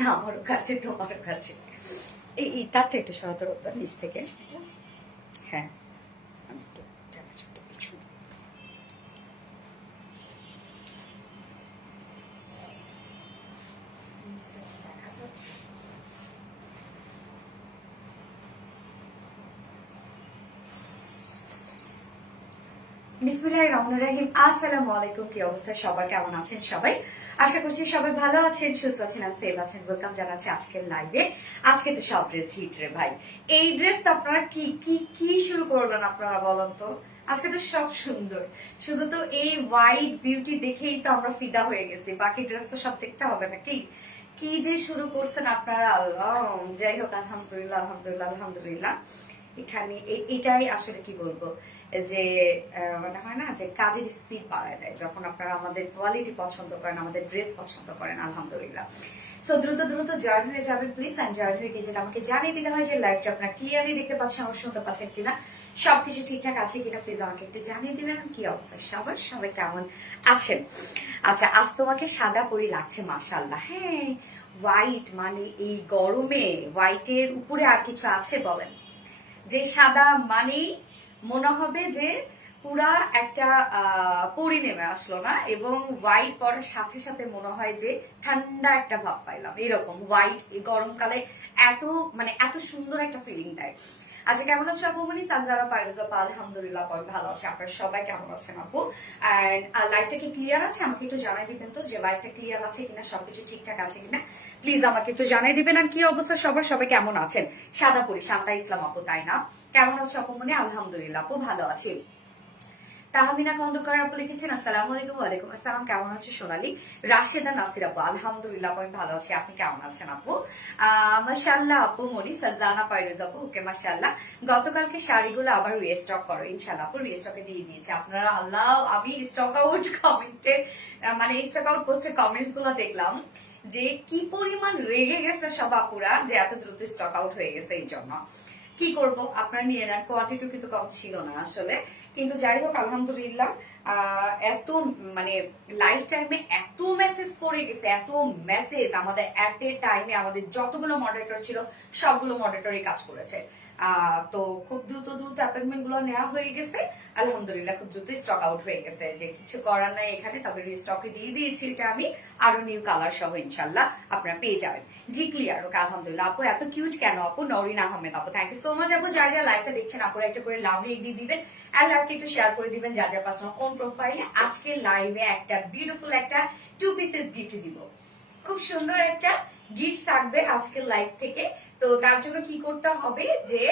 না আমারও কাছে তোমারও কাছে। এই তারটা একটু সরাতে রোববার নিচ থেকে। হ্যাঁ আমি একটু ক্যামেরাটা একটু পিছু। দেখা যাচ্ছে। বিসমিল্লাহির রহমানির রহিম। আসসালামু আলাইকুম। কি অবস্থা সবার, কেমন আছেন সবাই? আশা করছি সবাই ভালো আছেন, সুস্থ আছেন আর সেফ আছেন। ওয়েলকাম জানাচ্ছি আজকের লাইভে। আজকে তো সব ড্রেস হিট রে ভাই। এই ড্রেস তো আপনারা কি কি কি শুরু করলেন আপনারা বলেন তো? আজকে তো সব সুন্দর, শুধু তো এই হোয়াইট বিউটি দেখেই তো আমরা ফিদা হয়ে গেছি। বাকি ড্রেস তো সব দেখতে হবে নাকি? কি যে শুরু করছেন আপনারা, আল্লাহ। যাই হোক, আলহামদুলিল্লাহ আলহামদুলিল্লাহ আলহামদুলিল্লাহ। এখানে এটাই আসলে কি বলবো, যে মানে হয় না যে কাজের স্পিড বাড়ায় দেয় যখন আপনারা আমাদের কোয়ালিটি পছন্দ করেন, আমাদের ড্রেস পছন্দ করেন। আলহামদুলিল্লাহ। সো দ্রুত দ্রুত জয়েন হয়ে যাবেন প্লিজ। অ্যান্ড জয়েন হয়ে গিয়ে যেটা আমাকে জানিয়ে দিতে হয় যে লাইভটা আপনারা ক্লিয়ারলি দেখতে পাচ্ছেন, আমার শুনতে পাচ্ছেন কিনা, সবকিছু ঠিকঠাক আছে কিনা প্লিজ আমাকে একটু জানিয়ে দিবেন। কি অবস্থা সবার, সবাই কেমন আছেন? আচ্ছা, আজ তোমাকে সাদা পরি লাগছে মাশাআল্লাহ। হ্যাঁ, হোয়াইট মানে এই গরমে হোয়াইটের উপরে আর কিছু আছে বলেন? যে সাদা মানেই মনে হবে যে পুরা একটা পরি নেমে আসলো না, এবং হোয়াইট পরার সাথে সাথে মনে হয় যে ঠান্ডা একটা ভাব পাইলাম। এরকম হোয়াইট এই গরমকালে এত মানে এত সুন্দর একটা ফিলিং দেয়। আচ্ছা, কেমন আছো আপু? মনি সানজারা পাইরুজা, আলহামদুলিল্লাহ আমি ভালো আছি। আপনারা সবাই কেমন আছেন আপু? এন্ড লাইভটা কি ক্লিয়ার আছে? আমাকে একটু জানাই দিবেন তো যে লাইভটা ক্লিয়ার আছে কিনা, সবকিছু ঠিকঠাক আছে কিনা প্লিজ আমাকে একটু জানাই দিবেন। আর কি অবস্থা সবার, সবাই কেমন আছেন? সাদা পরি শান্তা ইসলাম আপু, তাই না? কেমন আছো আপু? মনে আলহামদুলিল্লাহ আপু ভালো আছি। তাহমিনা খন্দকার আপু লিখেছেন আসসালামু আলাইকুম। ওয়ালাইকুম আসসালাম। কেমন আছে সোনালী? রাশেদা নাসির আপু, আলহামদুলিল্লাহ আমি ভালো আছি। আপনি কেমন আছেন আপু? মাশাআল্লাহ আপু। মনি সাজানা পাইরুজ আপু, ওকে মাশাআল্লাহ। গতকালকে শাড়িগুলো আবার রিস্টক করো ইনশাআল্লাহ আপু। রিস্টকে দিয়ে দিয়েছে আপনারা। আল্লাহ, আমি স্টক আউট কমেন্টে মানে স্টক আউট পোস্টে কমেন্টস গুলো দেখলাম যে কি পরিমাণ রেগে গেছে সব আপুরা যে এত দ্রুত স্টক আউট হয়ে গেছে। এই জন্য কি করব, আপনারা নিয়ে নেন। কোয়ান্টিটি কিন্তু কম ছিল না আসলে, কিন্তু যাই হোক আলহামদুলিল্লাহ। এত মানে লাইফ টাইমে এত মেসেজ পড়ে গেছে, এত মেসেজ আমাদের এট এ টাইমে আমাদের যতগুলো মডারেটর ছিল সবগুলো মডারেটরই কাজ করেছে। তো খুব দ্রুত দ্রুত অ্যাপয়েন্টমেন্ট গুলো নেওয়া হয়ে গেছে আলহামদুলিল্লাহ। খুব দ্রুত স্টক আউট হয়ে গেছে, যে কিছু করার নাই এখানে। তবে রিস্টকে দিয়ে দিয়েছি এটা আমি, আরো নিউ কালার সহ ইনশাল্লাহ আপনারা পেয়ে যাবেন। জি ক্লিয়ার, ওকে আলহামদুলিল্লাহ আপু। এত কিউট কেন আপু? নরিন আহমেদ আপু, থ্যাংক ইউ সো মাচ আপু। যারা যারা লাইভটা দেখছেন আপুরা একটা করে লাভ রেক দিয়ে দিবেন, আর লাইভটা একটু শেয়ার করে দিবেন যা যা পার্সোনাল ওন প্রোফাইলে। আজকে লাইভে একটা বিউটিফুল একটা 2 পিসেস গিফট দিব। খুব সুন্দর একটা গিফট থাকবে আজকের লাইভ থেকে। তো তার জন্য কি করতে হবে, যে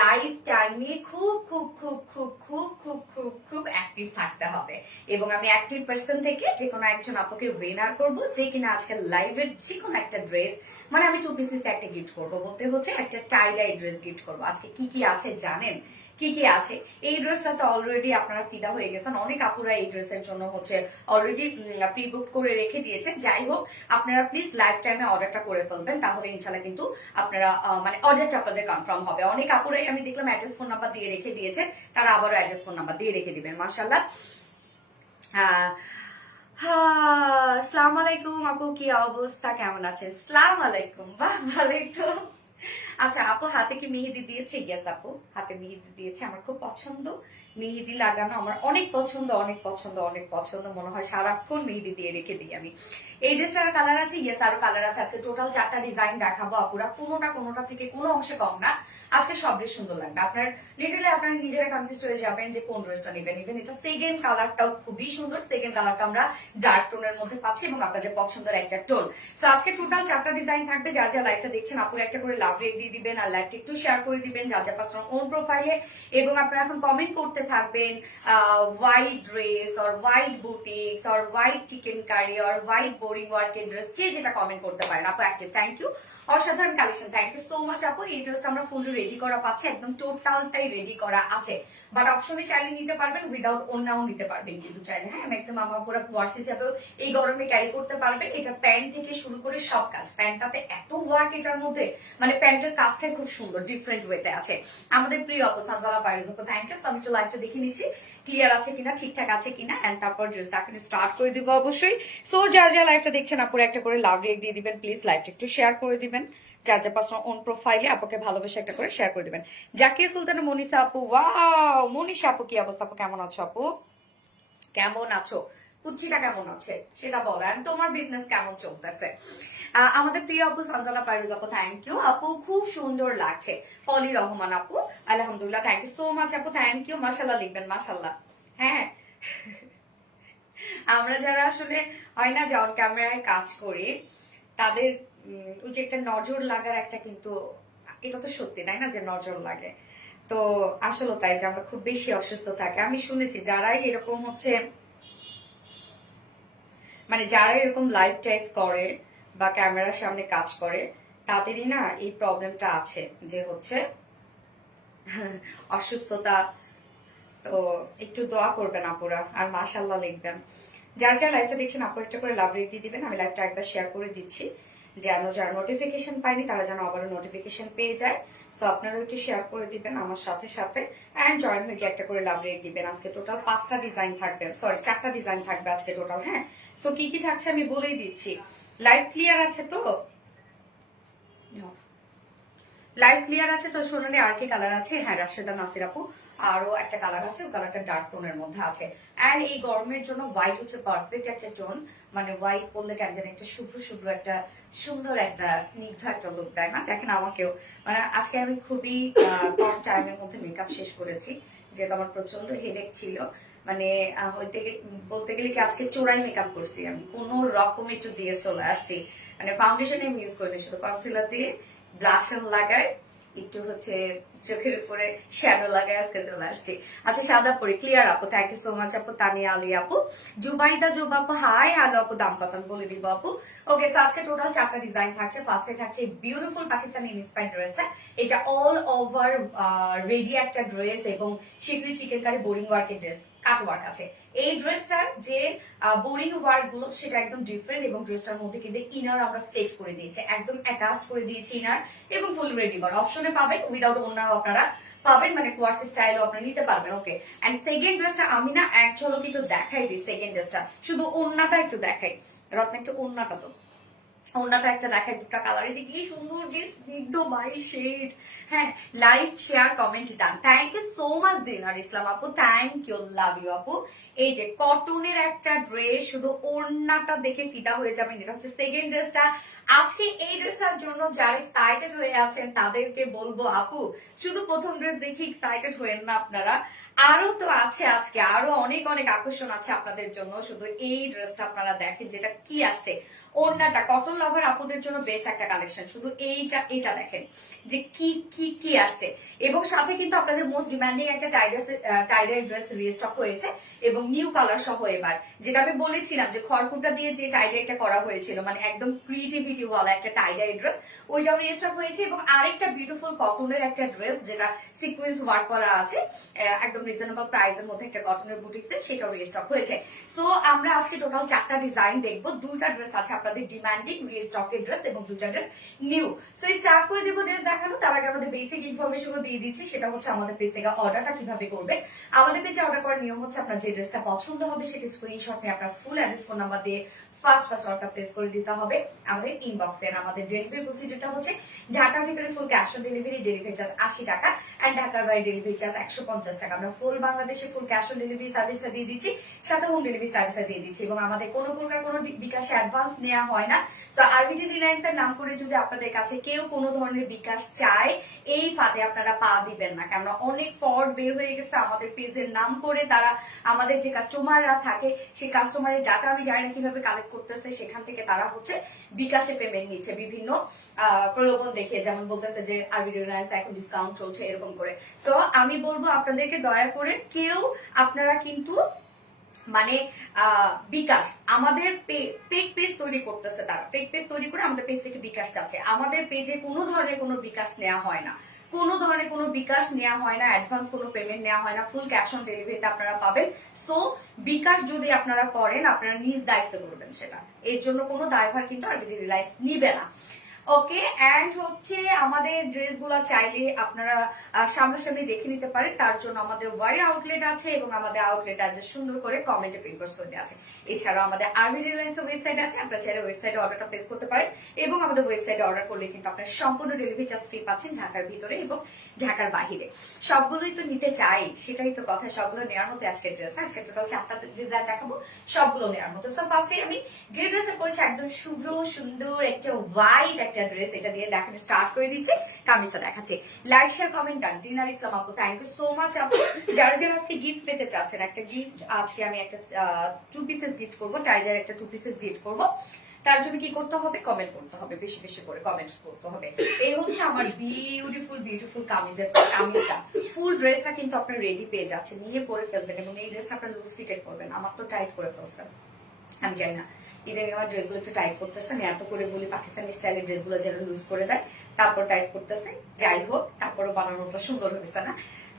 লাইভ টাইমে খুব খুব খুব খুব খুব খুব খুব খুব অ্যাক্টিভ থাকতে হবে, এবং আমি অ্যাক্টিভ পার্সন থেকে যে কোনো একজন আপুকে উইনার করব, যে কিনা আজকে লাইভের যে কোনো একটা ড্রেস, মানে আমি 2 পিসেস একটা গিফট করব, বলতে হচ্ছে একটা টাই ডাই ড্রেস গিফট করব। আজকে কি কি আছে জানেন? কি কি আছে? এই ড্রেসটা তো অলরেডি আপনারা ফিদা হয়ে গেছেন, অনেক আপুরা এই ড্রেসের জন্য হচ্ছে অলরেডি প্রি বুক করে রেখে দিয়েছেন। যাই হোক, আপনারা প্লিজ লাইফ টাইমে অর্ডারটা করে ফেলবেন, তাহলে ইনশাল্লাহ কিন্তু আপনারা মানে অর্ডারটা আপনাদের কনফার্ম হবে। অনেক আপুরাই আমি দেখলাম অ্যাড্রেস ফোন নাম্বার দিয়ে রেখে দিয়েছে, তারা আবারও অ্যাড্রেস ফোন নাম্বার দিয়ে রেখে দিবেন মাশাআল্লাহ। আসসালামু আলাইকুম আপু, কি অবস্থা, কেমন আছেন? আসসালামু আলাইকুম, বাহ ভালোই তো। আচ্ছা আপু, হাতে কি মেহেদি দিয়েছে? ইয়েস আপু, হাতে মেহেদি দিয়েছে। আমার খুব পছন্দ মেহেদি লাগানো, আমার অনেক পছন্দ অনেক পছন্দ অনেক পছন্দ। মনে হয় সারাক্ষণ মেহেদি দিয়ে রেখে দিই আমি। এই ড্রেসটার কালার আছে? ইয়েস, আরো কালার আছে। আজকে টোটাল 4টা ডিজাইন দেখাবো আপুরা, কোনোটা থেকে কোনো অংশে কম না। আজকে সব ড্রেস সুন্দর লাগবে। আপনার লিটারালি আপনারা নিজেরা কনফিউজ হয়ে যাবেন যে কোন ড্রেসটা নেবেন। ইভেন এটা সেকেন্ড কালারটাও খুবই সুন্দর। সেকেন্ড কালারটা আমরা ডার্ক টোনের মধ্যে পাচ্ছি, এবং আপনাদের পছন্দের একটা টোন। সো আজকে টোটাল 4টা ডিজাইন থাকবে। যা যা লাইভটা দেখছেন আপুরা একটা করে লাভ রেক দিয়ে দিবেন, আর লাইভটা একটু শেয়ার করে দিবেন যা যা পার্সোনাল ওন প্রোফাইলে। এবং আপনারা এখন কমেন্ট করতে থাকবেন white dress or white boutiques or white chikankari or white boring ওয়ার্কের ড্রেস, যে যেটা কমেন্ট করতে পারেন আপু। Active, thank you. অসাধারণ collection, thank you so much আপু। এই ড্রেসটা আমরা ফুললি রেডি করা পাচ্ছি, একদম টোটালটাই রেডি করা আছে। বাট অপশনে চাইলে নিতে পারবেন, উইদাউট ওড়নাও নিতে পারবেন কিন্তু চাইলে। হ্যাঁ, ম্যাক্সিমাম আপুরা ওয়ার্স হিসাবেও এই গরমে ক্যারি করতে পারবেন। এটা প্যান্ট থেকে শুরু করে সব কাজ। প্যান্টটাতে এত ওয়ার্ক এটার মধ্যে, মানে প্যান্টের কাজটাই খুব সুন্দর, ডিফারেন্ট ওয়েতে আছে। আমাদের প্রিয় আপু সানজানা পাইরুজ আপু, থ্যাংক ইউ। আমি একটু লাইভটা দেখে নিচ্ছি ক্লিয়ার আছে কিনা, ঠিকঠাক আছে কিনা, এন্ড তারপর ড্রেসটা এখন স্টার্ট করে দিব অবশ্যই। সো যার যার লাইভটা দেখছেন আপুর একটা করে লাভ রিয়েক্ট দিয়ে দিবেন প্লিজ, লাইভটা একটু শেয়ার করে দিবেন, যার যার পার্সোনাল ওন প্রোফাইলে আপুকে ভালোবেসে একটা করে শেয়ার করে দিবেন। জাকিয়া সুলতানা মনীষা আপু, ওয়াও মনীষা আপু কি অবস্থা আপু, কেমন আছো আপু, কেমন আছো, কুচ্ছিটা কেমন আছে সেটা বলো, আর তোমার বিজনেস কেমন চলতেছে। আমাদের প্রিয় আপু সানজানা পাইরুজ আপু, থ্যাংক ইউ আপু, খুব সুন্দর লাগছে। পলি রহমান আপু, আলহামদুলিল্লাহ, থ্যাংক ইউ সো মাচ আপু, থ্যাংক ইউ। মাশাল্লাহ লিখবেন, মাশাল্লাহ। হ্যাঁ, আমরা যারা আসলে হয় না যে অন ক্যামেরায় কাজ করি, তাদের ওই যে একটা নজর লাগার একটা, কিন্তু এটা তো সত্যি তাই না যে নজর লাগে। তো আসলে তাই যে আমরা খুব বেশি অসুস্থ থাকি। আমি শুনেছি যারাই এরকম হচ্ছে, মানে যারা এরকম লাইভ টাইপ করে বা ক্যামেরার সামনে কাজ করে, তাদেরই না এই প্রবলেমটা আছে যে হচ্ছে অসুস্থতা। তো একটু দোয়া করবেন আপুরা, আর মাশাল্লাহ লিখবেন। যার যার লাইভটা দেখছেন আপু একটা করে লাভ রেট দিয়ে দিবেন। আমি লাইভটা একবার শেয়ার করে দিচ্ছি, যেন যারা নোটিফিকেশন পায়নি তারা যেন আবারও নোটিফিকেশন পেয়ে যায়। সো আপনারাও একটু শেয়ার করে দিবেন আমার সাথে সাথে, অ্যান্ড জয়েন হয়ে গিয়ে একটা করে লাভ রেট দিবেন। আজকে টোটাল 5টা ডিজাইন থাকবে, সরি 4টা ডিজাইন থাকবে আজকে টোটাল। হ্যাঁ, সো কি কি থাকছে আমি বলেই দিচ্ছি। লাইভ ক্লিয়ার আছে তো, লাইভ ক্লিয়ার আছে তো? সোনালি আর কি কালার আছে? হ্যাঁ, রাশেদা নাসির আপু, আরো একটা কালার আছে, ওই কালারটা ডার্ক টোনের মধ্যে আছে। এন্ড এই গরমের জন্য হোয়াইট হচ্ছে পারফেক্ট একটা টোন, মানে হোয়াইট পরলে কেন যেন একটা শুভ্র শুভ্র একটা সুন্দর একটা স্নিগ্ধ একটা লুক দেয় না? দেখেন আমাকেও, মানে আজকে আমি খুবই কম টাইমের মধ্যে মেকআপ শেষ করেছি, যেহেতু আমার প্রচন্ড হেডেক ছিল। মানে বলতে গেলে কি আজকে চোরাই মেকআপ করছি আমি, কোনো রকম একটু দিয়ে চলে আসছি। মানে ফাউন্ডেশন আমি ইউজ করিনি, শুধু কনসিলার দিয়ে ব্লাশন লাগায়, একটু হচ্ছে চোখের উপরে শ্যাডো লাগায় আজকে চলে আসছি। আচ্ছা সাদা পরি ক্লিয়ার আপু, থ্যাংক ইউ সো মাচ আপু। তানিয়া আলী আপু, জুবাইদা জোব আপু, হাই হ্যালো আপু, দাম কত আমি বলে দিব আপু। ওকে, সো আজকে টোটাল 4টা ডিজাইন থাকছে। ফার্স্টে থাকছে বিউটিফুল পাকিস্তানি ইন্সপায়ার্ড ড্রেসটা। এটা অল ওভার রেডি একটা ড্রেস এবং শিফলি চিকেন কারি বোরিং ওয়ার্কের ড্রেস, কাট ওয়ার্ক আছে। এই ড্রেসটার যে বোরিং ওয়ার্ক গুলো সেটা একদম ডিফারেন্ট, এবং ড্রেসটার মধ্যে কিন্তু ইনার আমরা সেট করে দিয়েছি, একদম অ্যাটাচ করে দিয়েছি ইনার, এবং ফুল রেডি করা অপশনে পাবেন, উইদাউট ওনাও আপনারা পাবেন, মানে কোয়ার্স স্টাইলও আপনারা নিতে পারবেন। ওকে, এন্ড সেকেন্ড ড্রেসটা আমি না এক ঝলক একটু দেখাই দিই। সেকেন্ড ড্রেসটা শুধু ওন্নাটা একটু দেখাই, রত্ন একটু ওন্নাটা তো, ওনাটা একটা দেখায়, দুটা কালারে যে কি সুন্দর, যে স্নিগ্ধ মাই শেড। হ্যাঁ, live share comment done, thank you so much Dinar Islam আপু, থ্যাংক ইউ, লাভ ইউ আপু। এই যে কটনের একটা ড্রেস, শুধু ওড়নাটা দেখে ফিদা হয়ে যাবেন। এটা হচ্ছে সেকেন্ড ড্রেসটা। আজকে এই ড্রেসটার জন্য যারা এক্সাইটেড হয়ে আছেন তাদেরকে বলবো আপু, শুধু প্রথম ড্রেস দেখে এক্সাইটেড হয়েন না আপনারা, আরো তো আছে আজকে, আরো অনেক অনেক আকর্ষণ আছে আপনাদের জন্য। শুধু এই ড্রেসটা আপনারা দেখেন যেটা কি আসছে, ওড়নাটা কটন লাভার আপুদের জন্য বেস্ট একটা কালেকশন। শুধু এইটা দেখেন যে কি কি কি আসছে, এবং সাথে কিন্তু আপনাদের মোস্ট ডিমান্ডিং একটা টাইডাই ড্রেস রিস্টক হয়েছে, এবং নিউ কালার সহ। এবার যেটা আমি বলেছিলাম যে খড়কুটা দিয়ে যে টাইডাইটা করা হয়েছিল, মানে একদম ক্রিয়েটিভিটি ওয়ালা একটা টাইডাই ড্রেস, ওইটাও রিস্টক হয়েছে। এবং আরেকটা বিউটিফুল কটনের একটা ড্রেস যেটা সিকুয়েন্স ওয়ার্ক করা আছে, একদম রিজনেবল প্রাইসের মধ্যে একটা কটনের বুটিক্সে, সেটাও রিস্টক হয়েছে। সো আমরা আজকে টোটাল 4টা ডিজাইন দেখবো। 2টা ড্রেস আছে আপনাদের ডিমান্ডিং রিস্টকের ড্রেস, এবং 2টা ড্রেস নিউ। সো স্টার্ট করে দেবো ড্রেস দেখানো। তার আগে আমাদের বেসিক ইনফরমেশনও দিয়ে দিচ্ছি, সেটা হচ্ছে আমাদের পেজ থেকে অর্ডারটা কিভাবে করবে। আমাদের পেজে অর্ডার করার নিয়ম হচ্ছে, আপনার যে ড্রেসটা পছন্দ হবে সেটা স্ক্রিনশট নিয়ে আপনার ফুল অ্যাড্রেস, ফোন নাম্বার দিয়ে ফার্স্ট অর্ডার প্লেস করে দিতে হবে আমাদের ইনবক্সে। আমাদের ডেলিভারি প্রসিডিউরটা হচ্ছে, ঢাকার ভিতরে full cash on delivery, delivery charge 80 টাকা, এন্ড ঢাকার বাইরে ডেলিভারি চার্জ 150 টাকা। আমরা ফুল বাংলাদেশে ফুল ক্যাশ অন ডেলিভারি সার্ভিসটা দিয়ে দিচ্ছি, সাথে হোম ডেলিভারি সার্ভিসটা দিয়ে দিচ্ছি, এবং আমাদের কোনো প্রকার কোনো বিকাশে অ্যাডভান্স নেওয়া হয় না। তো আরবিটি রিলায়েন্সের নাম করে যদি আপনাদের কাছে কেউ কোনো ধরনের বিকাশ চায়, এই ফাঁদে আপনারা পা দিবেন না, কেননা অনেক ফ্রড বের হয়ে গেছে আমাদের পেজের নাম করে। তারা আমাদের যে কাস্টমাররা থাকে, সেই কাস্টমারের ডাটা আমি জানি না কিভাবে কালেক্ট করতেছে, সেখান থেকে তারা হচ্ছে বিকাশে পেমেন্ট নিচ্ছে বিভিন্ন প্রলোভন দেখে, যেমন বলতেছে যে আরবি রিলায়েন্স এখন ডিসকাউন্ট চলছে এরকম করে। তো আমি বলবো আপনাদেরকে দয়া করে কেউ আপনারা কিন্তু মানে বিকাশ, আমাদের ফেক পেজ তৈরি করতেছে, তারা ফেক পেজ তৈরি করে আমাদের পেজ থেকে বিকাশ চাচ্ছে। আমাদের পেজে কোনো ধরনের কোনো বিকাশ নেওয়া হয় না, কোনো ধরনের কোনো বিকাশ নেওয়া হয় না, অ্যাডভান্স কোনো পেমেন্ট নেওয়া হয় না, ফুল ক্যাশ অন ডেলিভারিতে আপনারা পাবেন। সো বিকাশ যদি আপনারা করেন, আপনারা নিজ দায়িত্ব করবেন সেটা, এর জন্য কোনো দায়ভার কিন্তু আরবিটি রিলায়েন্স নিবে না। ওকে, এন্ড হচ্ছে আমাদের ড্রেসগুলো চাইলে আপনারা সামনাসামনি দেখে নিতে পারেন। তার জন্য আমাদের ওয়ারি আউটলেট আছে এবং আমাদের আউটলেট আছে সুন্দর করে কমেন্টে পিনপোস্ট করে দেওয়া আছে। এছাড়াও আমাদের আরবি রিলায়েন্সের ওয়েবসাইট আছে, আপনারা চাইলে ওয়েবসাইটে অর্ডারটা প্লেস করতে পারেন এবং আমাদের ওয়েবসাইটে অর্ডার করলে কিন্তু আপনার সম্পূর্ণ ডেলিভারি চার্জ ফ্রি পাচ্ছেন ঢাকার ভিতরে এবং ঢাকার বাহিরে। সবগুলোই তো নিতে চাই, সেটাই তো কথা, সবগুলো নেওয়ার মতো আজকে ড্রেস। আজকে টোটাল 4টা যে যা দেখাবো সবগুলো নেওয়ার মতো। সো ফার্স্টে আমি যে ড্রেসটা পরেছি একদম শুভ্র সুন্দর একটা হোয়াইট একটা ড্রেস, এটা দিয়ে দেখানো স্টার্ট করে দিচ্ছে। কামিজটা দেখাচ্ছে। লাইক শেয়ার কমেন্ট ডান। ডিনার ইসলাম আপু, থ্যাংক ইউ সো মাচ আপু। যারা যারা আজকে গিফট পেতে চাচ্ছেন, একটা গিফট আজকে আমি একটা 2 পিসেস গিফট করবো, টাইজার একটা 2 পিসেস গিফট করবো। তার জন্য কি করতে হবে? কমেন্ট করতে হবে, বেশি বেশি করে কমেন্ট করতে হবে। এই হচ্ছে আমার বিউটিফুল বিউটিফুল কামিজটা। ফুল ড্রেসটা কিন্তু আপনার রেডি পেয়ে যাচ্ছে, নিয়ে পরে ফেলবেন এবং এই ড্রেসটা আপনার লুজ ফিটেড করবেন। আমার তো টাইট করে ফেলছেন, আমি জানি না, ইদানিং আমার ড্রেসগুলো একটু টাইট করতেছে। আমি এত করে বলি পাকিস্তানি স্টাইলের ড্রেসগুলো যেন লুজ করে দেয়, তারপর টাইট করতেছে। যাই হোক, তারপরও বানানোটা সুন্দর হয়েছে না।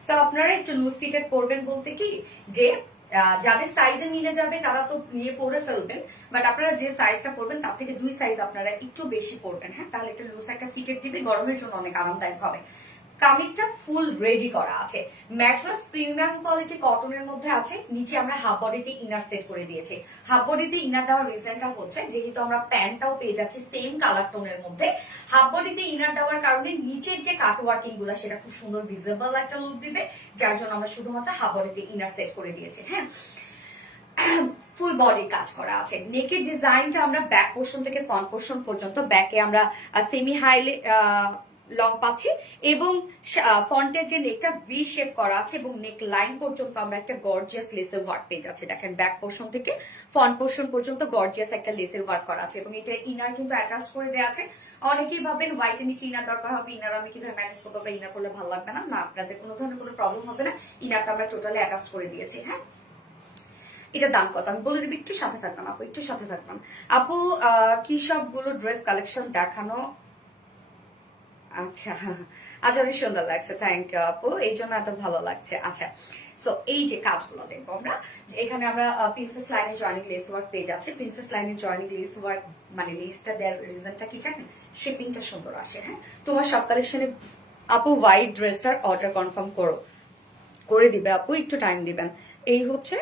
তো আপনারা একটু লুজ ফিটেড করবেন বলতে কি যে যাদের সাইজে মিলে যাবে তারা তো নিয়ে পরে ফেলবেন, বাট আপনারা যে সাইজটা পরবেন তার থেকে 2 সাইজ আপনারা একটু বেশি পরবেন। হ্যাঁ, তাহলে একটা লুজ একটা ফিটেড দিবে, গরমের জন্য অনেক আরামদায়ক হবে। কামিজটা ফুল রেডি করা আছে, ম্যাট্রেস প্রিমিয়াম কোয়ালিটি কটনের মধ্যে আছে। নিচে আমরা হাফ বডিতে ইনার সেট করে দিয়েছি। হাফ বডিতে ইনার দেওয়ার রিজনটা হচ্ছে যেহেতু আমরা প্যান্টটাও পেয়ে যাচ্ছি সেম কালার টোনের মধ্যে, হাফ বডিতে ইনার দেওয়ার কারণে নিচের যে কাট ওয়ার্কিং গুলা সেটা খুব সুন্দর ভিজিবল একটা লুক দিবে, যার জন্য আমরা শুধুমাত্র হাফ বডিতে ইনার সেট করে দিয়েছি। হ্যাঁ, ফুল বডি কাজ করা আছে। নেকের ডিজাইনটা আমরা ব্যাক পোর্শন থেকে ফ্রন্ট পোর্শন পর্যন্ত, ব্যাকে আমরা সেমি হাই লং পাচ্ছি এবং ফ্রন্টের যে নেকটা ভি শেপ করা আছে এবং নেক লাইন পর্যন্ত আমরা একটা গর্জিয়াস লেসের ওয়ার্ক পেয়ে যাচ্ছে। দেখেন ব্যাক পোর্শন থেকে ফ্রন্ট পোর্শন পর্যন্ত গর্জিয়াস একটা লেসের ওয়ার্ক করা আছে এবং এটা ইনার কিন্তু অ্যাটাচ করে দেওয়া আছে। অনেকেই ভাবেন হোয়াইটের নিচে ইনার দরকার হবে, ইনার আমি কিভাবে ম্যানেজ করবো বা ইনার করলে ভালো লাগবে না। না, আপনাদের কোনো ধরনের কোনো প্রবলেম হবে না, ইনারটা আমরা টোটালি অ্যাটাচ করে দিয়েছি। হ্যাঁ, এটার দাম কত আমি বলে দিবি, একটু সাথে থাকতাম আপু, একটু সাথে থাকতাম আপু। কি সবগুলো ড্রেস কালেকশন দেখানো? আচ্ছা আচ্ছা, অনেক সুন্দর লাগছে, থ্যাংক ইউ আপু, এই জন্য এত ভালো লাগছে। আচ্ছা, সো এই যে কাজগুলো দেখবো আমরা, এখানে আমরা প্রিন্সেস লাইনে জয়েনিং লেস ওয়ার্ক পেয়ে যাচ্ছি। প্রিন্সেস লাইনে জয়েনিং লেস ওয়ার্ক মানে লেসটা দেওয়ার রিজনটা কি জানেন? শেপিংটা সুন্দর আসে। হ্যাঁ, তোমার সব কালেকশনে আপু হোয়াইট ড্রেসটার অর্ডার কনফার্ম করে দিবে আপু, একটু টাইম দিবেন। এই হচ্ছে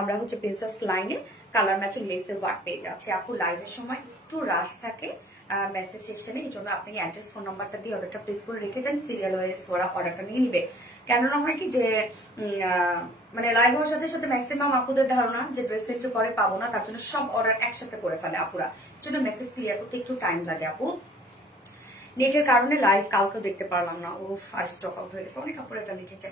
আমরা হচ্ছে প্রিন্সেস লাইনে কালার ম্যাচিং লেসের ওয়ার্ক পেয়ে যাচ্ছি। আপু লাইভের সময় একটু রাশ থাকে মেসেজ সেকশনে, এই জন্য আপনি অ্যাড্রেস ফোন নাম্বারটা দিয়ে অর্ডারটা প্লেস করে রেখে দেন, সিরিয়াল ওয়াইজ ওরা অর্ডারটা নিয়ে নিবে। কেননা হয় কি যে মানে লাইভ হওয়ার সাথে সাথে ম্যাক্সিমাম আপুদের ধারণা যে ড্রেস একটু পরে পাবো না, তার জন্য সব অর্ডার একসাথে করে ফেলে আপুরা, জন্য মেসেজ ক্লিয়ার করতে একটু টাইম লাগে আপু। নেটের কারণে লাইভ কালকেও দেখতে পারলাম না, ও আর স্টক আউট হয়ে গেছে, অনেক আপুরা এটা লিখেছে।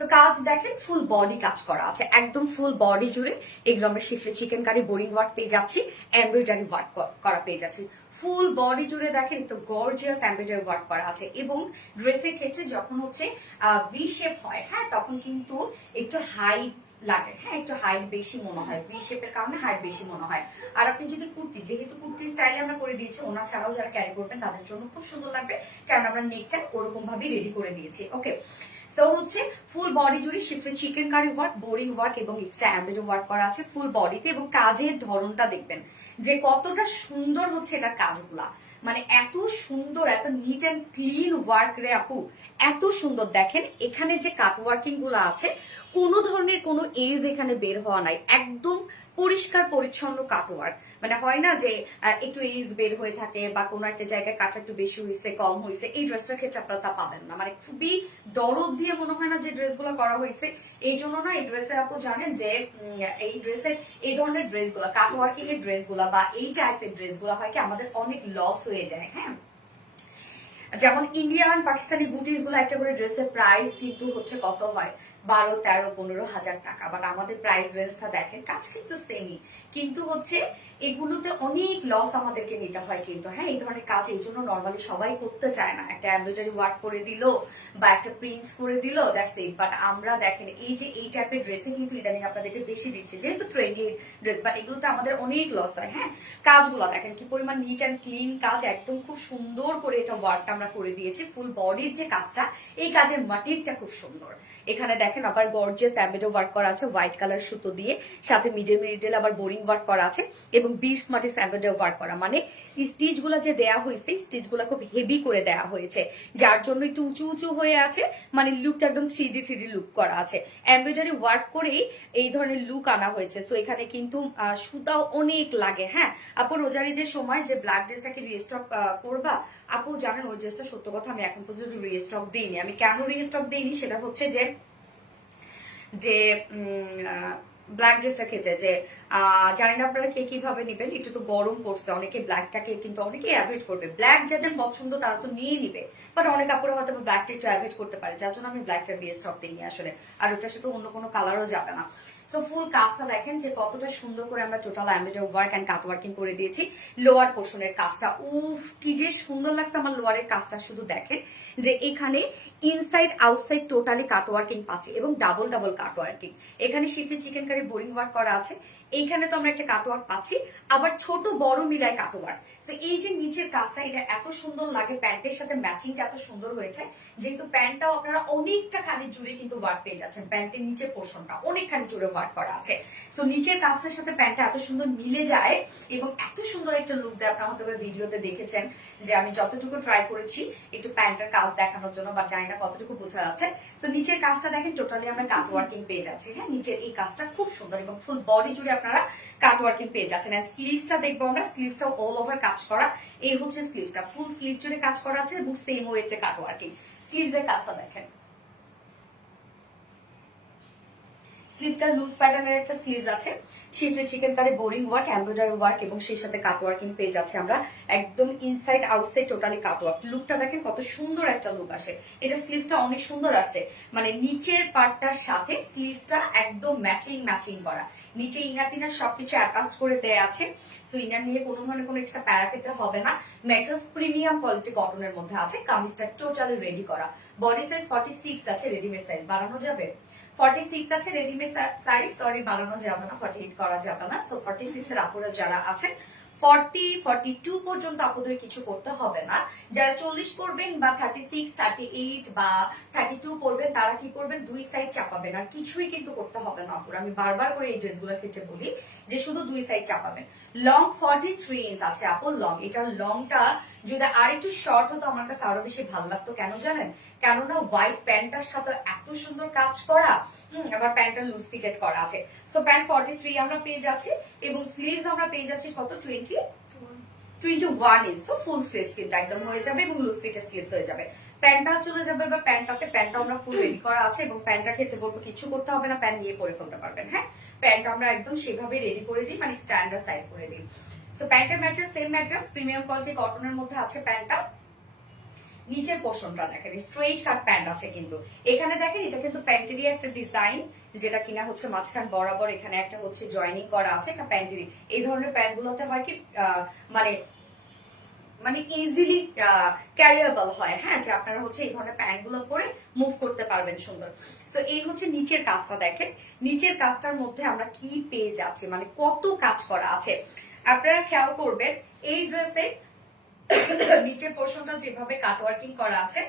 তো কাজ দেখেন ফুল বডি কাজ করা আছে, একদম ফুল বডি জুড়ে। এগুলো আমরা শিফটে চিকেন কারি বোরিং ওয়ার্ক পেয়ে যাচ্ছি, এমব্রয়ডারি ওয়ার্ক করা পেয়ে যাচ্ছি। ফুল বডি জুড়ে দেখেন একটু গর্জিয়াস এমব্রয়ডারি ওয়ার্ক করা আছে এবং ড্রেসের ক্ষেত্রে যখন হচ্ছে ভি শেপ হয়, হ্যাঁ, তখন কিন্তু একটু হাইট লাগে। হ্যাঁ, একটু হাইট বেশি মনে হয়, ভি শেপের কারণে হাইট বেশি মনে হয়। আর আপনি যদি কুর্তি, যেহেতু কুর্তি স্টাইলে আমরা করে দিয়েছি, ওনা ছাড়াও যারা ক্যারি করবেন তাদের জন্য খুব সুন্দর লাগবে, কারণ আমরা নেকটা ওরকম ভাবে রেডি করে দিয়েছি। ওকে, সো হচ্ছে ফুল বডি জুড়ে শিফটে chikankari work, boring work এবং এক্সট্রা এমব্রয়ডারি ওয়ার্ক করা আছে ফুল বডিতে। এবং কাজের ধরনটা দেখবেন যে কতটা সুন্দর হচ্ছে এটা কাজগুলা, মানে এত সুন্দর, এত নিট অ্যান্ড ক্লিন ওয়ার্ক রে আপু, এত সুন্দর। দেখেন এখানে যে কাট ওয়ার্কিং গুলো আছে, কোনো ধরনের কোনো এজ এখানে বের হওয়া নাই, একদম পরিষ্কার পরিচ্ছন্ন কাট ওয়ার্ক। মানে হয় না যে একটু এজ বের হয়ে থাকে বা কোনো একটা জায়গায় কাটা একটু বেশি হয়েছে কম হয়েছে, এই ড্রেসটার ক্ষেত্রে আপনারা তা পাবেন না। মানে খুবই দরদ দিয়ে মনে হয় না যে ড্রেসগুলো করা হয়েছে। এই জন্য না এই ড্রেসের আপু জানেন যে এই ড্রেসের এই ধরনের ড্রেসগুলো, কাট ওয়ার্কিং এর ড্রেসগুলো বা এই টাইপের ড্রেসগুলো হয় কি আমাদের অনেক লস হয়ে যায়। হ্যাঁ, যেমন ইন্ডিয়ান পাকিস্তানি বুটিস গুলো একটা করে ড্রেসের প্রাইস কিন্তু হচ্ছে কত হয়, 12, 13, 15,000 টাকা। বাট আমাদের প্রাইস রেঞ্জটা দেখেন, কাজ কিন্তু সেমই, কিন্তু হচ্ছে এগুলোতে অনেক লস আমাদেরকে নিতে হয় কিন্তু। হ্যাঁ, এই ধরনের কাজ এই জন্য নর্মালি সবাই করতে চায় না, একটা এমব্রয়ডারি ওয়ার্ক করে দিল বা একটা প্রিন্টস করে দিল, দ্যাটস ইট। বাট আমরা দেখেন এই যে এই টাইপের ড্রেসে কিন্তু ইদানিং আপনাদেরকে বেশি দিচ্ছে, যেহেতু ট্রেন্ডি ড্রেস, বাট এগুলোতে আমাদের অনেক লস হয়। হ্যাঁ, কাজগুলো দেখেন কি পরিমাণ নিট অ্যান্ড ক্লিন কাজ, একদম খুব সুন্দর করে এটা ওয়ার্কটা আমরা করে দিয়েছি। ফুল বডির যে কাজটা, এই কাজের মোটিভটা খুব সুন্দর। এখানে দেখেন দেখেন আবার গর্জিয়াস এমব্রয়ডারি ওয়ার্ক করা আছে হোয়াইট কালার সুতো দিয়ে, সাথে মিডল আবার বোরিং ওয়ার্ক করা আছে এবং 20 মাটিস এমব্রয়ডারি ওয়ার্ক করা, মানে স্টিচ গুলা যে দেয়া হয়েছে স্টিচ গুলা খুব হেভি করে দেয়া হয়েছে, যার জন্য একটু উঁচু উঁচু হয়ে আছে, মানে লুকটা একদম 3D লুক করা আছে। এমব্রয়ডারি ওয়ার্ক করেই এই ধরনের লুক আনা হয়েছে। সো এখানে কিন্তু সুতাও অনেক লাগে। হ্যাঁ আপু, রোজারিদের সময় যে ব্ল্যাক ড্রেসটাকে রিস্টক করবা, আপু জানেন ওই ড্রেসটা সত্য কথা আমি এখন পর্যন্ত রিস্টক দিইনি। আমি কেন রিস্টক দিইনি সেটা হচ্ছে যে যে ব্ল্যাক ড্রেসটা ক্ষেত্রে যে জানি না আপনারা কে কিভাবে নেবেন, একটু তো গরম পড়ছে, অনেকে ব্ল্যাকটাকে কিন্তু অনেকে অ্যাভয়েড করবে। ব্ল্যাক যাদের পছন্দ তারা তো নিয়ে নিবে, বাট অনেক কাপড়ে হয়তো ব্ল্যাকটা একটু অ্যাভয়েড করতে পারে, যার জন্য আমি ব্ল্যাকটা রিস্টক দিইনি আসলে। আর ওটার সাথে অন্য কোনো কালারও যাবে না। সো ফুল কাজটা দেখেন যে কতটা সুন্দর করে আমরা total embroidery work and cut working করে দিয়েছি। লোয়ার পোর্শনের কাজটা উফ কি যে সুন্দর লাগছে আমার লোয়ারের কাজটা, শুধু দেখেন যে এখানে ইনসাইড আউটসাইড টোটালি কাট ওয়ার্কিং পাচ্ছি এবং ডাবল কাট ওয়ার্কিং। এখানে শিফলি চিকেন কারি বোরিং ওয়ার্ক করা আছে, এইখানে তো আমরা একটা কাট ওয়ার্ক পাচ্ছি, আবার ছোট বড় মিলায় কাট ওয়ার্ক। তো এই যে নিচের কাজটা এটা এত সুন্দর লাগে, প্যান্টের সাথে ম্যাচিংটা এত সুন্দর হয়েছে, যেহেতু প্যান্টটাও আপনারা অনেকটা খানি জুড়ে কিন্তু ওয়ার্ক পেয়ে যাচ্ছেন, প্যান্টের নিচের পোর্শনটা অনেকখানি জুড়ে ওয়ার্ক করা আছে। তো নিচের কাজটার সাথে প্যান্টটা এত সুন্দর মিলে যায় এবং এত সুন্দর একটা লুক দেয়। আপনারা হয়তো ভিডিওতে দেখেছেন যে আমি যতটুকু ট্রাই করেছি একটু প্যান্টের কাজ দেখানোর জন্য, বা জানি না কতটুকু বোঝা যাচ্ছে। তো নিচের কাজটা দেখেন টোটালি আমরা কাট ওয়ার্কিং পেয়ে যাচ্ছি। হ্যাঁ নিচের এই কাজটা খুব সুন্দর এবং ফুল বডি জুড়ে আপনারা কাট ওয়ার্কিং পেয়ে যাচ্ছেন। আর স্লিভসটা দেখবো আমরা, স্লিভসটাও অল ওভার কাজ করা। এই হচ্ছে স্লিভসটা, ফুল স্লিভ জুড়ে কাজ করা আছে এবং সেম ওয়েতে কাট ওয়ার্কিং। স্লিভস এর কাজটা দেখেন, স্লিভটা লুজ প্যাটার্নের একটা স্লিভস আছে, schiffli chikankari boring work embroidery work এবং সেই সাথে কাট ওয়ার্কিং পেয়ে যাচ্ছে আমরা একদম inside outside totally cut work. লুকটা দেখেন কত সুন্দর একটা লুক আসে। এটা স্লিভসটা অনেক সুন্দর আসে, মানে নিচের পার্টটার সাথে স্লিভসটা একদম ম্যাচিং করা, নিচে ইনার টিনার সবকিছু অ্যাটাচ করে দেয়া আছে। সো ইনার নিয়ে কোনো ধরনের কোনো এক্সট্রা প্যারা পেতে হবে না। ম্যাট্রেস প্রিমিয়াম কোয়ালিটি কটনের মধ্যে আছে। কামিজটা টোটালি রেডি করা, বডি সাইজ 46 আছে, রেডিমেড সাইজ বাড়ানো যাবে। 46 আছে রেডিমেড সাইজ, সরি বাড়ানো যাবে না, 48 করা যাবে না। সো 46 এর আপুরা যারা আছেন 42 পর্যন্ত আপনাদের কিছু করতে হবে না। যারা 40 পড়বেন বা 36, 38 বা 32 পড়বেন তারা কি করবেন, দুই সাইড চাপাবেন, আর কিছুই কিন্তু করতে হবে না আপুরা। আমি বারবার করে এই ড্রেসগুলোর ক্ষেত্রে বলি যে শুধু দুই সাইড চাপাবেন। লং 43 ইঞ্চ আছে আপু লং, এটার লংটা যদি আর একটু শর্ট হতো আমার কাছে আরো বেশি ভালো লাগতো। কেন জানেন, কেননা হোয়াইট প্যান্টটার সাথে এত সুন্দর কাজ করা, আবার প্যান্টটা লুজ ফিটেড করা আছে। সো প্যান্ট 43 আমরা পেয়ে যাচ্ছি এবং স্লিভস আমরা পেয়ে যাচ্ছি কত, 21 ইঞ্চ। সো ফুল স্লিভস কিন্তু একদম হয়ে যাবে এবং লুজ ফিটেড স্লিভস হয়ে যাবে। প্যান্টটা চলে যাবে বা প্যান্টটা আমরা ফুল রেডি করা আছে এবং প্যান্টটা ক্ষেত্রে বলবো কিছু করতে হবে না, প্যান্ট নিয়ে পরে ফেলতে পারবেন। হ্যাঁ প্যান্ট আমরা একদম সেভাবে রেডি করে দিই, মানে স্ট্যান্ডার্ড সাইজ করে দিই। সো প্যান্টের mattress same mattress premium quality কটনের মধ্যে আছে প্যান্টটা। নিচের পোর্শনটা দেখেন স্ট্রেইট কাট প্যান্ট আছে, কিন্তু এখানে দেখেন এটা কিন্তু প্যান্টেরই একটা ডিজাইন, যেটা কিনা হচ্ছে মাঝখান বরাবর এখানে একটা হচ্ছে জয়েনিং করা আছে, একটা প্যান্টেরই। এই ধরনের প্যান্ট গুলোতে হয় কি মানে ইজিলি ক্যারিয়েবল হয়। হ্যাঁ যে আপনারা হচ্ছে এই ধরনের প্যান্ট গুলো পরে মুভ করতে পারবেন সুন্দর। তো এই হচ্ছে নিচের কাজটা দেখেন, নিচের কাজটার মধ্যে আমরা কি পেয়ে যাচ্ছি, মানে কত কাজ করা আছে। আপনারা খেয়াল করবেন এই ড্রেসে নিচের পোর্শনটা যেভাবে কাটওয়ার্কিং করা আছে,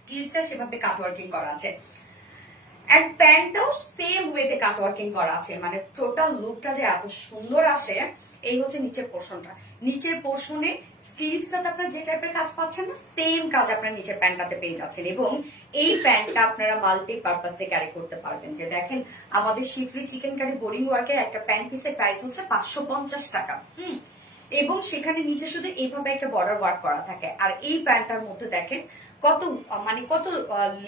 স্লিভসটা সেভাবে কাটওয়ার্কিং করা আছে, এন্ড প্যান্টটাও সেম ওয়েতে কাটওয়ার্কিং করা আছে। মানে টোটাল লুকটা যে এত সুন্দর আসে। এই হচ্ছে নিচের পোর্শনটা, নিচের পোর্শনে স্লিভসটাতে আপনারা যে টাইপের কাজ পাচ্ছেন না সেম কাজ আপনারা নিচের প্যান্টটাতে পেয়ে যাচ্ছেন এবং এই প্যান্টটা আপনারা মাল্টি পারপাসে ক্যারি করতে পারবেন। যে দেখেন আমাদের শিফলি চিকেন কারি বোরিং ওয়ার্কের একটা প্যান্ট পিসের প্রাইস হচ্ছে 550 টাকা। এবং সেখানে নিচে শুধু এইভাবে একটা বর্ডার ওয়ার্ক করা থাকে। আর এই প্যান্টটার মধ্যে দেখেন কত কত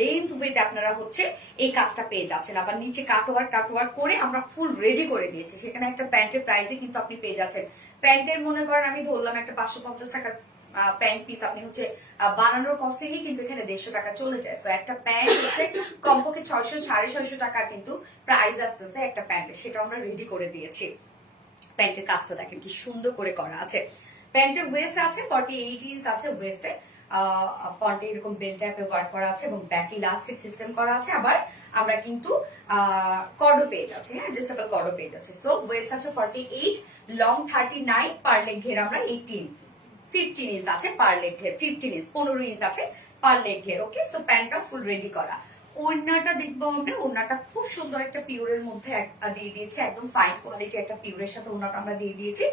লেন্থ উইথ আপনারা হচ্ছে এই কাজটা পেয়ে যাচ্ছেন। আবার নিচে কাটওয়ার্ক করে আমরা ফুল রেডি করে দিয়েছি। সেখানে একটা প্যান্টের প্রাইসে কিন্তু আপনি পেয়ে যাচ্ছেন, প্যান্টের মনে করেন আমি ধরলাম একটা 550 টাকার প্যান্ট পিস, আপনি হচ্ছে বানানোর কস্টিং কিন্তু এখানে 150 টাকা চলে যায়। তো একটা প্যান্ট হচ্ছে কমপক্ষে 600 650 টাকা কিন্তু প্রাইস আসতেছে একটা প্যান্টের, সেটা আমরা রেডি করে দিয়েছি। প্যান্টের কাজটা দেখেন কি সুন্দর করে করা আছে। প্যান্টের ওয়েস্ট আছে 48 ইঞ্চ আছে ওয়েস্টে, ফ্রন্টে এরকম বেল টাইপের ওয়ার্ক করা আছে এবং ব্যাক ইলাস্টিক সিস্টেম করা আছে। আবার আমরা কিন্তু কর্ডো পেয়ে যাচ্ছি, হ্যাঁ অ্যাডজাস্টেবল কর্ডো পেয়ে যাচ্ছি। সো ওয়েস্ট আছে 48, লং 39, পার লেগ ঘের আমরা 15 ইঞ্চ আছে, পার লেগ ঘের 15 ইঞ্চ 15 ইঞ্চ আছে পার লেগ ঘের। ওকে সো প্যান্টটা ফুল রেডি করা। ওড়নাটা দেখবো আমরা, ওড়নাটা খুব সুন্দর একটা পিওরের মধ্যে দিয়ে দিয়েছি, একদম ফাইন কোয়ালিটি একটা পিওরের সাথে ওড়নাটা আমরা দিয়ে দিয়েছি।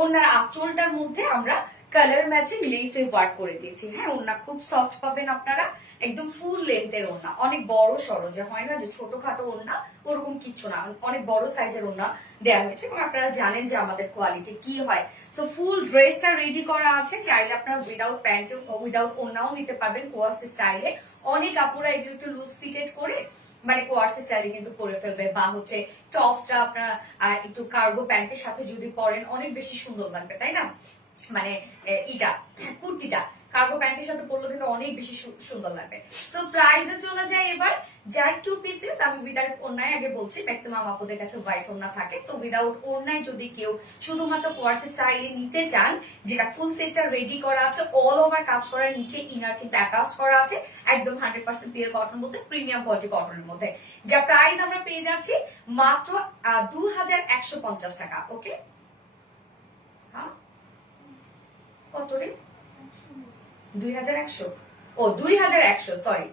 ওড়নার আঁচলটার মধ্যে আমরা কালার ম্যাচিং লেসে ওয়ার্ক করে দিয়েছি। হ্যাঁ, ওড়না খুব সফট পাবেন আপনারা, একদম ফুল লেন্থের ওড়না, অনেক বড় সড়ো, যে হয় না যে ছোটখাটো ওড়না, ওরকম কিচ্ছু না, অনেক বড় সাইজের ওড়না দেওয়া হয়েছে। এবং আপনারা জানেন যে আমাদের কোয়ালিটি কি হয়। সো ফুল ড্রেসটা রেডি করা আছে, চাইলে আপনারা উইদাউট প্যান্ট উইদাউট ওড়নাও নিতে পারবেন কোয়াস স্টাইলে। অনেক আপুরা এগুলো একটু লুজ ফিটেড করে মানে কোয়ার্স স্টাইলে কিন্তু পরে ফেলবে, বা হচ্ছে টপসটা আপনারা একটু কার্গো প্যান্টের সাথে যদি পরেন অনেক বেশি সুন্দর লাগবে, তাই না? মানে ইটা কুর্তিটা কার্গো প্যান্টের সাথে পরলে কিন্তু অনেক বেশি সুন্দর লাগবে। সো প্রাইসে চলে যায় এবার, যাই 2 পিসেস। আমি উইদাউট ওড়নায় আগে বলছি, ম্যাক্সিমাম আপুদের কাছে হোয়াইট ওড়না থাকে। সো উইদাউট ওড়নায় যদি কেউ শুধুমাত্র কোয়ার্স স্টাইলে নিতে চান, যেটা ফুল সেটটা রেডি করা আছে, অল ওভার কাজ করার, নিচে ইনার কিন্তু অ্যাটাচ করা আছে, একদম 100% পিওর কটন বলতে প্রিমিয়াম কোয়ালিটি কটনের মধ্যে, যা প্রাইস আমরা পেয়ে যাচ্ছি মাত্র 2150 টাকা। ওকে, হ্যাঁ কত রে? 2100, ও 2100, সরি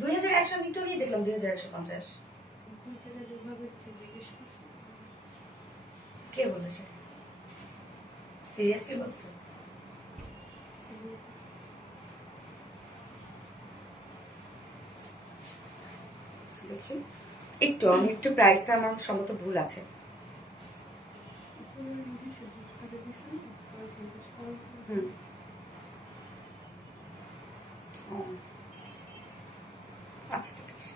2100, আমি একটু নিয়ে দেখলাম 2150। কে বলেছে? সিরিয়াসলি বলছে? দেখি একটু, আমি একটু প্রাইসটা আমার সম্ভবত ভুল আছে। হুম, আচ্ছা ঠিক আছে,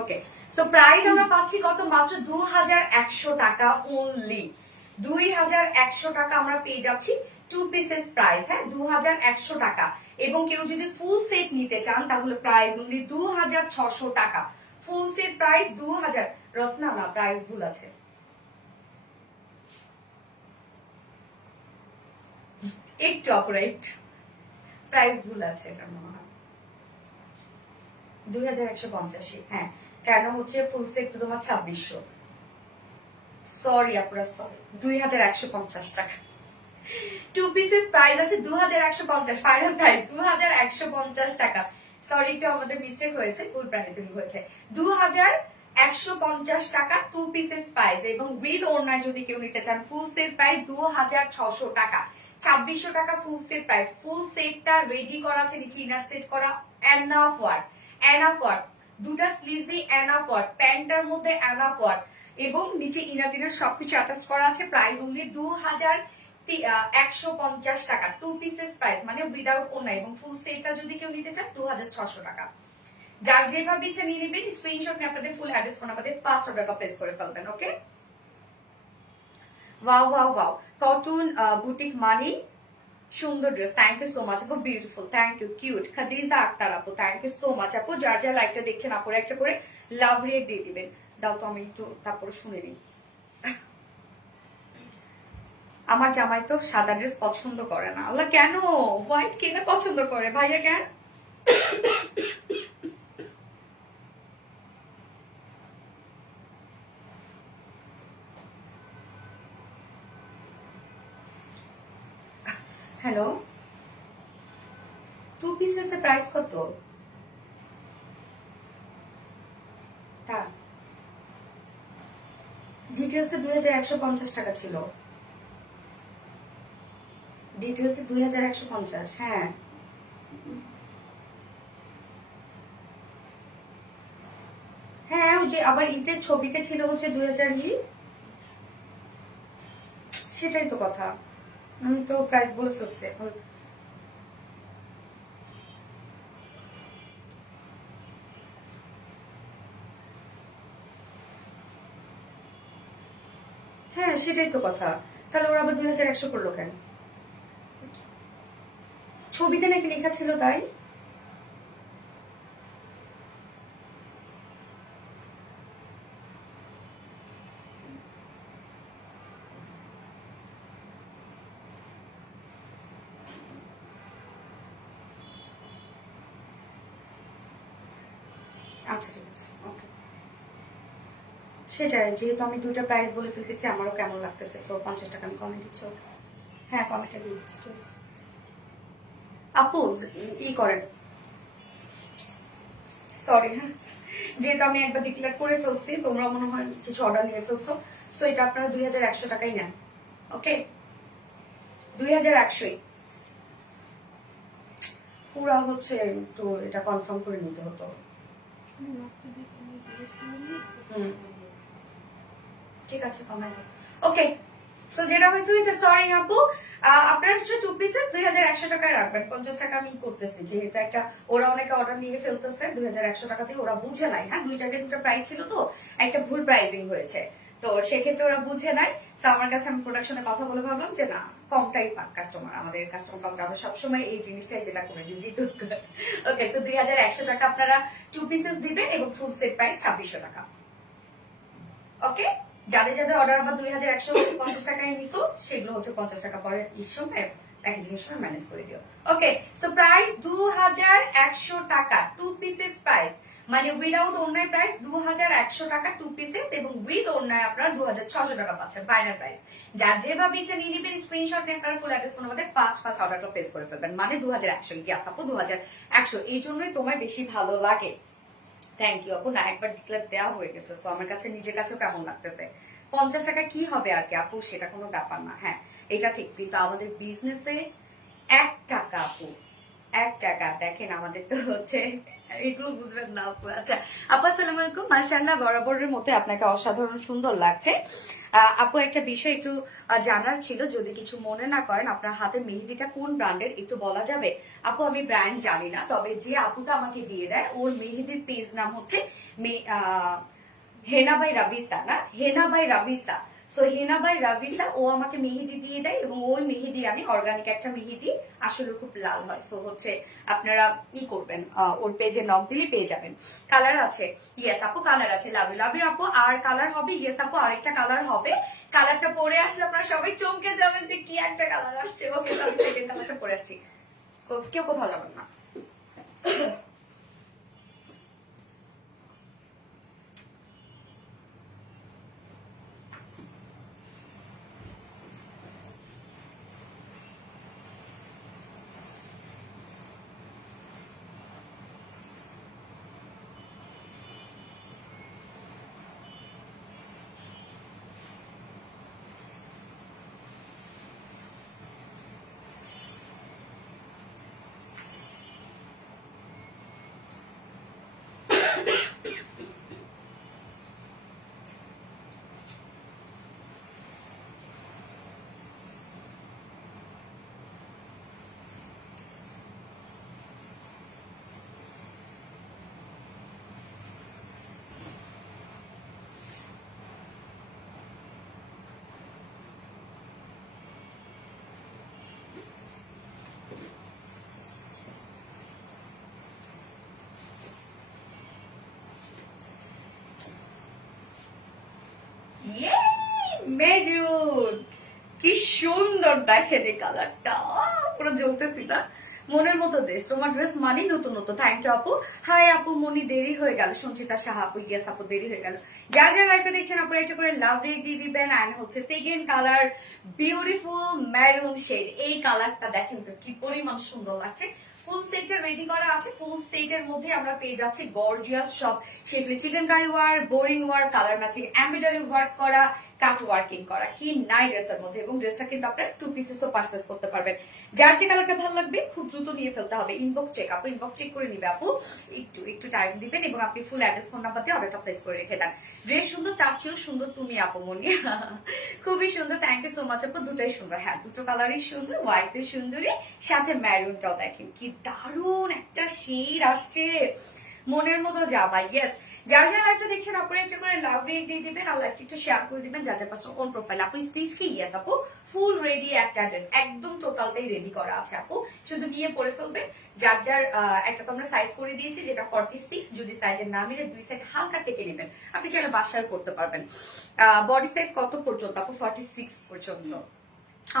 ওকে। সো প্রাইস আমরা পাচ্ছি কত? মাত্র 2100 টাকা অনলি। 2100 টাকা আমরা পেয়ে যাচ্ছি 2 পিসেস প্রাইস। হ্যাঁ, 2100 টাকা। এবং কেউ যদি ফুল সেট নিতে চান তাহলে প্রাইস অনলি 2600 টাকা। ফুল সেট প্রাইস 2000। রত্না না, প্রাইস ভুল আছে, একটু অপারেট, প্রাইস ভুল আছে, এটা মনে হয় 2150। হ্যাঁ, কেন হচ্ছে ফুল সেট তো তোমার 2600। সরি আপুরা, সরি, 2150 টাকা। 2 পিসেস প্রাইস আছে 2150, ফাইনাল প্রাইস 2150 টাকা। সরি, একটু আমাদের মিস্টেক হয়েছে, ফুল প্রাইসিং হয়েছে 2150 টাকা 2 পিসেস প্রাইস। এবং উইথ ওড়নায় যদি কেউ নিতে চান ফুল সেট প্রাইস 2600 টাকা। 2600 টাকা ফুল সেট প্রাইস। ফুল সেটটা রেডি করা আছে, নিচে ইনার সেট করা, এনাফ ওয়ার্ক, এনাফ ওয়ার্ক, দুটা স্লিভসে এনাফ ওয়ার্ক, প্যান্টটার মধ্যে এনাফ ওয়ার্ক, এবং নিচে ইনার টিনার সবকিছু অ্যাটাচ করা আছে। প্রাইস অনলি 2150 টাকা 2 পিসেস প্রাইস, মানে উইদাউট ওড়না। এবং ফুল সেটটা যদি কেউ নিতে চান 2600 টাকা। যার যেভাবে ইচ্ছা নিয়ে নেবেন, স্ক্রিনশট নিয়ে আপনাদের ফুল অ্যাড্রেস ফোন আমাদের 5 টাকা প্লেস করে ফেলবেন। Okay, wow wow wow, cotton boutique Moni, সুন্দর dress, thank you so much আপু, beautiful, thank you, cute. Khadija Akter আপু, থ্যাংক ইউ সো মাচ আপু। যার যার লাইকটা দেখছেন আপুরা একটা করে লাভ রিয়েক্ট দিয়ে দিবেন। দাও তো আমি একটু তারপরে শুনে নিই। আমার জামাই তো সাদা ড্রেস পছন্দ করে না। আল্লাহ, কেন? হোয়াইট কেনা পছন্দ করে ভাইয়া, কেন? হ্যালো, 2 পিসেস এর প্রাইস কত? তা ডিটেলসে 2150 টাকা ছিল, ডিটেলসে 2150। হ্যাঁ, হ্যাঁ, ওই যে আবার ঈদের ছবিতে ছিল হচ্ছে 2000 সেটাই তো কথা, আমি তো প্রাইস বলে ফেলছি এখন। হ্যাঁ, সেটাই তো কথা, তাহলে ওরা আবার 2100 করলো কেন? ছবিতে নাকি লেখা ছিল তাই। আচ্ছা ঠিক আছে, ওকে। সেটাই, যেহেতু আমি দুটো প্রাইস বলে ফেলতেছি, আমারও কেমন লাগতেছে। সো 50 টাকা আমি কমে দিচ্ছি। হ্যাঁ, কমেটা দিয়ে দিচ্ছি, ঠিক আছে। আপু ই করেন, সরি, হ্যাঁ যেহেতু আমি একবার ডিক্লেয়ার করে ফেলছি, তোমরা মনে হয় কিছু অর্ডার নিয়ে ফেলছো, সো এটা আপনারা 2100 টাকাই নেন। ওকে, 2100ই পুরা হচ্ছে, একটু এটা কনফার্ম করে নিতে হতো। ঠিক আছে, ওকে। সো যেটা হয়েছে সরি আপু, আপনার হচ্ছে 2 পিসেস 2100 টাকায় রাখবেন। 50 টাকা আমি করতেছি, যেহেতু একটা ওরা অনেকে অর্ডার নিয়ে ফেলতেছে 2100 টাকা দিয়ে, ওরা বুঝে নাই। হ্যাঁ, দুই জায়গায় দুটো প্রাইস ছিল, তো একটা ভুল প্রাইসিং হয়েছে, তো সেক্ষেত্রে ওরা বুঝে নাই। তো আমার কাছে আমি প্রোডাকশনে কথা বলে ভাবলাম যে না, কমটাই পাক কাস্টমার, আমাদের কাস্টমার কম। আমরা সবসময় এই জিনিসটাই যেটা করে যে জিতু। ওকে, তো 2100 টাকা আপনারা 2 পিসেস দিবেন এবং ফুল সেট প্রাইস 2600 টাকা। ওকে, যাদের যাদের অর্ডার আবার 2150 টাকায় নিছো, সেগুলো হচ্ছে 50 টাকা পরে সময় প্যাকেজিং এর সময় ম্যানেজ করে দিও। ওকে, সো প্রাইস 2100 টাকা 2 পিসেস প্রাইস, মানে উইদাউট ওড়নায় প্রাইস 2100 টাকা 2 পিসেস, এবং উইথ ওড়নায় আপনারা 2600 টাকা পাচ্ছেন ফাইনাল প্রাইস। যার যেভাবে ইচ্ছা নিয়ে নেবেন, স্ক্রিনশট নেন, আপনারা ফুল অ্যাড্রেস ফোন নাম্বারে ফার্স্ট অর্ডারটা প্লেস করে ফেলবেন, মানে 2100। ইয়াস আপু 2100, এই জন্যই তোমায় বেশি ভালো লাগে। থ্যাংক ইউ আপু, না একবার ডিক্লেয়ার দেওয়া হয়ে গেছে, সো আমার কাছে নিজের কাছেও কেমন লাগতেছে। 50 টাকা কি হবে আর কি আপু, সেটা কোনো ব্যাপার না। হ্যাঁ, এটা ঠিক, কিন্তু আমাদের বিজনেসে 1 টাকা আপু, 1 টাকা। দেখেন আমাদের তো হচ্ছে এগুলো বুঝবেন না আপু। আচ্ছা আপু, আসসালামু আলাইকুম, মাশাআল্লাহ বরাবরের মতো আপনাকে অসাধারণ সুন্দর লাগছে। আপু একটা বিষয় একটু জানার ছিল, যদি কিছু মনে না করেন, আপনার হাতের মেহেদিটা কোন ব্র্যান্ডের একটু বলা যাবে? আপু আমি ব্র্যান্ড জানি না, তবে যে আপুটা আমাকে দিয়ে দেয় ওর মেহেদির পেজ নাম হচ্ছে হেনা বাই রাভিসা, না হেনা বাই রাভিসা। সো হেনা বাই রাভিসা, ও আমাকে মেহেদি দিয়ে দেয় এবং ওই মেহেদি আমি অর্গানিক একটা মেহেদি, আসলে খুব লাল হয়। সো হচ্ছে আপনারা ই করবেন, ওর পেজে নক দিলে পেয়ে যাবেন। কালার আছে, ইয়েস আপু কালার আছে, লাভ ইউ আপু। আর কালার হবে, ইয়েস আপু আরেকটা কালার হবে। কালারটা পরে আসলে আপনারা সবাই চমকে যাবেন যে কি একটা কালার আসছে। ওকে, আমি সেকেন্ড কালারটা পরে আসছি, কেউ কোথাও যাবেন না। মেরুন, কি সুন্দর দেখেন এই কালারটা, পুরো জ্বলতেছি না। মনের মতো ড্রেস, তোমার ড্রেস মানে নতুন নতুন। থ্যাংক ইউ আপু। হাই আপু, মনি দেরি হয়ে গেল। সঞ্চিতা সাহা আপু, ইয়েস আপু দেরি হয়ে গেল। যার যার লাইফে দেখছেন আপু একটা করে লাভ রেট দিয়ে দিবেন। এন্ড হচ্ছে second colour beautiful maroon shade, এই কালারটা দেখেন তো কি পরিমাণ সুন্দর লাগছে। ফুল সেটের রেডি করা আছে, ফুল সেটের মধ্যে আমরা পেয়ে যাচ্ছি গর্জিয়াস সব schiffli chikankari work, boring work, colour matching embroidery work করা, কাট ওয়ার্কিং করা, কি নাই ড্রেসের মধ্যে। এবং ড্রেসটা কিন্তু আপনারা 2 পিসেসও পারচেজ করতে পারবেন। যার যে কালারটা ভালো লাগবে খুব দ্রুত নিয়ে ফেলতে হবে। ইনবক্স চেক আপু, ইনবক্স চেক করে নিবে আপু, একটু টাইম দিবেন এবং আপনি ফুল অ্যাড্রেস ফোন নাম্বার দিয়ে অর্ডারটা প্লেস করে রেখে দেন। ড্রেস সুন্দর, তার চেয়েও সুন্দর তুমি আপু মনি। খুবই সুন্দর, থ্যাংক ইউ সো মাচ আপু। দুটাই সুন্দর, হ্যাঁ দুটো কালারই সুন্দর, হোয়াইটের সুন্দরী, সাথে ম্যারুনটাও দেখেন কি দারুণ একটা শেড আসছে, মনের মতো জামা। ইয়েস, যার যার লাইফটা দেখছেন আপনারা একটা করে লাভ রেট দিয়ে দিবেন আর লাইফটা একটু শেয়ার করে দিবেন যার যার পার্সোনাল ওন প্রোফাইল। আপু স্টিচ কি? ইয়েস আপু, ফুল রেডি একটা ড্রেস, একদম টোটালটাই রেডি করা আছে আপু, শুধু নিয়ে পরে ফেলবেন। যার যার একটা তো আমরা সাইজ করে দিয়েছি যেটা 46, যদি সাইজের না মিলে দুই সাইড হালকা টেকে নেবেন, আপনি চাইলে বাসায় করতে পারবেন। বডি সাইজ কত পর্যন্ত আপু? 46 পর্যন্ত।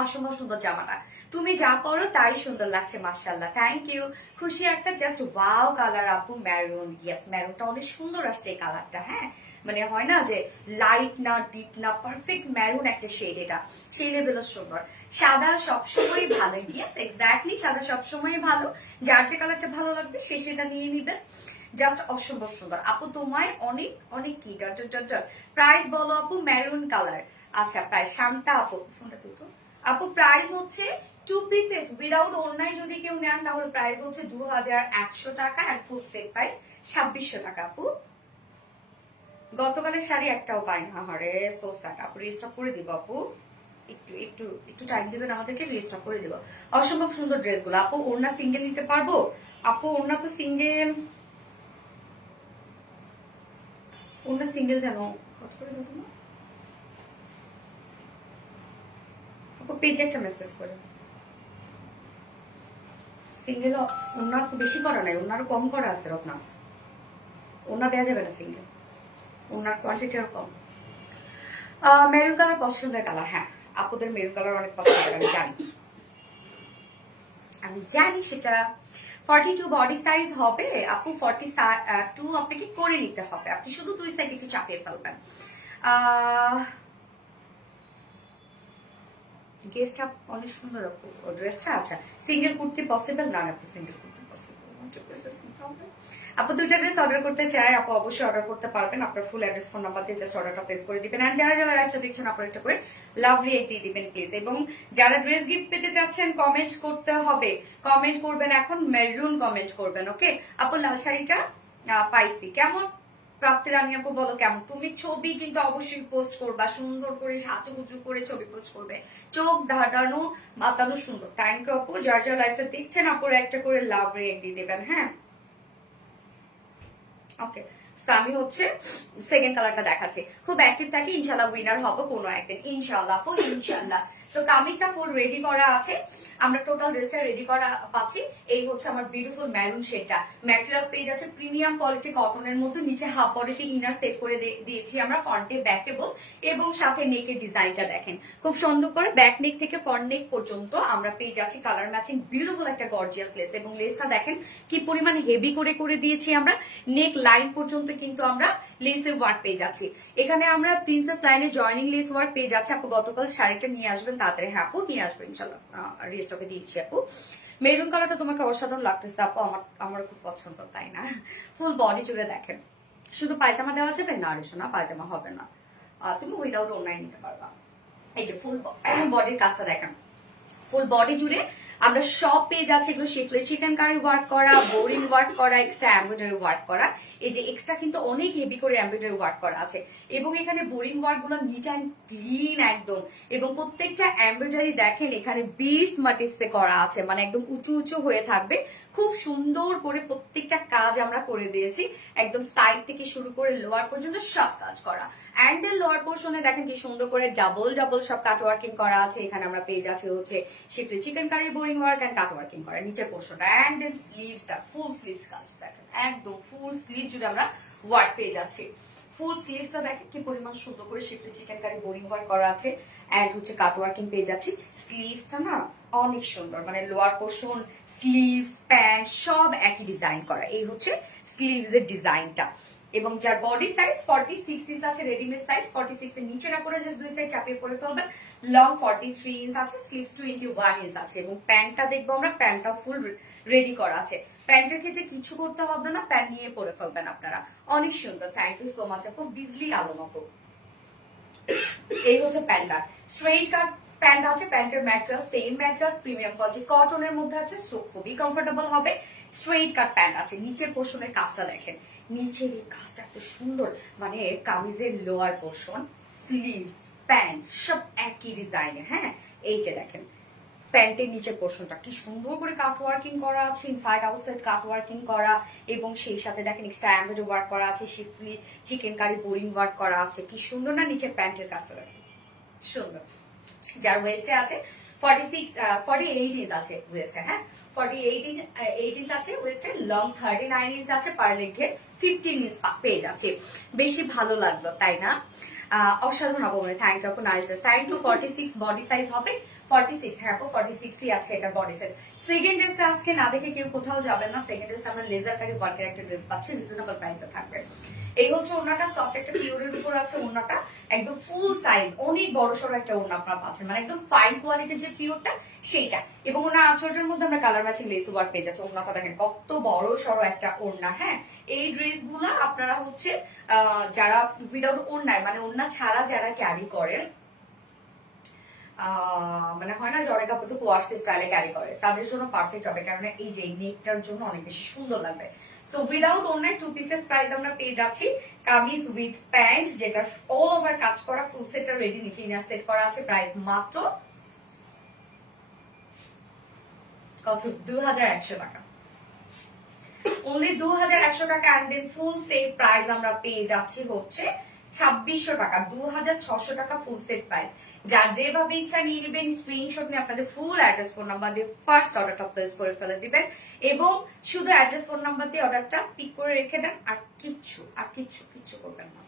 অসম্ভব সুন্দর জামাটা, তুমি যা পরো তাই সুন্দর লাগছে, মাশাআল্লাহ, থ্যাংক ইউ। খুশি একটা জাস্ট ওয়াও কালার আপু, ম্যারুন। ইয়েস, ম্যারুনটা অনেক সুন্দর আসছে এই কালারটা। হ্যাঁ, মানে হয় না যে লাইট না ডিপ না, পারফেক্ট ম্যারুন একটা শেড, এটা সেই লেভেলের সুন্দর। সাদা সবসময় ভালো, ইয়েস এক্স্যাক্টলি, সাদা সবসময় ভালো। যার যে কালারটা ভালো লাগবে সে সেটা নিয়ে নিবেন। জাস্ট অসম্ভব সুন্দর আপু। তোমায় অনেক অনেক কি প্রাইস বলো আপু? Maroon colour. আচ্ছা প্রাইস শান্তা আপু, ফোনটা তুলতো আপু। প্রাইস হচ্ছে 2 পিসেস উইদাউট ওড়নায় যদি কেউ নেন তাহলে প্রাইস হচ্ছে 2100 টাকা, আর ফুল সেট প্রাইস 2600 টাকা আপু। গতকালের শাড়ি একটাও পাই না, হরে সো স্যাড আপু। রিস্টক করে দিব আপু, একটু একটু একটু টাইম দিবেন আমাদেরকে, রিস্টক করে দিব। অসম্ভব সুন্দর ড্রেসগুলো আপু। ওড়না সিঙ্গেল নিতে পারবো আপু? ওড়না তো সিঙ্গেল, ওড়না সিঙ্গেল জানো কত করে দেবো না আপু? পেজে একটা মেসেজ করে। সিঙ্গেল ওড়না তো বেশি করা নাই, ওড়নারও কম করা আছে রত্নাথ। ওড়না দেওয়া যাবে না সিঙ্গেল, ওনার কোয়ান্টিটি আরো কম। মেরুন কালার পছন্দের কালার, হ্যাঁ আপুদের মেরুন কালার অনেক পছন্দের, আমি জানি, আমি জানি সেটা। 42 বডি সাইজ হবে আপু, 42 আপনাকে করে নিতে হবে, আপনি শুধু 2 সাইড একটু চাপিয়ে ফেলবেন। গেস্টটা অনেক সুন্দর আপু, ড্রেসটা। আচ্ছা সিঙ্গেল কুর্তি পসিবল না আপু? Single kurti possible. আপু 2টা ড্রেস অর্ডার করতে চাই আপু, অবশ্যই অর্ডার করতে পারবেন। আপনার ফুল অ্যাড্রেস ফোন নাম্বার দিয়ে জাস্ট অর্ডারটা প্লেস করে দিবেন। আর যারা যারা লাইভটা দেখছেন আপনারা একটা করে লাভ রিয়েক্ট দিয়ে দিবেন প্লিজ। এবং যারা ড্রেস গিফট পেতে চাচ্ছেন কমেন্টস করতে হবে, কমেন্ট করবেন এখন, মেরুন কমেন্ট করবেন। ওকে আপু লাল শাড়িটা পাইছি, কেমন প্রাপ্তি রানী আপু বলো কেমন? তুমি ছবি কিন্তু অবশ্যই পোস্ট করবা, সুন্দর করে সাজুগুজু করে ছবি পোস্ট করবে, চোখ ধাঁধানো মাতানো সুন্দর। থ্যাংক ইউ আপু। যার যার লাইফে দেখছেন আপুর একটা করে লাভ রিয়েক্ট দিয়ে দেবেন। হ্যাঁ ওকে, আমি হচ্ছে সেকেন্ড কালারটা দেখাচ্ছি। খুব অ্যাক্টিভ থাকি, ইনশাল্লাহ উইনার হবো কোনো একদিন, ইনশাল্লাহ আপু ইনশাল্লাহ। তো কামিজটা ফুল রেডি করা আছে, আমরা টোটাল ড্রেসটা রেডি করা পাচ্ছি। এই হচ্ছে আমার বিউটিফুল মেরুন শেডটা। ম্যাটেরিয়ালস পেজ আছে প্রিমিয়াম কোয়ালিটি কটনের মধ্যে, নিচে হাফ বডিতে ইনার সেট করে দিয়েছি আমরা, ফ্রন্টে ব্যাকেবল এবং সাথে নেকের ডিজাইনটা দেখেন খুব সুন্দর করে, ব্যাক নেক থেকে ফ্রন্ট নেক পর্যন্ত আমরা পেয়ে যাচ্ছি কালার ম্যাচিং বিউটিফুল একটা গর্জিয়াস লেস। এবং লেসটা দেখেন কি পরিমাণ হেভি করে করে দিয়েছি আমরা, নেক লাইন পর্যন্ত কিন্তু আমরা লেসের ওয়ার্ক পেয়ে যাচ্ছি। এখানে আমরা প্রিন্সেস লাইনে জয়নিং লেস ওয়ার্ক পেয়ে যাচ্ছি। আপু গতকাল শাড়িটা নিয়ে আসবেন তাড়াতাড়ি, হ্যাঁ আপু নিয়ে আসবেন ইনশাল্লাহ, রেস্টকে দিয়েছি আপু। মেরুন কালারটা তোমাকে অসাধারণ লাগতেছে আপু, আমার খুব পছন্দ, তাই না? ফুল বডি জুড়ে দেখেন, শুধু পায়জামা দেওয়া যাবে না রেশো, না পায়জামা হবে না, তুমি উইদাউট ওড়নায় নিতে পারবা। এই যে ফুল বডির কাজটা দেখেন, ফুল বডি জুড়ে আমরা সব পেয়ে যাচ্ছি। এগুলো শিফলে চিকেন কারি ওয়ার্ক করা, বোরিং ওয়ার্ক করা, এক্সট্রা এমব্রয়ডারি ওয়ার্ক করা। এই যে এক্সট্রা কিন্তু অনেক হেভি করে এমব্রয়ডারি ওয়ার্ক করা আছে, এবং এখানে বোরিং ওয়ার্ক গুলো নিট অ্যান্ড ক্লিন একদম। এবং প্রত্যেকটা এমব্রয়ডারি দেখেন এখানে বিটস মোটিভসে করা আছে, মানে একদম উঁচু উঁচু হয়ে থাকবে, খুব সুন্দর করে প্রত্যেকটা কাজ আমরা করে দিয়েছি, একদম সাইড থেকে শুরু করে লোয়ার পর্যন্ত সব কাজ করা। অ্যান্ড এর লোয়ার পোর্শনে দেখেন কি সুন্দর করে ডাবল ডাবল সব কাট ওয়ার্কিং করা আছে। এখানে আমরা পেয়ে যাচ্ছি হচ্ছে schiffli chikankari boring work and cut working করা নিচের পোর্শনটা। অ্যান্ড দেন স্লিভসটা ফুল স্লিভস কাজ দেখেন, একদম ফুল স্লিভ জুড়ে আমরা ওয়ার্ক পেয়ে যাচ্ছি। ফুল স্লিভসটা দেখেন কি পরিমাণ সুন্দর করে শিফলি চিকেন কারি বোরিং ওয়ার্ক করা আছে, অ্যান্ড হচ্ছে কাট ওয়ার্কিং পেয়ে যাচ্ছি। স্লিভসটা না অনেক সুন্দর, মানে লোয়ার পোর্শন, স্লিভস, প্যান্ট সব একই ডিজাইন করা। এই হচ্ছে স্লিভস এর ডিজাইনটা। এবং যার বডি সাইজ 46 ইঞ্চ আছে, রেডিমেড সাইজ 46 এর নিচে না করে জাস্ট 2 সাইড চাপিয়ে পরে ফেলবেন। লং 43 ইঞ্চ আছে, স্লিভস 21 ইঞ্চ আছে। এবং প্যান্টটা দেখবো আমরা, প্যান্টটা ফুল রেডি করা আছে। প্যান্টের ক্ষেত্রে কিছু করতে হবে না, প্যান্ট নিয়ে পরে ফেলবেন আপনারা, অনেক সুন্দর। থ্যাংক ইউ সো মাচ আপু, বিজলি আলম আপু। এই হচ্ছে প্যান্টটা, স্ট্রেইট কাট প্যান্ট আছে, প্যান্টের mattress same mattress premium quality কটনের মধ্যে আছে, সো খুবই কমফোর্টেবল হবে। স্ট্রেইট কাট প্যান্ট আছে, নিচের পোর্শনের কাজটা দেখেন, নিচের এই কাজটা এত সুন্দর, মানে কামিজের লোয়ার পোর্শন, স্লিভস, প্যান্ট সব একই ডিজাইনে। হ্যাঁ এই যে দেখেন প্যান্টের নিচের পোর্শনটা কি সুন্দর করে কাট ওয়ার্কিং করা আছে, ইনসাইড আউটসাইড কাট ওয়ার্কিং করা, এবং সেই সাথে দেখেন এক্সট্রা এমব্রয়ডারি ওয়ার্ক করা আছে, schiffli chikankari boring work করা আছে, কি সুন্দর না? নিচের প্যান্টের কাজটা দেখেন সুন্দর। যার ওয়েস্টে আছে 48 ইঞ্চ আছে ওয়েস্টে, হ্যাঁ 48 ইঞ্চ আছে ওয়েস্টে, লং 39 ইঞ্চ আছে, পার লেগের 15 ইঞ্চ পেয়ে যাচ্ছে। বেশি ভালো লাগলো তাই না? অসাধারণ অবমানে থ্যাংক ইউ আপু, nice. Thank you. 46 body size হবে, 46, হ্যাঁ আপু 46ই আছে এটা বডি সেট। সেকেন্ড ড্রেসটা আজকে না দেখে কেউ কোথাও যাবেন না। সেকেন্ড ড্রেসটা আমরা লেজার কারি ওয়ার্কের একটা ড্রেস পাচ্ছি, রিজনেবল প্রাইসে থাকবে। এই হচ্ছে ওড়নাটা, সফট একটা পিওরের উপর আছে ওড়নাটা, একদম ফুল সাইজ, অনেক বড় সড়ো একটা ওড়না আপনারা পাচ্ছেন, মানে একদম ফাইন কোয়ালিটির যে পিওরটা সেইটা। এবং ওনার আঁচলটার মধ্যে আমরা কালার ম্যাচিং লেস ওয়ার্ক পেয়ে যাচ্ছে। ওড়নাটা দেখেন কত বড় সড়ো একটা ওড়না। হ্যাঁ, এই ড্রেসগুলো আপনারা হচ্ছে যারা উইদাউট ওড়নায়, মানে ওড়না ছাড়া যারা ক্যারি করেন, মানে হয় না যে অনেক কাপড় তো ওয়াশ স্টাইলে ক্যারি করে, তাদের জন্য পারফেক্ট হবে, কারণ এই যে নেকটার জন্য অনেক বেশি সুন্দর লাগবে। So without online 2 pieces price আমরা পেয়ে যাচ্ছি কামিজ উইথ প্যান্ট, যেটা অল ওভার কাজ করা, ফুল সেটটা রেডি, নিচে ইনার সেট করা আছে। প্রাইস মাত্র কত? 2100 টাকা, অনলি 2100 টাকা। And then full set price আমরা পেয়ে যাচ্ছি হচ্ছে 2600 টাকা, 2600 টাকা ফুল সেট প্রাইস। যার যেভাবে ইচ্ছা নিয়ে নেবেন, স্ক্রিনশট নিয়ে আপনাদের ফুল অ্যাড্রেস ফোন নাম্বার দিয়ে ফার্স্ট অর্ডারটা প্লেস করে ফেলে দিবেন, এবং শুধু অ্যাড্রেস ফোন নাম্বার দিয়ে অর্ডারটা পিক করে রেখে দেন, আর কিচ্ছু করবেন না।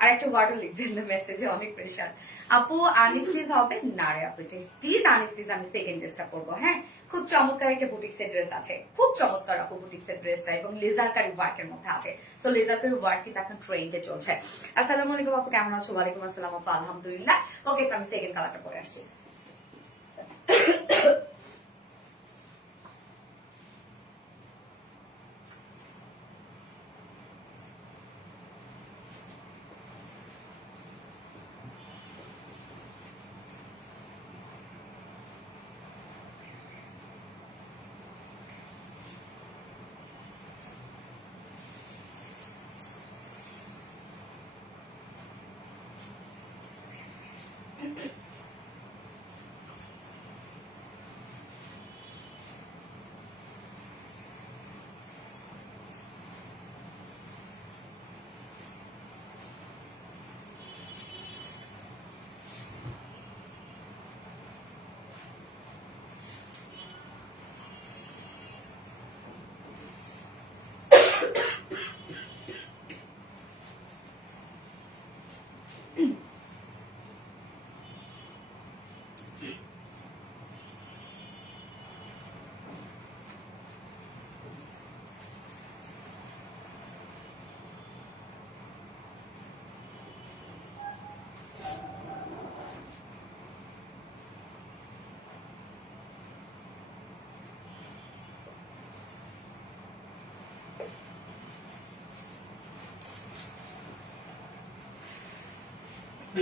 আর একটা ওয়ার্ডও লিখবেন না মেসেজে, অনেক প্রেশার। আপু আনস্টিচ হবে না রে আপু, স্টিচ আনস্টিচ আমি সেকেন্ড ড্রেসটা পরবো। হ্যাঁ, খুব চমৎকার একটা বুটিক্সের ড্রেস আছে, খুব চমৎকার আপু বুটিক্সের ড্রেসটা, এবং লেজার কারি ওয়ার্কের মধ্যে আছে। সো লেজার কারি ওয়ার্ক কিন্তু এখন ট্রেন্ডে চলছে। আসসালামু আলাইকুম আপু, কেমন আছো? ওয়ালাইকুম আসসালাম আপু, আলহামদুলিল্লাহ। ওকে, আমি সেকেন্ড কালারটা পরে আসছি।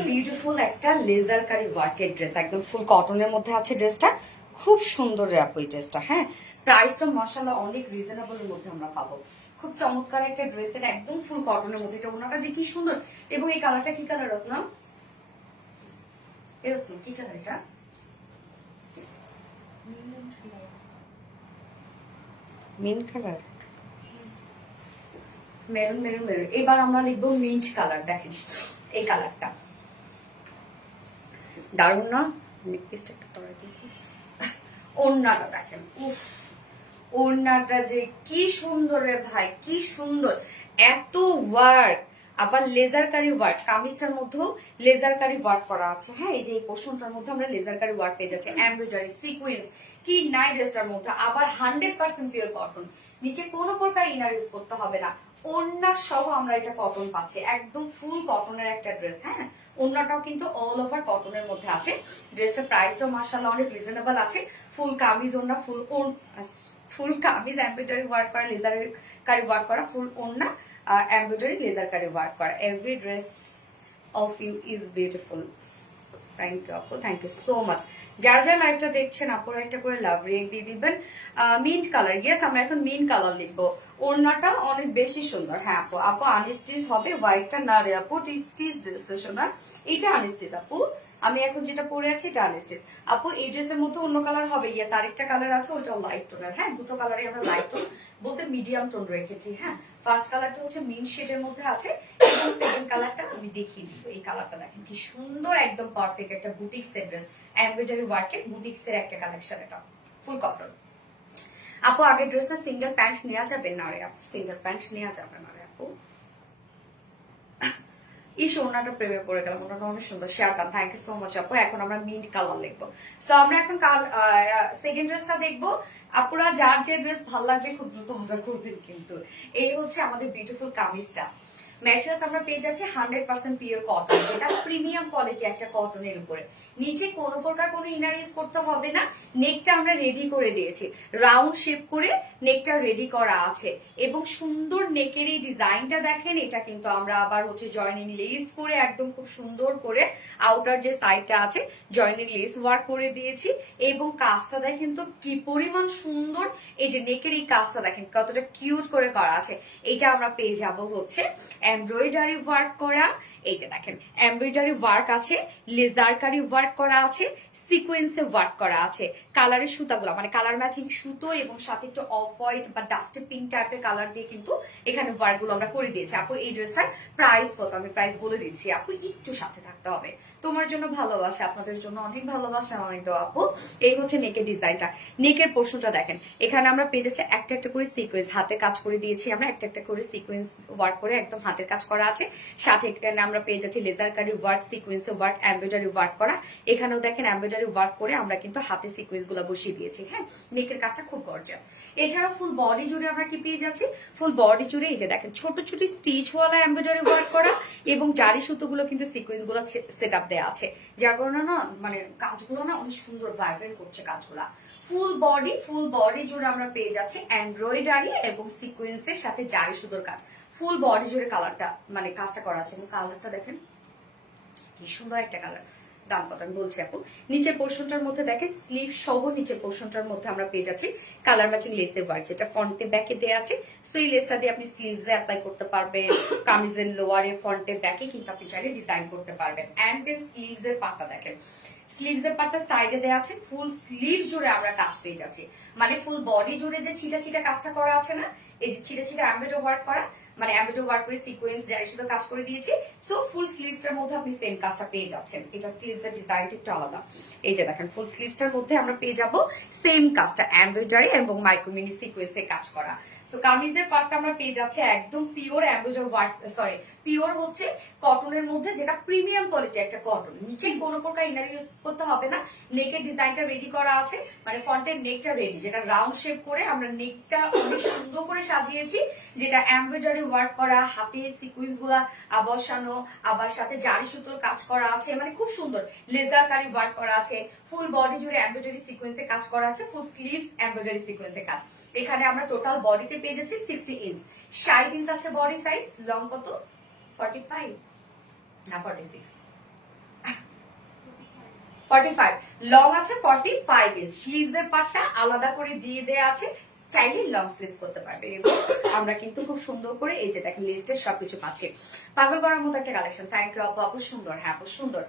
বিউটিফুল একটা লেজার কারি ওয়ার্কের ড্রেস, একদম ফুল কটনের মধ্যে আছে ড্রেসটা, খুব সুন্দর আপু এই ড্রেসটা। হ্যাঁ, প্রাইসটা মাশাআল্লাহ অনেক রিজনেবলের মধ্যে আমরা পাবো। খুব চমৎকার একটা ড্রেস, এটা একদম ফুল কটনের মধ্যে, এটা ওনাটা যে কি সুন্দর। এবং এই কালারটা কি কালার রত্নাম? এরকম কি কালার এটা? Mint colour, maroon maroon maroon. এবার আমরা লিখবো মিন্ট কালার। দেখেন এই কালারটা দারুণ না? নেকপিসটা একটু পরে দিই। ওড়নাটা দেখেন, উফ, ওড়নাটা যে কি সুন্দর রে ভাই, কি সুন্দর, এত ওয়ার্ক, আবার লেজার কারি ওয়ার্ক। কামিজটার মধ্যেও লেজার কারি ওয়ার্ক করা আছে। হ্যাঁ, এই যে এই পোর্শনটার মধ্যে আমরা লেজার কারি ওয়ার্ক পেয়ে যাচ্ছি, এমব্রয়ডারি সিকোয়েন্স, কি নাই ড্রেসটার মধ্যে, আবার 100% পিওর কটন, নিচে কোনো প্রকার ইনার ইউজ করতে হবে না। ওড়না সহ আমরা এটা কটন পাচ্ছি, একদম ফুল কটনের একটা ড্রেস। হ্যাঁ, ওড়নাটাও কিন্তু অল ওভার কটনের মধ্যে আছে। ড্রেসটার প্রাইসটাও মাশাআল্লাহ অনেক রিজনেবল আছে। ফুল কামিজ ওড়না, ফুল কামিজ এমব্রয়ডারি ওয়ার্ক করা, লেজার কারি ওয়ার্ক করা, ফুল ওড়না এমব্রয়ডারি লেজার কারি ওয়ার্ক করা। Every dress of you is beautiful. Thank you আপু, থ্যাংক ইউ সো মাচ। যারা যারা লাইভটা দেখছেন আপুরা একটা করে লাভ রিয়েক্ট দিয়ে দিবেন। মিন্ট কালার, ইয়েস আমরা এখন মিন্ট কালার লিখবো। ওড়নাটা অনেক বেশি সুন্দর। হ্যাঁ আপু, আপু আনস্টিচ হবে, হোয়াইটটা না রে আপু, স্টিচ ড্রেস না, এটা আনস্টিচ আপু। আমি এখন যেটা পরে আছি এটা আনস্টিচ আপু। এই ড্রেসের মধ্যে অন্য কালার হবে, ইয়েস আরেকটা কালার আছে, ওইটাও লাইট টোনের। হ্যাঁ, দুটো কালারই আমরা লাইট টোন বলতে মিডিয়াম টোন রেখেছি। হ্যাঁ, ফার্স্ট কালারটা হচ্ছে মিন্ট শেডের মধ্যে আছে, এবং সেকেন্ড কালারটা আমি দেখিয়ে দিব। এই কালারটা দেখেন কি সুন্দর, একদম পারফেক্ট একটা বুটিক্স এর ড্রেস, এমব্রয়ডারি ওয়ার্কের বুটিক্স এর একটা কালেকশন, এটা ফুল কটন। আপু আগের ড্রেসটা সিঙ্গেল প্যান্ট নেওয়া যাবে না রে আপু? সিঙ্গেল প্যান্ট নেওয়া যাবে না রে আপু। এই ওড়নাটা প্রেমে পড়ে গেলাম, ওনাটা অনেক সুন্দর। শেয়ার কান, থ্যাংক ইউ সো মাচ আপু। এখন আমরা মিন্ট কালার লিখবো। সো আমরা এখন সেকেন্ড ড্রেসটা দেখবো। আপুরা যার যে ড্রেস ভালো লাগবে খুব দ্রুত অর্ডার করবেন কিন্তু। এই হচ্ছে আমাদের বিউটিফুল কামিজটা। ম্যাটেরিয়ালস আমরা পেয়ে যাচ্ছি 100% পিওর কটন, যেটা প্রিমিয়াম কোয়ালিটি একটা কটনের উপরে। নিচে কোনো প্রকার কোনো ইনার ইউজ করতে হবে না। নেকটা আমরা রেডি করে দিয়েছি, রাউন্ড শেপ করে নেকটা রেডি করা আছে এবং সুন্দর নেকের এই ডিজাইনটা দেখেন। এটা কিন্তু আমরা আবার হচ্ছে জয়েনিং লেস করে একদম খুব সুন্দর করে আউটার যে সাইডটা আছে জয়েনিং লেস ওয়ার্ক করে দিয়েছি এবং কাজটা দেখেন তো কি পরিমাণ সুন্দর। এই যে নেকের এই কাজটা দেখেন কতটা কিউট করে করা আছে। এটা আমরা পেয়ে যাব হচ্ছে এমব্রয়ডারি ওয়ার্ক করা। এই যে দেখেন এমব্রয়ডারি ওয়ার্ক আছে, লেজারকারি ওয়ার্ক করা আছে, সিকোয়েন্সে ওয়ার্ক করা আছে। কালারের সুতাগুলো মানে কালার ম্যাচিং সুতো এবং সাথে একটু অফ হোয়াইট বা ডাস্টি পিঙ্ক টাইপের কালার দিয়ে কিন্তু এখানে ওয়ার্ক গুলো আমরা করে দিয়েছি। আপু এই ড্রেসটার প্রাইস কত? আমি প্রাইস বলে দিচ্ছি আপু, একটু সাথে থাকতে হবে। তোমার জন্য ভালোবাসা, আপনাদের জন্য অনেক ভালোবাসা অনেক দো আপু। এই হচ্ছে নেকের ডিজাইনটা। নেকের পোর্শনটা দেখেন, এখানে আমরা পেয়ে যাচ্ছি একটা একটা করে সিকোয়েন্স, হাতে কাজ করে দিয়েছি আমরা একটা একটা করে সিকোয়েন্স ওয়ার্ক করে, একদম হাতের কাজ করা আছে। সাথে এখানে আমরা পেয়ে যাচ্ছি লেজারকারি ওয়ার্ক, সিকোয়েন্সে ওয়ার্ক, এমব্রয়ডারি ওয়ার্ক করা। এখানেও দেখেন এমব্রয়ডারি ওয়ার্ক করে আমরা কিন্তু হাতে সিকোয়েন্স গুলো বসিয়ে দিয়েছি। হ্যাঁ, নেকের কাজটা খুব গর্জিয়াস। এছাড়া ফুল বডি জুড়ে আমরা কি পেয়ে যাচ্ছি? ফুল বডি জুড়ে এই যে দেখেন ছোট ছোট স্টিচওয়ালা এমব্রয়ডারি ওয়ার্ক করা এবং জারি সুতোগুলো কিন্তু সিকোয়েন্স গুলো সেট আপ দেওয়া আছে, যার কারণে না মানে কাজগুলো না অনেক সুন্দর ভাইব্রেন্ট করছে কাজগুলা। ফুল বডি জুড়ে আমরা পেয়ে যাচ্ছি এমব্রয়ডারি এবং সিকোয়েন্সের সাথে জারি সুতোর কাজ। ফুল বডি জুড়ে কালারটা মানে কাজটা করা আছে এবং কালারটা দেখেন কি সুন্দর একটা কালার। দাম কত আমি বলছি আপু। নিচের পোর্শনটার মধ্যে দেখেন স্লিভ সহ নিচের পোর্শনটার মধ্যে আমরা পেয়ে যাচ্ছি কালার ম্যাচিং লেসের ওয়ার্ক, যেটা ফ্রন্টে ব্যাকে দেওয়া আছে। সো এই লেসটা দিয়ে আপনি স্লিভসে অ্যাপ্লাই করতে পারবেন, কামিজের লোয়ারে ফ্রন্টে ব্যাকে কিন্তু আপনি চাইলে ডিজাইন করতে পারবেন। এন্ড দেন স্লিভসের পাটটা দেখেন, স্লিভসের পাটটা সাইডে দেওয়া আছে, ফুল স্লিভ জুড়ে আমরা কাজ পেয়ে যাচ্ছি। মানে ফুল বডি জুড়ে যে ছিটা ছিটা কাজটা করা আছে না, এই যে ছিটা ছিটা এমব্রয়ডারি ওয়ার্ক করা, মানে এমব্রয়ডারি ওয়ার্ক করে সিকোয়েন্স জারি সুতো কাজ করে দিয়েছি। সো ফুল স্লিভসটার মধ্যে আপনি সেম কাজটা পেয়ে যাচ্ছেন। এটা স্লিভসের ডিজাইনটা একটু আলাদা। এই যে দেখেন ফুল স্লিভসটার মধ্যে আমরা পেয়ে যাব সেম কাজটা এমব্রয়ডারি এবং মাইক্রো মিনি সিকোয়েন্সে কাজ করা। সো কামিজের পার্টটা আমরা পেয়ে যাচ্ছে একদম pure embroidery work, sorry pure হচ্ছে কটনের মধ্যে, যেটা প্রিমিয়াম কোয়ালিটি একটা কটন। নিচে কোনো প্রকার ইনার ইউজ করতে হবে না। নেকের ডিজাইনটা রেডি করা আছে, মানে ফ্রন্টের নেকটা রেডি, যেটা রাউন্ড শেপ করে আমরা নেকটা অনেক সুন্দর করে সাজিয়েছি, যেটা এমব্রয়ডারি ওয়ার্ক করা, হাতে সিকোয়েন্স গুলা বসানো, আবার সাথে জারি সুতোর কাজ করা আছে, মানে খুব সুন্দর লেজার কারি ওয়ার্ক করা আছে। ফুল বডি জুড়ে এমব্রয়ডারি সিকোয়েন্সে কাজ করা আছে, ফুল স্লিভস এমব্রয়ডারি সিকোয়েন্সে কাজ। এখানে আমরা টোটাল বডিতে পেয়ে যাচ্ছি 60 ইঞ্চ, 60 ইঞ্চ আছে বডি সাইজ। লং কত? 45 না 46? 45 লং আছে, 45 ইঞ্চ। স্লিভস এর পার্টটা আলাদা করে দিয়ে দেয়া আছে, চাইলে লং স্লিভস করতে পারবে। এবং আমরা কিন্তু খুব সুন্দর করে এই যে দেখেন লিস্টের সবকিছু পাচ্ছি। পাগল করার মতো একটা কালেকশন। থ্যাংক ইউ আপু। আপু সুন্দর, হ্যাঁ আপু সুন্দর।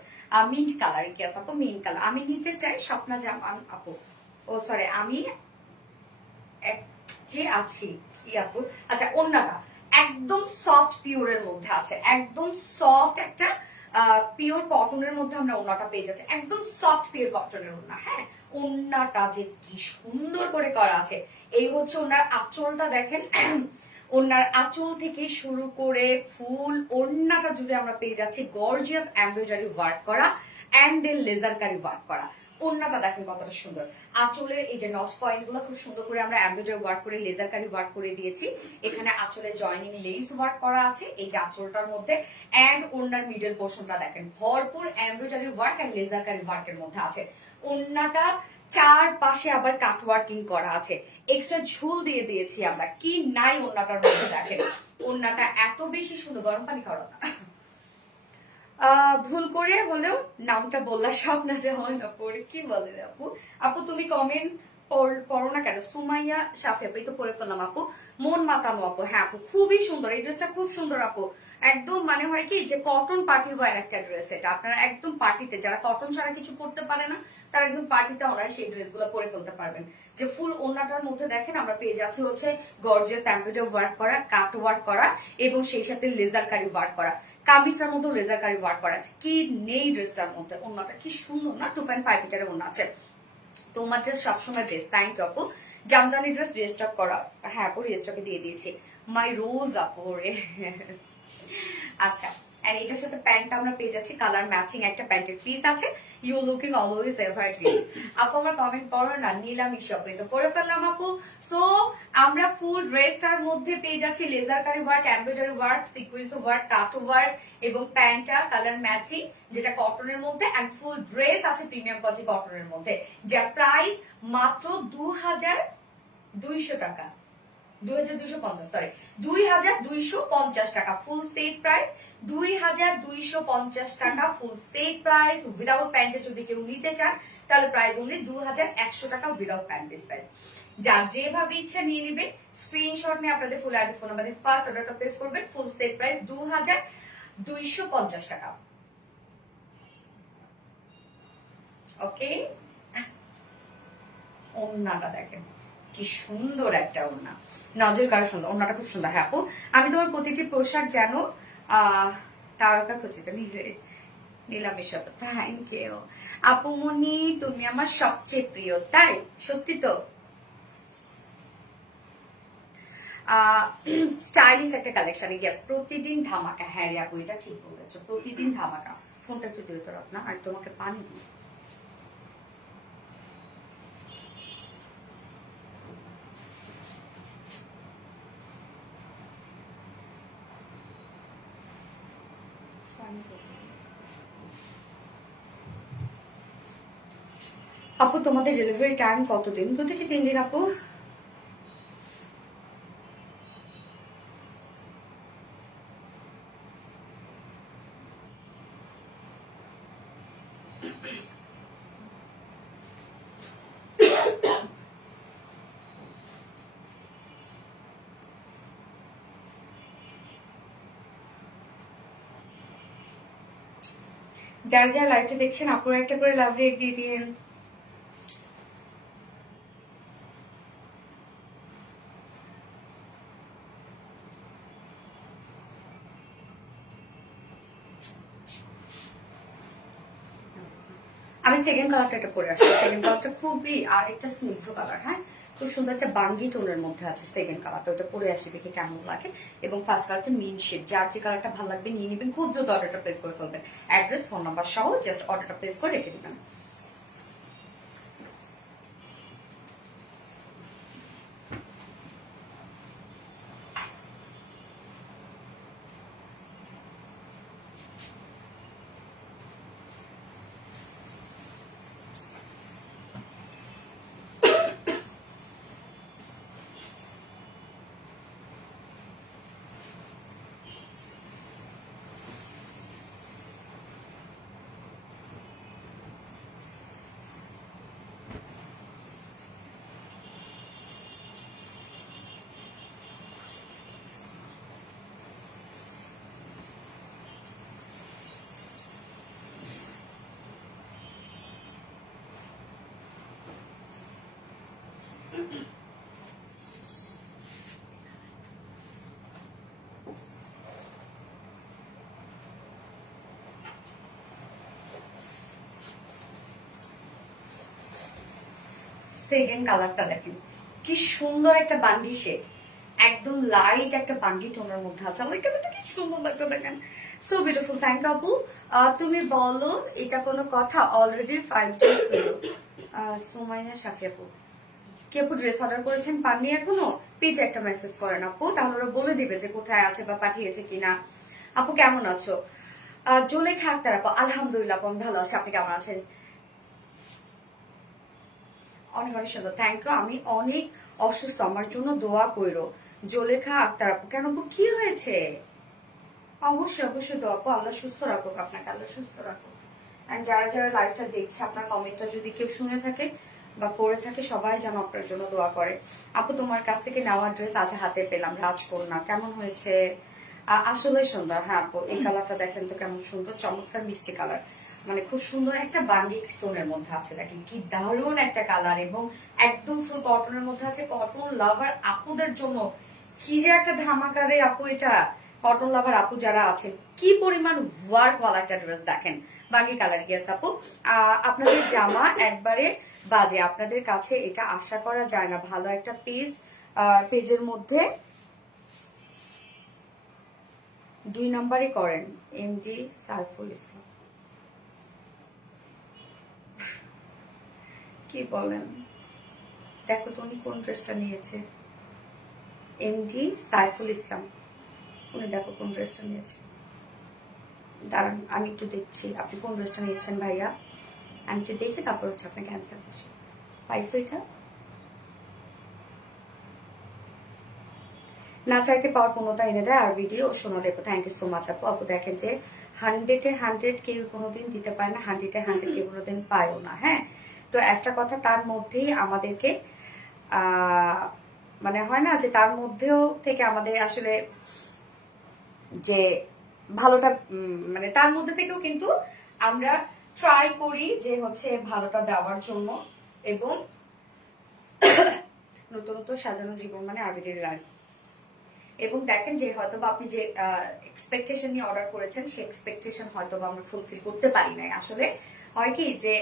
মিন্ট কালার কি আছে আপু? মিন্ট কালার আমি নিতে চাই। স্বপ্না জামান আপু, ও সরি আমি একটি আছি কি আপু? আচ্ছা, ওন্নাটা একদম সফট পিওরের মধ্যে আছে, একদম সফট একটা পিওর কটনের মধ্যে আমরা ওন্নাটা পেয়ে যাচ্ছি, একদম সফট পিওর কটনের ওন্না। হ্যাঁ, ওন্নাটা যে কি সুন্দর করে করা আছে। এই হচ্ছে ওনার আঁচলটা দেখেন, ওনার আঁচল থেকে শুরু করে ফুল ওন্নাটা জুড়ে আমরা পেয়ে যাচ্ছি গর্জিয়াস এমব্রয়ডারি ওয়ার্ক করা এন্ড দেন লেজারকারি ওয়ার্ক করা। ওন্নাটা দেখেন কতটা সুন্দর। আঁচলের এই যে নচ পয়েন্ট গুলো খুব সুন্দর করে আমরা এমব্রয়ডারি ওয়ার্ক করে লেজারকারি ওয়ার্ক করে দিয়েছি। এখানে আঁচলে জয়েনিং লেস ওয়ার্ক করা আছে এই যে আঁচলটার মধ্যে। এন্ড ওন্নার মিডল পোর্শনটা দেখেন ভরপুর এমব্রয়ডারি ওয়ার্ক এন্ড লেজারকারি ওয়ার্কের মধ্যে আছে। ওন্নাটা চারপাশে আবার কাট ওয়ার্কিং করা আছে, এক্সট্রা ঝুল দিয়ে দিয়েছি আমরা। কি নাই ওন্নাটার মধ্যে দেখেন। ওন্নাটা এত বেশি সুন্দর। গরম পানি খাওয়া না, ভুল করে হলেও নামটা বললা, সব না যে হয় না পড়ে কি বলে আপু? আপু তুমি কমেন্ট পড়ো না কেন? সুমাইয়া সাফি আপু, এই তো পড়ে ফেললাম আপু। মন মাতানো আপু, হ্যাঁ আপু খুবই সুন্দর, এই ড্রেসটা খুব সুন্দর আপু। একদম মানে হয় কি যে কটন পার্টি ওয়্যার একটা ড্রেস এটা। আপনারা একদম পার্টিতে যারা কটন ছাড়া কিছু পড়তে পারে না, তারা একদম পার্টিতে অনায়াসে সেই ড্রেসগুলো পরে ফেলতে পারবেন। যে ফুল ওন্নাটার মধ্যে দেখেন আমরা পেয়ে যাচ্ছি হচ্ছে গর্জিয়াস এমব্রয়ডারি ওয়ার্ক করা, কাট ওয়ার্ক করা এবং সেই সাথে লেজার কারি ওয়ার্ক করা। কামিজটার মধ্যে লেজার কারি ওয়ার্ক করা আছে। কি নেই ড্রেসটার মধ্যে? ওন্নাটা কি সুন্দর না? 2.5 মিটারের ওন্না আছে। তোমার ড্রেস সবসময় বেস্ট। থ্যাংক ইউ আপু। জামদানি ড্রেস রিস্টক করা, হ্যাঁ আপু রিস্টকে দিয়ে দিয়েছি। মাই রোজ আপু রে। আচ্ছা, এন্ড এটার সাথে প্যান্টটা আমরা পেয়ে যাচ্ছি কালার ম্যাচিং একটা প্যান্টের পিস আছে। You looking always evergreen. আপু আমার কমেন্ট পড়ো না, নিলামি শপে তো করে ফেললাম আপু। সো আমরা ফুল ড্রেসটার মধ্যে পেয়ে যাচ্ছি লেজার কারি work, embroidery work, sequence work, cut work এবং প্যান্টটা কালার ম্যাচিং যেটা কটনের মধ্যে, এন্ড ফুল ড্রেস আছে প্রিমিয়াম কোয়ালিটি কটনের মধ্যে, যার প্রাইস মাত্র 2200 টাকা, 2250, সরি 2250 টাকা ফুল সেট প্রাইস, 2250 টাকা ফুল সেট প্রাইস। উইদাউট প্যান্টে যদি কেউ নিতে চান তাহলে প্রাইস অনলি 2100 টাকা উইদাউট প্যান্ট প্রাইস। যার যেভাবে ইচ্ছা নিয়ে নেবেন, স্ক্রিনশট নিয়ে আপনাদের full address phone number first অর্ডারটা প্লেস করবেন। ফুল সেট প্রাইস 2250 টাকা। ওকে, ওড়নাটা দেখেন কি সুন্দর একটা ওড়না, নজর কারো সুন্দর, ওড়নাটা খুব সুন্দর। হ্যাঁ আপু, আমি তোমার প্রতিটি পোশাক যেন তারকা খচিত নিলাম এসব। থ্যাংক ইউ আপু মনি, তুমি আমার সবচেয়ে প্রিয়। তাই সত্যি তো, স্টাইলিশ একটা কালেকশন। ইয়েস, প্রতিদিন ধামাকা। হ্যাঁ রে আপু, এটা ঠিক বলেছো, প্রতিদিন ধামাকা। ফোনটা একটু দিয়ে তো রাখ না, আর তোমাকে পানি দিই। আপু তোমাদের ডেলিভারি টাইম কতদিন? 2 থেকে 3 দিন আপু। যারা যারা লাইভটা দেখছেন আপুরা একটা করে লাভ রেক দিয়ে দিন। আমি সেকেন্ড কালারটা এটা পরে আসছি। সেকেন্ড কালারটা খুবই আর একটা স্নিগ্ধ কালার। হ্যাঁ, খুব সুন্দর একটা বাঙ্গি টোনের মধ্যে আছে সেকেন্ড কালারটা, ওটা পরে আসি দেখে কেমন লাগে। এবং ফার্স্ট কালারটা মিন শেড, যার যে কালারটা ভালো লাগবে নিয়ে নেবেন, খুব দ্রুত অর্ডারটা প্লেস করে ফেলবেন। অ্যাড্রেস ফোন নাম্বার সহ জাস্ট অর্ডারটা প্লেস করে রেখে দিবেন। সেকেন্ড কালারটা দেখেন কি সুন্দর একটা বাঙ্গি শেড, একদম লাইট একটা বাঙ্গি টোনের মধ্যে আছে। লাইক এটা কি সুন্দর লাগছে দেখেন, সো বিউটিফুল। থ্যাংক ইউ আপু। তুমি বলো এটা কোনো কথা, অলরেডি 5 ডেজ হলো। সুমাইয়া সাফি আপু, কি আপু ড্রেস অর্ডার করেছেন পাননি এখনো? পেজে একটা মেসেজ করেন আপু, তাহলে ওরা বলে দিবে যে কোথায় আছে বা পাঠিয়েছে কিনা। আপু কেমন আছো? জোলেখা আক্তার আপু, আলহামদুলিল্লাহ আপু আমি ভালো আছি, আপনি কেমন আছেন? অনেক অনেক সুন্দর, থ্যাংক ইউ। আমি অনেক অসুস্থ, আমার জন্য দোয়া কইরো। জোলেখা আক্তার আপু, কেন আপু কি হয়েছে? অবশ্যই অবশ্যই দোয়া আপু, আল্লাহ সুস্থ রাখুক আপনাকে, আল্লাহ সুস্থ রাখুক। এন্ড যারা যারা লাইভটা দেখছে, আপনার কমেন্টটা যদি কেউ শুনে থাকে বা পড়ে থাকে, সবাই যেন আপনার জন্য দোয়া করে। আপু তোমার কাছ থেকে নেওয়া ড্রেস আজ হাতে পেলাম, রাজকন্যা, কেমন হয়েছে? আসলে সুন্দর। হ্যাঁ আপু, এই কালারটা দেখেন তো কেমন সুন্দর, চমৎকার মিষ্টি কালার, মানে খুব সুন্দর একটা বাঙ্গি টোনের মধ্যে আছে। দেখেন কি দারুণ একটা কালার, এবং একদম ফুল কটনের মধ্যে আছে। কটন লাভার আপুদের জন্য কি যে একটা ধামাকারে আপু এটা। কটন লাভার আপু যারা আছেন, কি পরিমাণ ওয়ার্ক ওয়ালা একটা ড্রেস দেখেন, বাঙ্গি কালার। গেস আপু, আপনাদের জামা একবারে বাজে, আপনাদের কাছে এটা আশা করা যায় না। ভালো একটা পেজের মধ্যে 2 নম্বরে করেন এমডি সাইফুল ইসলাম। কি বলেন, দেখো তো উনি কোন ড্রেসটা নিয়েছে। এমডি সাইফুল ইসলাম, উনি দেখো কোন ড্রেসটা নিয়েছে। দাঁড়ান আমি একটু দেখছি আপনি কোন ড্রেসটা নিয়েছেন ভাইয়া, আমি একটু দেখে তারপর হচ্ছে আপনাকে অ্যান্সার করছি। পাইছো এটা? না চাইতে পাওয়ার পূর্ণতা এনে দেয় আর ভিডিও শোনো দেখো। থ্যাংক ইউ সো মাচ আপু। আপু দেখেন যে 100-এ 100 কেউ কোনোদিন দিতে পারে না, 100-এ 100 কেউ কোনোদিন পায়ও না। হ্যাঁ, তো একটা কথা, তার মধ্যেই আমাদেরকে মানে হয় না যে তার মধ্যেও থেকে আমাদের আসলে যে ভালোটা মানে তার মধ্যে থেকেও কিন্তু আমরা ট্রাই করি যে হচ্ছে ভালোটা দেওয়ার জন্য। এবং নতুনত্ব সাজানো জীবন মানে আরবিটির লাইফ। এবং দেখেন যে হয়তো বা আপনি যে এক্সপেকটেশন নিয়ে অর্ডার করেছেন সেই এক্সপেকটেশন হয়তো বা আমরা ফুলফিল করতে পারি নাই। আসলে হয় কি যে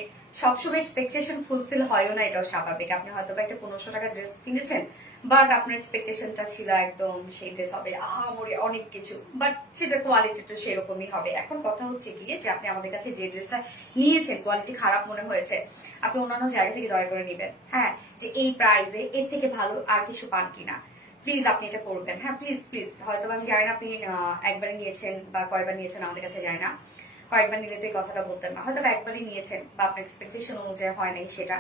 সবসময় এক্সপেকটেশন ফুলফিল হয়ও না, এটাও স্বাভাবিক। আপনি হয়তো বা একটা 1500 টাকার ড্রেস কিনেছেন, বাট আপনার এক্সপেকটেশনটা ছিল একদম সেই ড্রেস হবে আহামরি অনেক কিছু, বাট সেটা কোয়ালিটি তো সেরকমই হবে। এখন কথা হচ্ছে গিয়ে যে আপনি আমাদের কাছে যে ড্রেসটা নিয়েছেন কোয়ালিটি খারাপ মনে হয়েছে, আপনি অন্যান্য জায়গা থেকে দয়া করে নেবেন। হ্যাঁ, যে এই প্রাইসে এর থেকে ভালো আর কিছু পান কিনা, প্লিজ আপনি এটা করবেন। হ্যাঁ প্লিজ প্লিজ। হয়তো আমি জানি না আপনি একবারে নিয়েছেন বা কয়বার নিয়েছেন, আমাদের কাছে যায় না। কয়েকবার নিলে তো এই কথাটা বলতেন না, হয়তো একবারই নিয়েছেন বা আপনার এক্সপেকটেশন অনুযায়ী হয় নাই সেটা।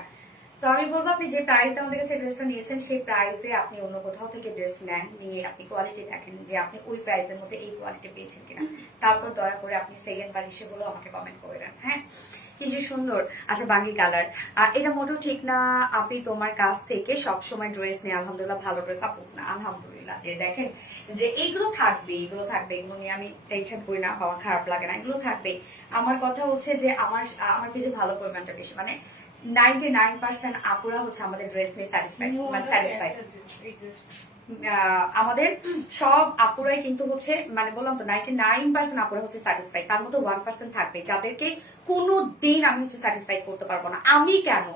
তো আমি বলবো আপনি যে প্রাইসে আমাদের কাছে ড্রেসটা নিয়েছেন সেই প্রাইসে আপনি অন্য কোথাও থেকে ড্রেস নেন, নিয়ে আপনি কোয়ালিটি দেখেন যে আপনি ওই প্রাইসের মধ্যে এই কোয়ালিটি পেয়েছেন কিনা। তারপর দয়া করে আপনি সেকেন্ড বার এসে বলেও আমাকে কমেন্ট করে দেন। হ্যাঁ, কি যে সুন্দর। আচ্ছা বাঙ্গি কালার, এটা মোটেও ঠিক না আপনি তোমার কাছ থেকে সবসময় ড্রেস নেই। আলহামদুলিল্লাহ ভালো ড্রেস আপু না, আলহামদুলিল্লাহ। যে দেখেন যে এইগুলো থাকবে, এগুলো থাকবে, এগুলো নিয়ে আমি টেনশন করি না, আমার খারাপ লাগে না, এগুলো থাকবে। আমার কথা হচ্ছে যে আমার আমার পেজে ভালো পরিমাণটা বেশি, মানে 99% আপুরা হচ্ছে আমাদের ড্রেস নিয়ে স্যাটিসফাইড, মানে স্যাটিসফাইড। আমাদের সব আপুরাই কিন্তু হচ্ছে মানে বললাম তো 99% আপুরা হচ্ছে স্যাটিসফাইড। তার মধ্যে 1% থাকবে যাদেরকে কোনো দিন আমি হচ্ছে স্যাটিসফাইড করতে পারবো না। আমি কেন,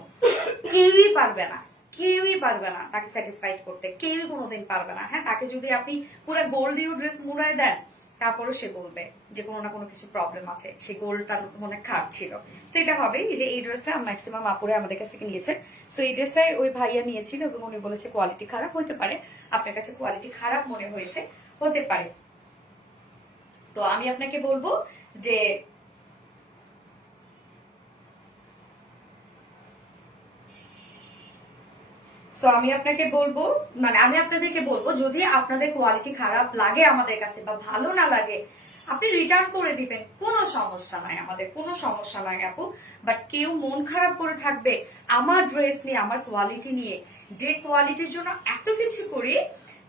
কেউই পারবে না, কেউই পারবে না তাকে স্যাটিসফাইড করতে, কেউই কোনোদিন পারবে না। হ্যাঁ, তাকে যদি আপনি পুরো গোল্ড দিয়ে ড্রেস মুড়ায় দেন, তারপরও সে বলবে যে কোনো না কোনো কিছু প্রবলেম আছে, সেই গোল্ডটার মনে খারাপ ছিল। সেটা হবে যে এই ড্রেসটা ম্যাক্সিমাম আপুরে আমাদের কাছ থেকে নিয়েছে। সো এই ড্রেসটাই ওই ভাইয়া নিয়েছিল এবং উনি বলেছে কোয়ালিটি খারাপ হতে পারে, আপনার কাছে কোয়ালিটি খারাপ মনে হয়েছে, হতে পারে। তো আমি আপনাকে বলবো যে তো আমি আপনাকে বলবো, মানে আমি আপনাদেরকে বলবো যদি আপনাদের কোয়ালিটি খারাপ লাগে আমাদের কাছে বা ভালো না লাগে, আপনি রিটার্ন করে দিবেন, কোনো সমস্যা নাই, আমাদের কোনো সমস্যা নাই আপু। বাট কেউ মন খারাপ করে থাকবে আমার ড্রেস নিয়ে, আমার কোয়ালিটি নিয়ে, যে কোয়ালিটির জন্য এত কিছু করি,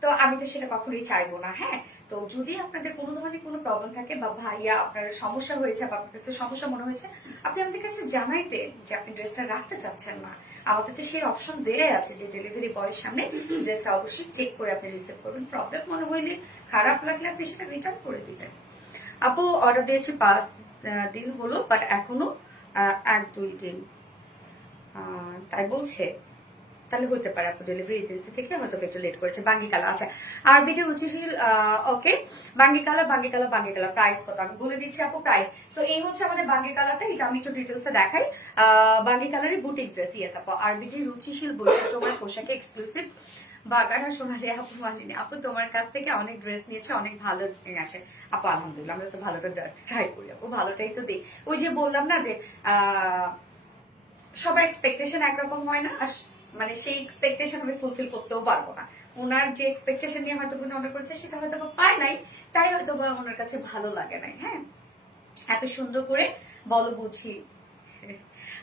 তো আমি তো সেটা কখনোই চাইবো না। হ্যাঁ, তো যদি আপনাদের কোনো ধরনের কোনো প্রবলেম থাকে বা ভাইয়া আপনার সমস্যা হয়েছে বা আপনার কাছে সমস্যা মনে হয়েছে, আপনি আমাদের কাছে জানাইতেন যে আপনি ড্রেসটা রাখতে চাচ্ছেন না। আমাদের তো সেই অপশন দেওয়া আছে যে ডেলিভারি বয়ের সামনে ড্রেসটা অবশ্যই চেক করে আপনি রিসিভ করবেন। প্রবলেম মনে হইলে, খারাপ লাগলে আপনি সেটা রিটার্ন করে দিবেন। আপু অর্ডার দিয়েছি 5 দিন হলো, বাট এখনো 1-2 দিন তাই বলছে। তাহলে হতে পারে আপু ডেলিভারি এজেন্সি থেকে হয়তো একটু লেট করেছে। বাঙ্গি কালার, আচ্ছা আর বিটে রুচিশীল, ওকে বাঙ্গি কালার, বাঙ্গি কালার, বাঙ্গি কালার প্রাইস কত আমি বলে দিচ্ছি আপু প্রাইস। তো এই হচ্ছে আমাদের বাঙ্গি কালারটা, এটা আমি একটু ডিটেলসে দেখাই। বাঙ্গি কালারই বুটিক ড্রেস, ইয়েস আপু। আর বিটে রুচিশীল বৈচিত্র্যময় পোশাকে এক্সক্লুসিভ বাগানা সোনালি আপু মালিনী আপু তোমার কাছ থেকে অনেক ড্রেস নিয়েছে, অনেক ভালো আছে আপু। আলহামদুলিল্লাহ, আমরা তো ভালোটা ট্রাই করি আপু, ভালোটাই তো দিই। ওই যে বললাম না যে সবার এক্সপেকটেশন একরকম হয় না, আর মানে সেই এক্সপেকটেশন আমি ফুলফিল করতেও পারবো না। ওনার যে এক্সপেকটেশন নিয়ে হয়তো উনি অর্ডার করেছে সেটা হয়তো পায় নাই, তাই হয়তো ওনার কাছে ভালো লাগে নাই। হ্যাঁ, এত সুন্দর করে বলো বুঝি।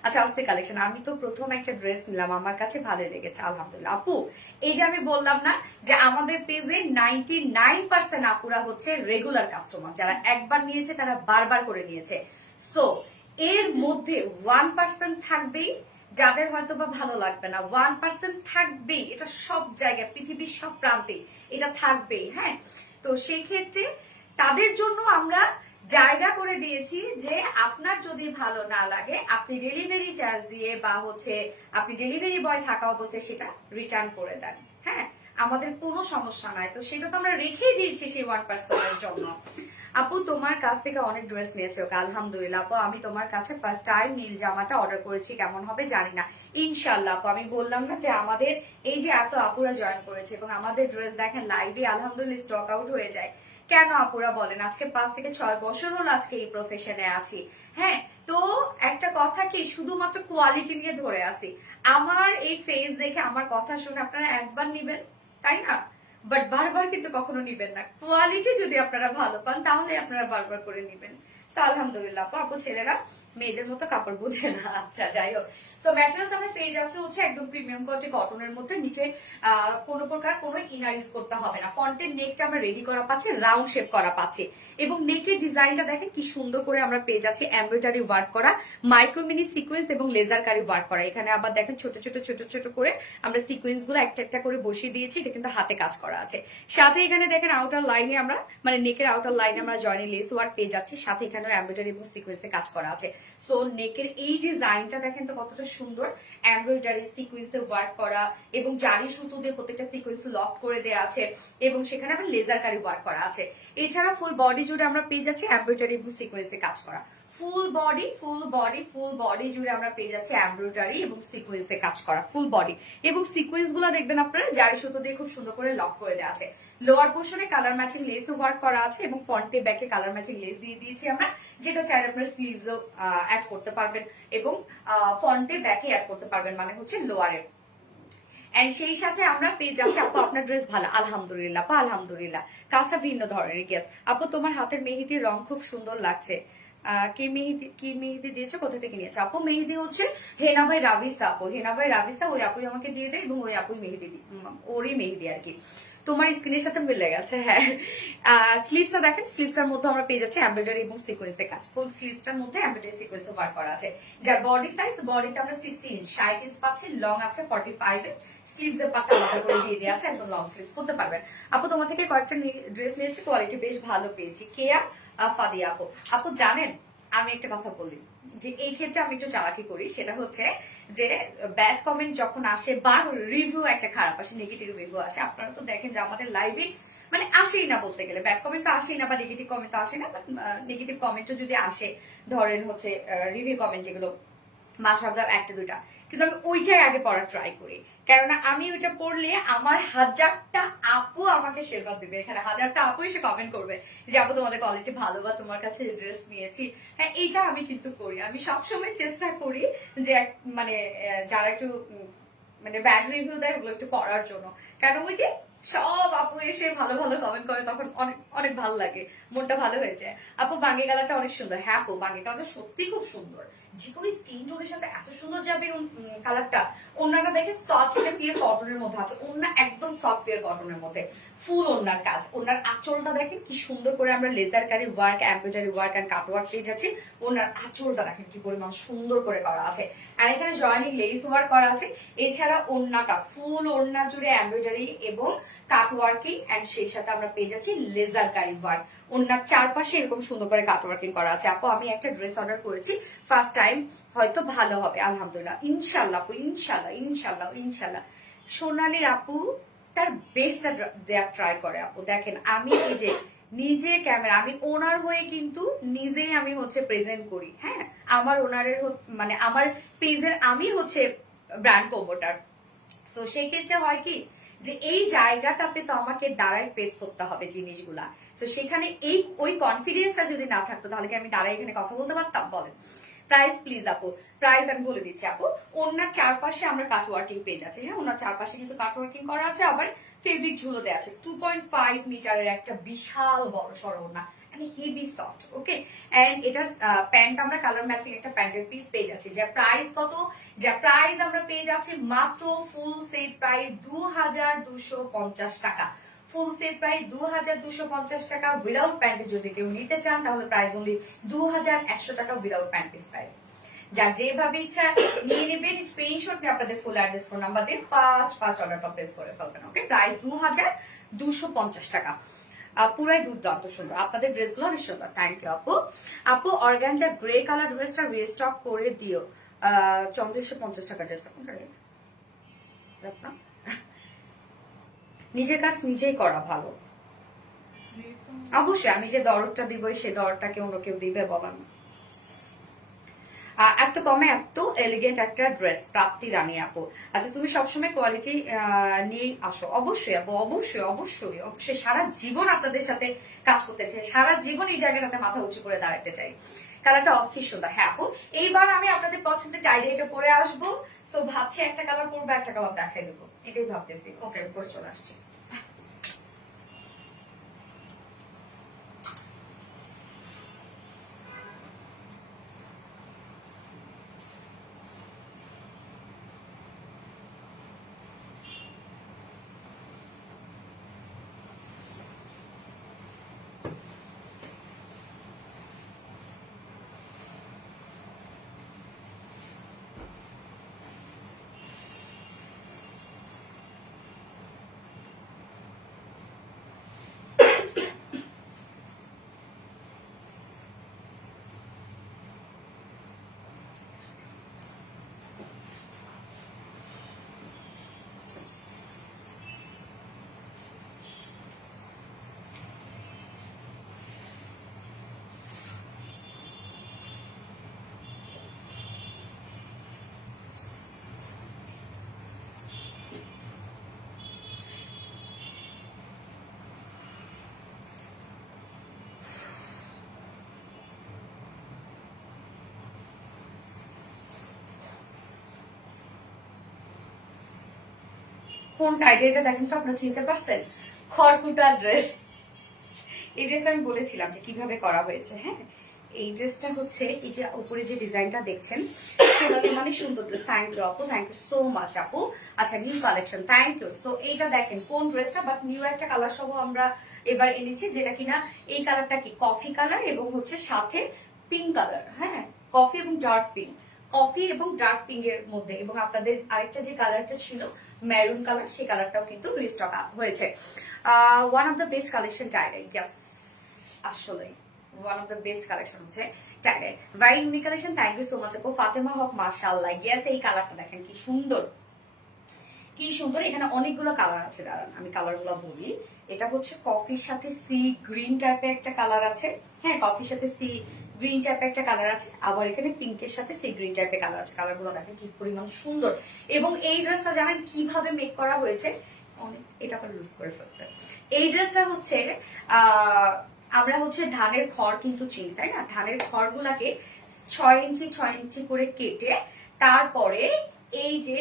আচ্ছা অস্থির কালেকশন, আমি তো প্রথম একটা ড্রেস নিলাম, আমার কাছে ভালোই লেগেছে আলহামদুলিল্লাহ আপু। এই যে আমি বললাম না যে আমাদের পেজে 99% আপুরা হচ্ছে রেগুলার কাস্টমার, যারা একবার নিয়েছে তারা বারবার করে নিয়েছে। সো এর মধ্যে 1% থাকবেই যাদের হয়তো বা ভালো লাগবে না, 1% থাকবেই, এটা সব জায়গায় পৃথিবীর সব প্রান্তে এটা থাকবেই। হ্যাঁ, তো সেই ক্ষেত্রে তাদের জন্য আমরা জায়গা করে দিয়েছি যে আপনার যদি ভালো না লাগে আপনি ডেলিভারি চার্জ দিয়ে বা হচ্ছে আপনি ডেলিভারি বয় থাকা অবস্থায় সেটা রিটার্ন করে দেন। হ্যাঁ, আমাদের কোনো সমস্যা নাই, তো সেটা তো আমরা রেখেই দিয়েছি সেই 1% জন্য। আপু তোমার কাছ থেকে অনেক ড্রেস নিয়েছে, ওকে আলহামদুলিল্লাহ। আপু আমি তোমার কাছে ফার্স্ট টাইম নীল জামাটা অর্ডার করেছি, কেমন হবে জানি না, ইনশাল্লাহ। আপু আমি বললাম না যে আমাদের এই যে এত আপুরা জয়েন করেছে এবং আমাদের ড্রেস দেখেন লাইভে আলহামদুলিল্লাহ স্টক আউট হয়ে যায়। কেন আপুরা বলেন, আজকে 5 থেকে 6 বছর হলো আজকে এই প্রফেশনে আছি। হ্যাঁ, তো একটা কথা কি, শুধুমাত্র কোয়ালিটি নিয়ে ধরে আসি। আমার এই ফেস দেখে আমার কথা শুনে আপনারা একবার নিবেন, তাই না? বাট বারবার কিন্তু কখনো নিবেন না। কোয়ালিটি যদি আপনারা ভালো পান তাহলে আপনারা বারবার করে নিবেন। আলহামদুলিল্লাহ আপু ছেলেরা মেয়েদের মতো কাপড় বুঝে না। আচ্ছা যাই হোক, তো ম্যাটেরিয়ালস আমরা পেয়ে যাচ্ছে হচ্ছে একদম প্রিমিয়াম কোয়ালিটি কটনের মধ্যে, নিচে কোনো প্রকার কোনো ইনার ইউজ করতে হবে না। ফন্টের নেকটা আমরা রেডি করা পাচ্ছি, রাউন্ড শেপ করা পাচ্ছি, এবং নেকের ডিজাইনটা দেখেন কি সুন্দর করে আমরা পেয়ে যাচ্ছি এমব্রয়ডারি ওয়ার্ক করা, মাইক্রো মিনি সিকোয়েন্স এবং লেজার কারি ওয়ার্ক করা। এখানে আবার দেখেন ছোট ছোট ছোট ছোট করে আমরা সিকোয়েন্স গুলো একটা একটা করে বসিয়ে দিয়েছি, এটা কিন্তু হাতে কাজ করা আছে। সাথে এখানে দেখেন আউটার লাইনে আমরা মানে নেকের আউটার লাইনে আমরা জয়েনি লেস ওয়ার্ক পেয়ে যাচ্ছি, সাথে এখানে এমব্রয়ডারি এবং সিকোয়েন্সে কাজ করা আছে। সো নেকের এই ডিজাইনটা দেখেন তো কতটা সুন্দর, এমব্রয়ডারি সিকোয়েন্সে ওয়ার্ক করা এবং জারি সুতো দিয়ে প্রত্যেকটা সিকোয়েন্স লক করে দেওয়া আছে, এবং সেখানে আবার লেজার কারি ওয়ার্ক করা আছে। এছাড়া ফুল বডি জুড়ে আমরা পেয়ে যাচ্ছি এমব্রয়ডারি এবং সিকোয়েন্সে কাজ করা। ফুল বডি জুড়ে আমরা পেয়ে যাচ্ছি এমব্রয়ডারি এবং সিকোয়েন্সে কাজ করা ফুল বডি, এবং সিকোয়েন্স গুলো দেখবেন আপনারা জারি সুতো দিয়ে খুব সুন্দর করে লক করে দেওয়া আছে। লোয়ার পোর্শনে কালার ম্যাচিং লেস ওয়ার্ক করা আছে, এবং ফ্রন্টে ব্যাকে কালার ম্যাচিং লেস দিয়ে দিয়েছি আমরা, যেটা চাইলে আপনার স্লিভসও অ্যাড করতে পারবেন এবং ফ্রন্টে ব্যাকে অ্যাড করতে পারবেন, মানে হচ্ছে লোয়ারের। এন্ড সেই সাথে আমরা পেয়ে যাচ্ছি আপু আপনার ড্রেস ভালো আলহামদুলিল্লাহ। আপু আলহামদুলিল্লাহ, কাজটা ভিন্ন ধরনের। গেস আপু তোমার হাতের মেহেদির রং খুব সুন্দর লাগছে। কি মেহেদি দিয়েছো, কোথা থেকে নিয়েছো? আপু মেহেদি হচ্ছে হেনা ভাই রাবিসা। আপু হেনা ভাই রাবিসা, ওই আপুই আমাকে দিয়ে দেয় এবং ওই আপুই মেহেদি ওরই মেহেদি আর কি। তোমার স্কিনের সাথে মিলে গেছে। হ্যাঁ, স্লিভসটা দেখেন, স্লিভসটার মধ্যে আমরা পেয়ে যাচ্ছি এমব্রয়ডারি এবং সিকোয়েন্সের কাজ। ফুল স্লিভসটার মধ্যে এমব্রয়ডারি সিকোয়েন্স ওয়ার্ক করা আছে। যার বডি সাইজ, বডিতে আমরা 60 ইঞ্চ 60 ইঞ্চ পাচ্ছি, লং আছে 45 ইঞ্চ, স্লিভসের পাটটা আলাদা করে দিয়ে দেওয়া আছে, একদম লং স্লিভস করতে পারবেন। আপু তোমার থেকে কয়েকটা ড্রেস নিয়েছি, কোয়ালিটি বেশ ভালো পেয়েছি। কেয়া ফাদিয়া আপু। আপু জানেন আমি একটা কথা বলি, যে এই ক্ষেত্রে আমি একটু চালাকি করি, সেটা হচ্ছে যে ব্যাড কমেন্ট যখন আসে বা রিভিউ একটা খারাপ আসে, নেগেটিভ রিভিউ আসে, আপনারা তো দেখেন যে আমাদের লাইভে মানে আসেই না, বলতে গেলে ব্যাড কমেন্ট তো আসেই না বা নেগেটিভ কমেন্ট তো আসে না, বাট নেগেটিভ কমেন্টও যদি আসে, ধরেন হচ্ছে রিভিউ কমেন্ট যেগুলো মাশাআল্লাহ একটা দুটা, কিন্তু আমি ওইটাই আগে পড়ার ট্রাই করি, কেননা আমি ওইটা পড়লে আমার 1000টা আপু আমাকে শেরবাদ দিবে, এখানে 1000টা আপু এসে কমেন্ট করবে যে আপু তোমাদের কোয়ালিটি ভালো বা তোমার কাছে ড্রেস নিয়েছি। হ্যাঁ, এইটা আমি কিন্তু করি, আমি সবসময় চেষ্টা করি যে মানে যারা একটু মানে ব্যাড রিভিউ দেয় ওগুলো একটু পড়ার জন্য, কারণ ওই যে সব আপু এসে ভালো ভালো কমেন্ট করে, তখন অনেক অনেক ভালো লাগে, মনটা ভালো হয়ে যায়। আপু বাঙ্গি কালারটা অনেক সুন্দর। হ্যাঁ আপু বাঙ্গি কালারটা সত্যি খুব সুন্দর, যে কোনো স্কিন টোনের সাথে এত সুন্দর যাবে কালারটা। ওনাটা দেখে সফট পিওর কটনের মধ্যে আছে, ওনা একদম সফট পিওর কটনের মধ্যে, ফুল ওনার কাজ। ওনার আঁচলটা দেখেন কি সুন্দর করে আমরা লেজার কারি work, embroidery work and cut work পেয়ে যাচ্ছি। ওনার আঁচলটা দেখেন কি পরিমাণ সুন্দর করে করা আছে, আর এখানে জয়েনিং লেস ওয়ার্ক করা আছে। এছাড়া ওড়নাটা ফুল ওড়না জুড়ে এমব্রয়ডারি এবং কাট ওয়ার্কিং, এন্ড সেই সাথে আমরা পেয়ে যাচ্ছি লেজার কারি ওয়ার্ক। ওড়নার চারপাশে এরকম সুন্দর করে কাট ওয়ার্কিং করা আছে। আপু আমি একটা ড্রেস অর্ডার করেছি, ফার্স্ট টাইম, হয়তো ভালো হবে আলহামদুলিল্লাহ, ইনশাল্লাহ আপু, ইনশাল্লাহ ইনশাল্লাহ ইনশাল্লাহ। সোনালি আপু তার বেস্টটা দেওয়ার ট্রাই করে। আপু দেখেন আমি এই যে নিজে ক্যামেরা, আমি ওনার হয়ে কিন্তু নিজেই আমি হচ্ছে প্রেজেন্ট করি। হ্যাঁ, আমার ওনারের মানে আমার পেজের আমি হচ্ছে ব্র্যান্ড প্রমোটার। তো সেই ক্ষেত্রে হয় কি যে এই জায়গাটাতে তো আমাকে দাঁড়ায় ফেস করতে হবে জিনিসগুলা, তো সেখানে এই ওই কনফিডেন্সটা যদি না থাকতো তাহলে কি আমি দাঁড়ায় এখানে কথা বলতে পারতাম বলেন? প্রাইস প্লিজ আপু, প্রাইস আমি বলে দিচ্ছি আপু। ওনার চারপাশে আমরা কাট ওয়ার্কিং পেয়ে যাচ্ছি। হ্যাঁ, ওনার চারপাশে কিন্তু কাট ওয়ার্কিং করা আছে, আবার ফেব্রিক ঝুলো দেওয়া আছে। 2.5 মিটারের একটা বিশাল বড় সড় ওনা, মানে হেভি সফট। ওকে, এন্ড এটা প্যান্ট আমরা কালার ম্যাচিং একটা প্যান্টের পিস পেয়ে যাচ্ছি। যা প্রাইস কত, যা প্রাইস আমরা পেয়ে যাচ্ছি মাত্র ফুল সেট প্রাইস 2250 টাকা। ফুল সেট প্রাইস 2250 টাকা। উইদাউট প্যান্টে যদি কেউ নিতে চান তাহলে প্রাইস অনলি 2100 টাকা উইদাউট প্যান্ট পিস প্রাইস। যা যেভাবে ইচ্ছা নিয়ে নেবেন, স্ক্রিনশট নিয়ে আপনাদের ফুল অ্যাড্রেস ফোন নাম্বার দিয়ে ফার্স্ট অর্ডারটা প্লেস করে ফেলবেন। ওকে, প্রাইস 2250 টাকা। পুরাই দুর্দান্ত সুন্দর, আপনাদের ড্রেসগুলো অনেক সুন্দর। থ্যাংক ইউ আপু। আপু অর্গানজা গ্রে কালার ড্রেসটা রিস্টক করে দিও। 2450 টাকা ড্রেস আপনার নিজের কাজ নিজেই করা ভালো। অবশ্যই আমি যে দরদটা দিব সেই দরদটাকে অন্য কেউ দিবে বলেন। এত কমে এত এলিগেন্ট একটা ড্রেস, প্রাপ্তি রানী আপু। আচ্ছা তুমি সবসময় কোয়ালিটি নিয়েই আসো। অবশ্যই আপু, অবশ্যই অবশ্যই অবশ্যই, সারা জীবন আপনাদের সাথে কাজ করতে চাই, সারা জীবন এই জায়গাটাতে মাথা উঁচু করে দাঁড়াতে চাই। কালারটা অস্থির সুন্দর। হ্যাঁ আপু, এইবার আমি আপনাদের পছন্দের টাইডে এটা পরে আসবো। তো ভাবছি একটা কালার পরবো, একটা কালার দেখাই দেবো, এটাই ভাবতেছি। ওকে, পরে চলে আসছি। কোন টাইডেটা দেখেন তো, আপনারা চিনতে পারছেন? খড়কুটা ড্রেস। এই ড্রেসটা আমি বলেছিলাম যে কিভাবে করা হয়েছে। হ্যাঁ, এই ড্রেসটা হচ্ছে এই যে উপরে যে ডিজাইনটা দেখছেন, সোনালি মানে সুন্দর ড্রেস। থ্যাংক ইউ আপু, থ্যাংক ইউ সো মাচ আপু। আচ্ছা, new collection, thank you. So এইটা দেখেন কোন ড্রেসটা, বাট নিউ একটা কালার সহ আমরা এবার এনেছি, যেটা কিনা এই কালারটা কি কফি কালার এবং হচ্ছে সাথে পিঙ্ক কালার। হ্যাঁ, কফি এবং ডার্ক পিঙ্ক, কফি এবং ডার্ক পিঙ্ক এর মধ্যে। এবং আপনাদের আরেকটা যে কালারটা ছিল মেরুন কালার, সেই কালারটাও কিন্তু রিস্টক হয়েছে। One of the best collection tie dye, yes আসলে one of the best collection হচ্ছে tie dye, very unique collection. Thank you so much আপু। ফাতেমা হক, মাশাআল্লাহ। ইয়েস, এই কালারটা দেখেন কি সুন্দর, কি সুন্দর। এখানে অনেকগুলো কালার আছে, দাঁড়ান আমি কালারগুলো বলি। এটা হচ্ছে কফির সাথে সি গ্রিন টাইপের একটা কালার আছে। হ্যাঁ, কফির সাথে সি গ্রিন টাইপের একটা কালার আছে, আবার এখানে পিঙ্কের সাথে সি গ্রিন টাইপের কালার আছে। কালারগুলো দেখেন কি পরিমাণ সুন্দর। এবং এই ড্রেসটা জানেন কিভাবে মেক করা হয়েছে? অনেক, এটা আবার লুজ করে ফেলছে। এই ড্রেসটা হচ্ছে আমরা হচ্ছে ধানের খড় কিন্তু চিনি, তাই না? ধানের খড়গুলাকে 6 ইঞ্চি করে কেটে তারপরে এই যে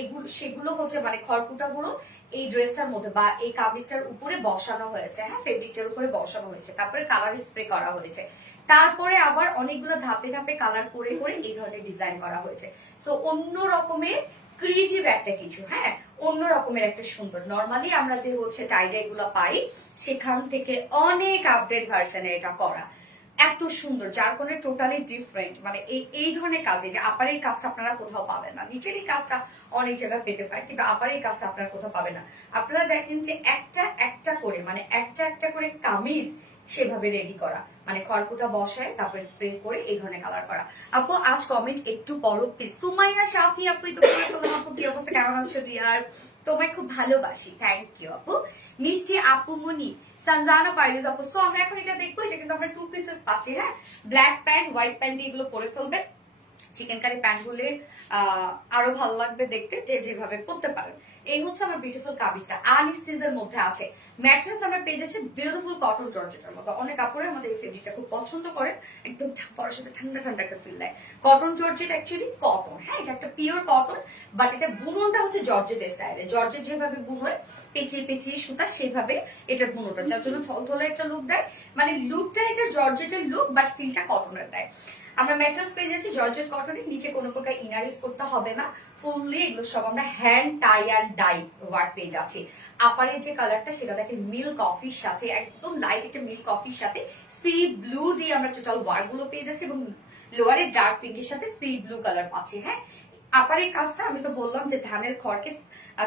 এগুলো সেগুলো হচ্ছে মানে খড়কুটাগুলো এই ড্রেসটার মধ্যে বা এই কামিজটার উপরে বসানো হয়েছে। হ্যাঁ, ফেব্রিকটার উপরে বসানো হয়েছে, তারপরে কালার স্প্রে করা হয়েছে, তারপরে আবার অনেকগুলো ধাপে ধাপে কালার করে করে এই ধরনের ডিজাইন করা হয়েছে। সো অন্য রকমের ক্রিয়েটিভ একটা কিছু। হ্যাঁ, অন্য রকমের একটা সুন্দর। নর্মালি আমরা যে হচ্ছে টাইডাই এগুলো পাই, সেখান থেকে অনেক আপডেট ভার্সনে এটা করা, এত সুন্দর, যার কোনো টোটালি ডিফারেন্ট। মানে এই ধরনের কাজে যে আপার এই কাজটা আপনারা কোথাও পাবেন না। নিচের এই কাজটা অনেক জায়গায় পেতে পারে, কিন্তু আপার এই কাজটা আপনারা কোথাও পাবেন না। আপনারা দেখেন যে একটা একটা করে মানে একটা একটা করে কামিজ সেভাবে রেডি করা, মানে খড়কুটা বসায় তারপর স্প্রে করে এই ধরনের কালার করা। আপু আজ কমেন্ট একটু পড়ো প্লিজ। সুমাইয়া শাফি আপু, আপু কি অবস্থা, কেমন আছো ডিয়ার? তোমায় খুব ভালোবাসি, থ্যাংক ইউ আপু। মিষ্টি আপু মনি, সানজানা পাইরুজ আপু। সো আমরা এখন এটা দেখবো, এটা কিন্তু আমরা 2 পিসেস পাচ্ছি। হ্যাঁ, ব্ল্যাক প্যান্ট, হোয়াইট প্যান্ট দিয়ে এগুলো পরে ফেলবে। চিকেন কারি প্যান্ট গুলো আরো ভালো লাগবে দেখতে, যে যেভাবে পরতে পারেন। এই হচ্ছে আমার বিউটিফুল কামিজটা, আনস্টিচের মধ্যে আছে। ম্যাট্রেস আমরা পেয়ে যাচ্ছি বিউটিফুল কটন জর্জেটের মতো। অনেক কাপড়ে আমাদের এই ফেব্রিকটা খুব পছন্দ করেন, একদম পরার সাথে ঠান্ডা ঠান্ডা একটা ফিল দেয়। Cotton georgette, actually cotton. হ্যাঁ, এটা একটা পিওর কটন, বাট এটা বুননটা হচ্ছে জর্জেটের স্টাইলে। জর্জেট যেভাবে বুনয় পেঁচিয়ে পেঁচিয়ে সুতা, সেভাবে এটার বুনোটা, যার জন্য থলথলে একটা লুক দেয়। মানে লুকটা এটা জর্জেটের লুক, বাট ফিলটা কটনের দেয়। আমরা ম্যাট্রেস পেয়ে যাচ্ছি জর্জেট কটনের, নিচে কোনো প্রকার ইনার ইউজ করতে হবে না। ফুললি এগুলো সব আমরা হ্যান্ড টাই আর ডাই ওয়ার্ক পেয়ে যাচ্ছি। আপারের যে কালারটা সেটা দেখেন মিল্ক কফির সাথে, একদম লাইট একটা মিল্ক কফির সাথে সি ব্লু দিয়ে আমরা টোটাল ওয়ার্ক গুলো পেয়ে যাচ্ছি, এবং লোয়ারের ডার্ক পিঙ্কের সাথে সি ব্লু কালার পাচ্ছি। হ্যাঁ, আপারের কাজটা আমি তো বললাম যে ধানের খড়কে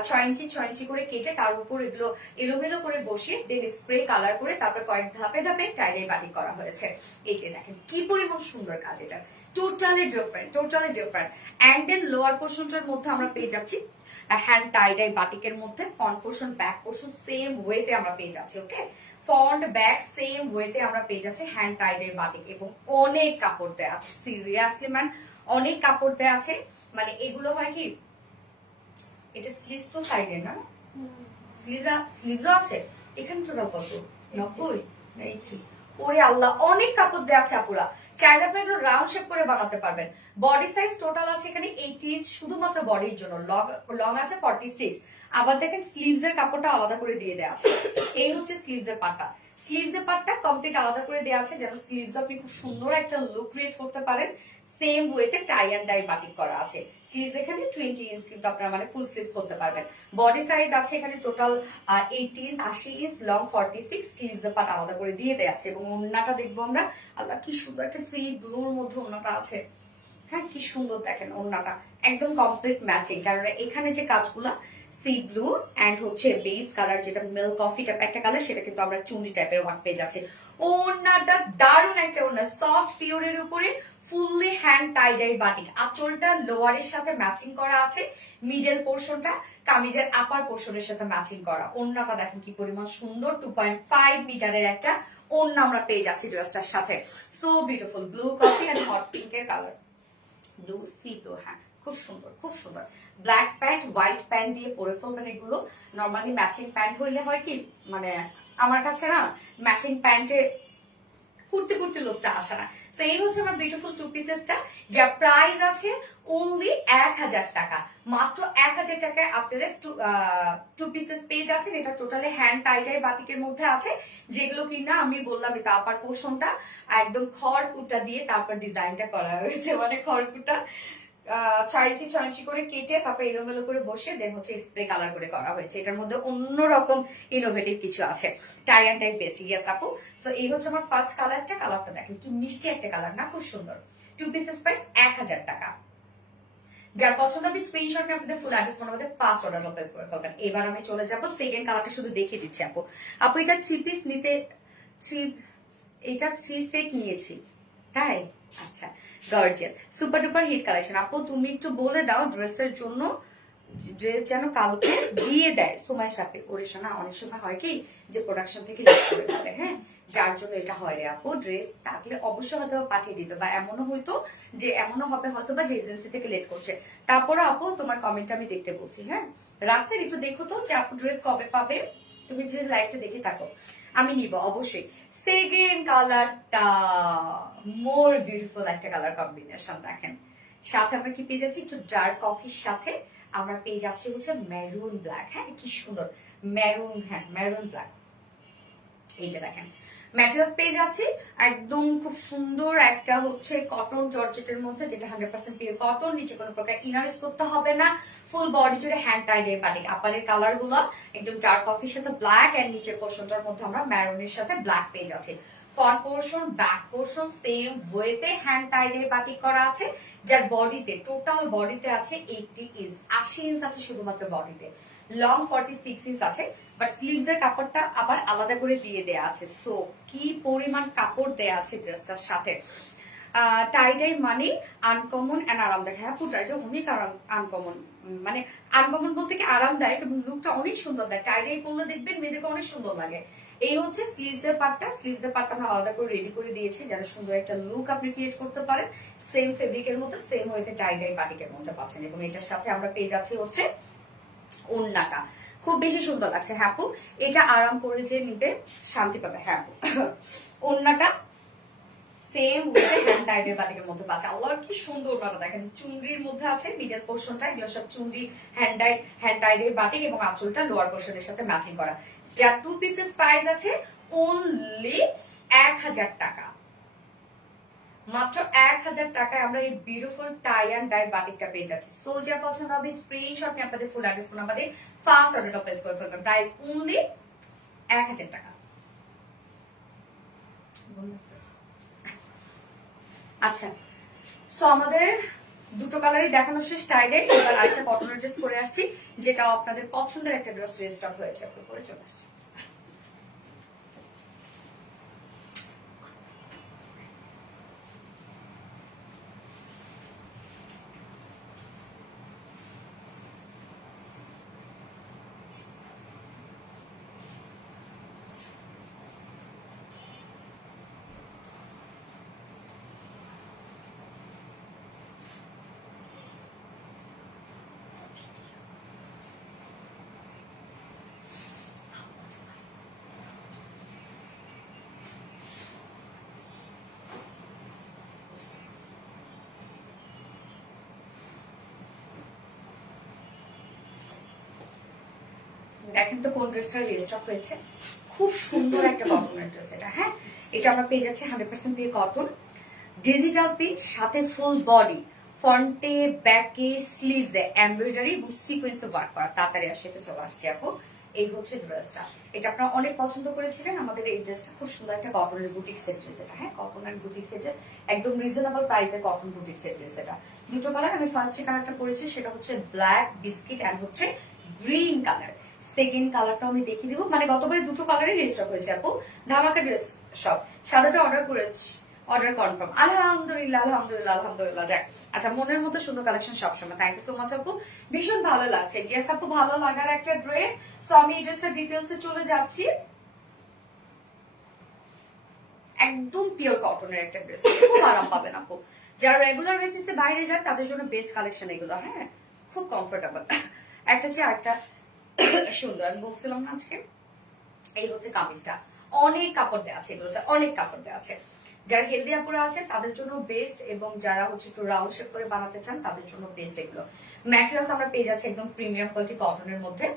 6 ইঞ্চি করে কেটে তার উপর এগুলো এলোমেলো করে বসিয়ে দেন স্প্রে কালার করে তারপর কয়েক ধাপে ধাপে টাইলে বাটি করা হয়েছে। এই যে দেখেন কি পরিমাণ সুন্দর কাজ, এটা totally different, totally different. And then lower পোর্শনটার মধ্যে আমরা পেয়ে যাচ্ছি হ্যান্ড টাই ডাই বাটিকের মধ্যে front portion back portion same ওয়েতে আমরা পেয়ে যাচ্ছি। ওকে, ফ্রন্ট ব্যাক সেম ওয়েতে আমরা পেয়ে যাচ্ছি হ্যান্ড টাই ডাই বাটিক এবং অনেক কাপড় দেয়া আছে। সিরিয়াসলি ম্যান, অনেক কাপড় দেয়া আছে। মানে এগুলো হয় কি, এটা স্লিভস তো সাইডে না, স্লিভস আছে এখানে। টোটাল কত, 90 না 80? ওরে আল্লাহ, অনেক কাপড় দেওয়া আছে আপুরা। চাইলে আপনি একটু রাউন্ড শেপ করে বানাতে পারবেন। বডি সাইজ টোটাল আছে এখানে 80 ইঞ্চ শুধুমাত্র বডির জন্য, লং আছে 46। আবার দেখেন স্লিভস এর কাপড়টা আলাদা করে দিয়ে দেওয়া আছে। এই হচ্ছে স্লিভস এর পার্টটা। স্লিভস এর পার্টটা কমপ্লিট আলাদা করে দেওয়া আছে যেন স্লিভস আপনি খুব সুন্দর একটা লুক ক্রিয়েট করতে পারেন। সেম ওয়েতে টাই অ্যান্ড ডাই বাটিক করা আছে। স্লিভস এখানে 20 ইঞ্চ কিন্তু আপনারা মানে ফুল স্লিভস করতে পারবেন। বডি সাইজ আছে এখানে total 80 inch, 80 inch, long 46। Sleeves এর পার্ট আলাদা করে দিয়ে দেওয়া আছে এবং ওন্নাটা দেখবো আমরা। আল্লাহ কি সুন্দর একটা সি ব্লুর মধ্যে ওন্নাটা আছে। হ্যাঁ, কি সুন্দর দেখেন ওন্নাটা, একদম কমপ্লিট ম্যাচিং। কারণ এখানে যে কাজগুলা সি ব্লু এন্ড হচ্ছে বেস কালার যেটা মিল্ক কফি টাইপ একটা কালার, সেটা কিন্তু আমরা চুনি টাইপের ওয়ার্ক পেয়ে যাচ্ছি। ওন্নাটা দারুণ একটা ওন্না, সফট পিওরের উপরে fully hand tie die batik. আঁচলটা লোয়ারের সাথে ম্যাচিং করা আছে, মিডল পোর্শনটা কামিজের আপার পোর্শনের সাথে ম্যাচিং করা। ওন্নাটা দেখেন কি পরিমাণ সুন্দর, 2.5 মিটারের একটা ওন্না আমরা পেয়ে যাচ্ছি ড্রেসটার সাথে। So beautiful, blue coffee and hot পিঙ্কের কালার, ব্লু সি ব্লু। হ্যাঁ, খুব সুন্দর, খুব সুন্দর। ব্ল্যাক প্যান্ট হোয়াইট প্যান্ট দিয়ে পরে ফেলবেন। এগুলো নর্মালি ম্যাচিং প্যান্ট হইলে হয় কি, মানে আমার কাছে না ম্যাচিং প্যান্টে কুর্তি কুর্তি লোকটা আসে না। তো এই হচ্ছে আমার বিউটিফুল টু পিসেসটা, যার প্রাইস আছে অনলি 1000 টাকা। মাত্র 1000 টাকায় আপনারা টু পিসেস পেয়ে যাচ্ছেন। এটা টোটালি হ্যান্ড টাই ডাই বাটিকের মধ্যে আছে, যেগুলো কিনা আমি বললাম এটা আপার পোর্শনটা একদম খড়কুটা দিয়ে তারপর ডিজাইনটা করা হয়েছে। মানে খড়কুটা 6 ইঞ্চি করে কেটে তারপর এলোমেলো করে বসে দেন হচ্ছে স্প্রে কালার করে করা হয়েছে। এটার মধ্যে অন্যরকম ইনোভেটিভ কিছু আছে। Tie and tie best, yes আপু। সো এই হচ্ছে আমার ফার্স্ট কালারটা। কালারটা দেখেন কি মিষ্টি একটা কালার না, খুব সুন্দর। টু পিসেস প্রাইস 1000 টাকা। যার পছন্দ আমি স্ক্রিনশট নিয়ে আপনাদের ফুল অ্যাড্রেস আমাদের ফার্স্ট অর্ডার প্লেস করে ফেলবেন। এবার আমি চলে যাব সেকেন্ড কালারটা, শুধু দেখিয়ে দিচ্ছি আপু। আপু এটা 3 পিস নিতে, এটা 3 সেট নিয়েছি তাই? আচ্ছা, gorgeous, super duper hit collection. আপু তুমি একটু বলে দাও ড্রেসের জন্য, ড্রেস যেন কালকে দিয়ে দেয় সময় সাপে। ওরে শোনা, অনেক সময় হয় কি যে প্রোডাকশন থেকে লেট করে ফেলে, হ্যাঁ, যার জন্য এটা হয় রে আপু। ড্রেস থাকলে অবশ্যই হয়তো পাঠিয়ে দিত, বা এমনও হয়তো যে এমনও হবে হয়তো বা যে এজেন্সি থেকে লেট করছে। তারপরে আপু তোমার কমেন্ট আমি দেখতে বলছি। হ্যাঁ, রাস্তায় একটু দেখো তো যে আপু ড্রেস কবে পাবে, তুমি যদি লাইভটা দেখে থাকো আমি নিব অবশ্যই। সেকেন্ড কালারটা মোর বিউটিফুল একটা কালার কম্বিনেশন দেখেন। সাথে আমরা কি পেয়ে যাচ্ছি, একটু ডার্ক কফির সাথে আমরা পেয়ে যাচ্ছি হচ্ছে মেরুন ব্ল্যাক। হ্যাঁ, কি সুন্দর মেরুন, হ্যাঁ মেরুন ব্ল্যাক। এই যে দেখেন ম্যাটেরিয়ালস পেয়ে যাচ্ছি একদম খুব সুন্দর একটা হচ্ছে কটন জর্জেটের মধ্যে, যেটা 100% পিওর কটন। নিচে কোনো প্রকার ইনার ইউজ করতে হবে না। ফুল বডি জুড়ে hand tie die batik. আপারের colour গুলো একদম ডার্ক কফির সাথে ব্ল্যাক, এন্ড নিচের পোর্শনটার মধ্যে আমরা ম্যারুনের সাথে ব্ল্যাক পেয়ে যাচ্ছি। Front portion back portion same ওয়েতে হ্যান্ড টাই ডাই বাটিক করা আছে, যার বডিতে টোটাল বডিতে আছে 80 ইঞ্চ, 80 ইঞ্চ আছে শুধুমাত্র বডিতে। লং 46 ইঞ্চ আছে, বাট স্লিভস এর কাপড়টা আবার আলাদা করে দিয়ে দেয়া আছে। সো কি পরিমাণ কাপড় দেয়া আছে ড্রেসটার সাথে। টাই ডাই মানে আনকমন এন্ড আরামদায়ক। হ্যাঁ, টাইটা অনেক আনকমন, মানে আনকমন বলতে কি আরামদায়ক এবং লুকটা অনেক সুন্দর দেয়। টাই ডাই পরলে দেখবেন মেয়েদেরকে অনেক সুন্দর লাগে। এই হচ্ছে স্লিভস এর পার্টটা। স্লিভস এর পার্টটা আমরা আলাদা করে রেডি করে দিয়েছি যেন সুন্দর একটা লুক আপনি ক্রিয়েট করতে পারেন। সেম ফেব্রিকের মধ্যে সেম হইতে টাই ডাই বাটিকের মধ্যে পাচ্ছেন, এবং এটার সাথে আমরা পেয়ে যাচ্ছি হচ্ছে ওন্নাটা। খুব বেশি সুন্দর লাগছে। হ্যাঁ আপু, এটা আরাম করে যে নিবে শান্তি পাবে। হ্যাঁ আপু, ওন্নাটা সেম ওয়েতে হ্যান্ড টাইডের বাটিকের মধ্যে পাচ্ছে। আল্লাহ কি সুন্দর ওন্নাটা দেখেন, চুনরির মধ্যে আছে মিডল পোর্শনটা, এগুলো সব চুনরি হ্যান্ড টাইডের বাটিক, এবং আঁচলটা লোয়ার পোর্শনের সাথে ম্যাচিং করা। যা টু পিসেস প্রাইস আছে অনলি 1000 টাকা। মাত্র 1000 টাকায় আমরা এই বিউটিফুল টাই অ্যান্ড ডাই বাটিকটা পেয়ে যাচ্ছি। সো যা পছন্দ হবে স্ক্রিনশট নিয়ে আপনাদের ফুল অ্যাড্রেস ফোন আমাদের ফার্স্ট অর্ডারটা প্লেস করে ফেলবেন। প্রাইস অনলি 1000 টাকা। আচ্ছা, সো আমাদের দুটো কালারই দেখানো শেষ টাইডে। এবার আরেকটা কটনের ড্রেস পরে আসছি, যেটা আপনাদের পছন্দের একটা ড্রেস রেস্টক হয়েছে, আপনি পরে চলে আসছি। দেখেন তো কোন ড্রেসটা রিস্টক হয়েছে, খুব সুন্দর একটা কটনের ড্রেস এটা। হ্যাঁ, এটা আমরা পেয়ে যাচ্ছি 100% পিওর কটন, ডিজিটাল প্রিন্ট, সাথে ফুল বডি, ফ্রন্টে ব্যাকে স্লিভসে এমব্রয়ডারি এবং সিকোয়েন্সে ওয়ার্ক করা। তাড়াতাড়ি আসতে চলে আসছে আপু। এই হচ্ছে ড্রেসটা, এটা আপনারা অনেক পছন্দ করেছিলেন। আমাদের এই ড্রেসটা খুব সুন্দর একটা কটনের বুটিক সেট ড্রেস এটা। হ্যাঁ, কটনের বুটিক সেট ড্রেস, একদম রিজনেবল প্রাইসে কটন বুটিক সেট ড্রেস এটা। দুটো কালার, আমি ফার্স্ট যে কালারটা পরেছি সেটা হচ্ছে ব্ল্যাক বিস্কিট এন্ড হচ্ছে গ্রিন কালার। সেকেন্ড কালারটা আমি দেখিয়ে দিব, মানে গতবারে দুটো কালারই রেজিস্টার হয়েছে আপু। ধামাকা ড্রেস সব। সাদাটা অর্ডার করেছি, অর্ডার কনফার্ম। আলহামদুলিল্লাহ আলহামদুলিল্লাহ আলহামদুলিল্লাহ। যাক, আচ্ছা, মনের মতো সুন্দর কালেকশন সবসময়। থ্যাংক ইউ সো মাচ আপু, ভীষণ ভালো লাগছে। ইয়েস আপু, ভালো লাগার একটা ড্রেস। সো আমি এই ড্রেসটার ডিটেলসে চলে যাচ্ছি। একদম পিওর কটনের একটা ড্রেস, খুব আরাম পাবেন আপু। যারা রেগুলার বেসিসে বাইরে যান তাদের জন্য বেস্ট কালেকশন এগুলো। হ্যাঁ, খুব কমফোর্টেবল। একটা চেয়ে আরেকটা সুন্দর। আমি বলছিলাম না আজকে, এই হচ্ছে কামিজটা, অনেক কাপড় দেওয়া আছে এগুলোতে, অনেক কাপড় দেওয়া আছে। যারা হেলদি আপুরা আছে তাদের জন্য বেস্ট, এবং যারা হচ্ছে একটু রাউন্ড শেপ করে বানাতে চান তাদের জন্য বেস্ট এগুলো। ম্যাটেরিয়ালস আমরা পেয়ে যাচ্ছি একদম প্রিমিয়াম কোয়ালিটি কটনের মধ্যে।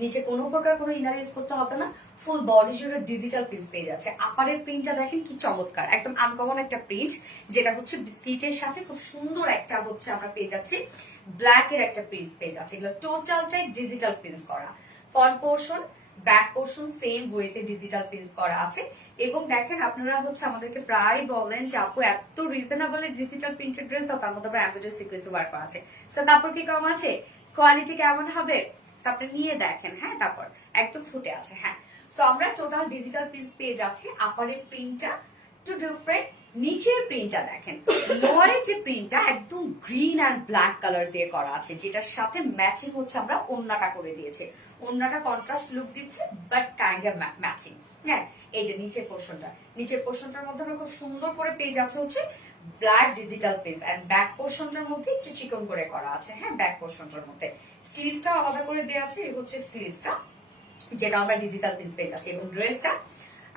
নিচে কোনো প্রকার কোনো ইনার ইউজ করতে হবে না, ফুল বডি জুড়ে ডিজিটাল প্রিন্ট পেয়ে যাচ্ছে। আপারের প্রিন্টটা দেখেন কি চমৎকার, একদম আনকমন একটা প্রিন্ট, যেটা হচ্ছে বিস্কিটের সাথে খুব সুন্দর একটা হচ্ছে আমরা পেয়ে যাচ্ছি ব্ল্যাক এর একটা প্রিন্ট পেয়ে যাচ্ছে। এগুলো টোটালটাই ডিজিটাল প্রিন্ট করা। Front portion, back portion same ওয়েতে ডিজিটাল প্রিন্ট করা আছে। এবং দেখেন, আপনারা হচ্ছে আমাদেরকে প্রায় বলেন যে আপু এত রিজনেবল ডিজিটাল প্রিন্টেড ড্রেস দাও, তার মধ্যে আবার এমব্রয়ডারি সিকোয়েন্স ওয়ার্ক করা আছে। সো কাপড় কি কম আছে, কোয়ালিটি কেমন হবে আপনি নিয়ে দেখেন। হ্যাঁ, তারপর একদম ফুটে আছে। হ্যাঁ, সো আমরা টোটাল ডিজিটাল প্রিন্ট পেয়ে যাচ্ছি। আপারের প্রিন্টটা একটু ডিফারেন্ট, নিচের প্রিন্টটা দেখেন, লোয়ারের যে প্রিন্টটা একদম গ্রিন এন্ড ব্ল্যাক কালার দিয়ে করা আছে, যেটার সাথে ম্যাচিং হচ্ছে আমরা ওড়নাটা করে দিয়েছি। ওড়নাটা কন্ট্রাস্ট লুক দিচ্ছে, বাট কাইন্ড অফ ম্যাচিং। হ্যাঁ, এই যে নিচের পোর্শনটা, নিচের পোর্শনটার মধ্যে আমরা খুব সুন্দর করে পেয়ে যাচ্ছে হচ্ছে black digital print, and back পোর্শনটার মধ্যে একটু চিকন করে করা আছে। হ্যাঁ, ব্যাক পোর্শনটার মধ্যে স্লিভসটা আলাদা করে দেওয়া আছে। এই হচ্ছে স্লিভসটা, যেটা আমরা ডিজিটাল প্রিন্ট পেয়ে যাচ্ছি। এবং ড্রেসটা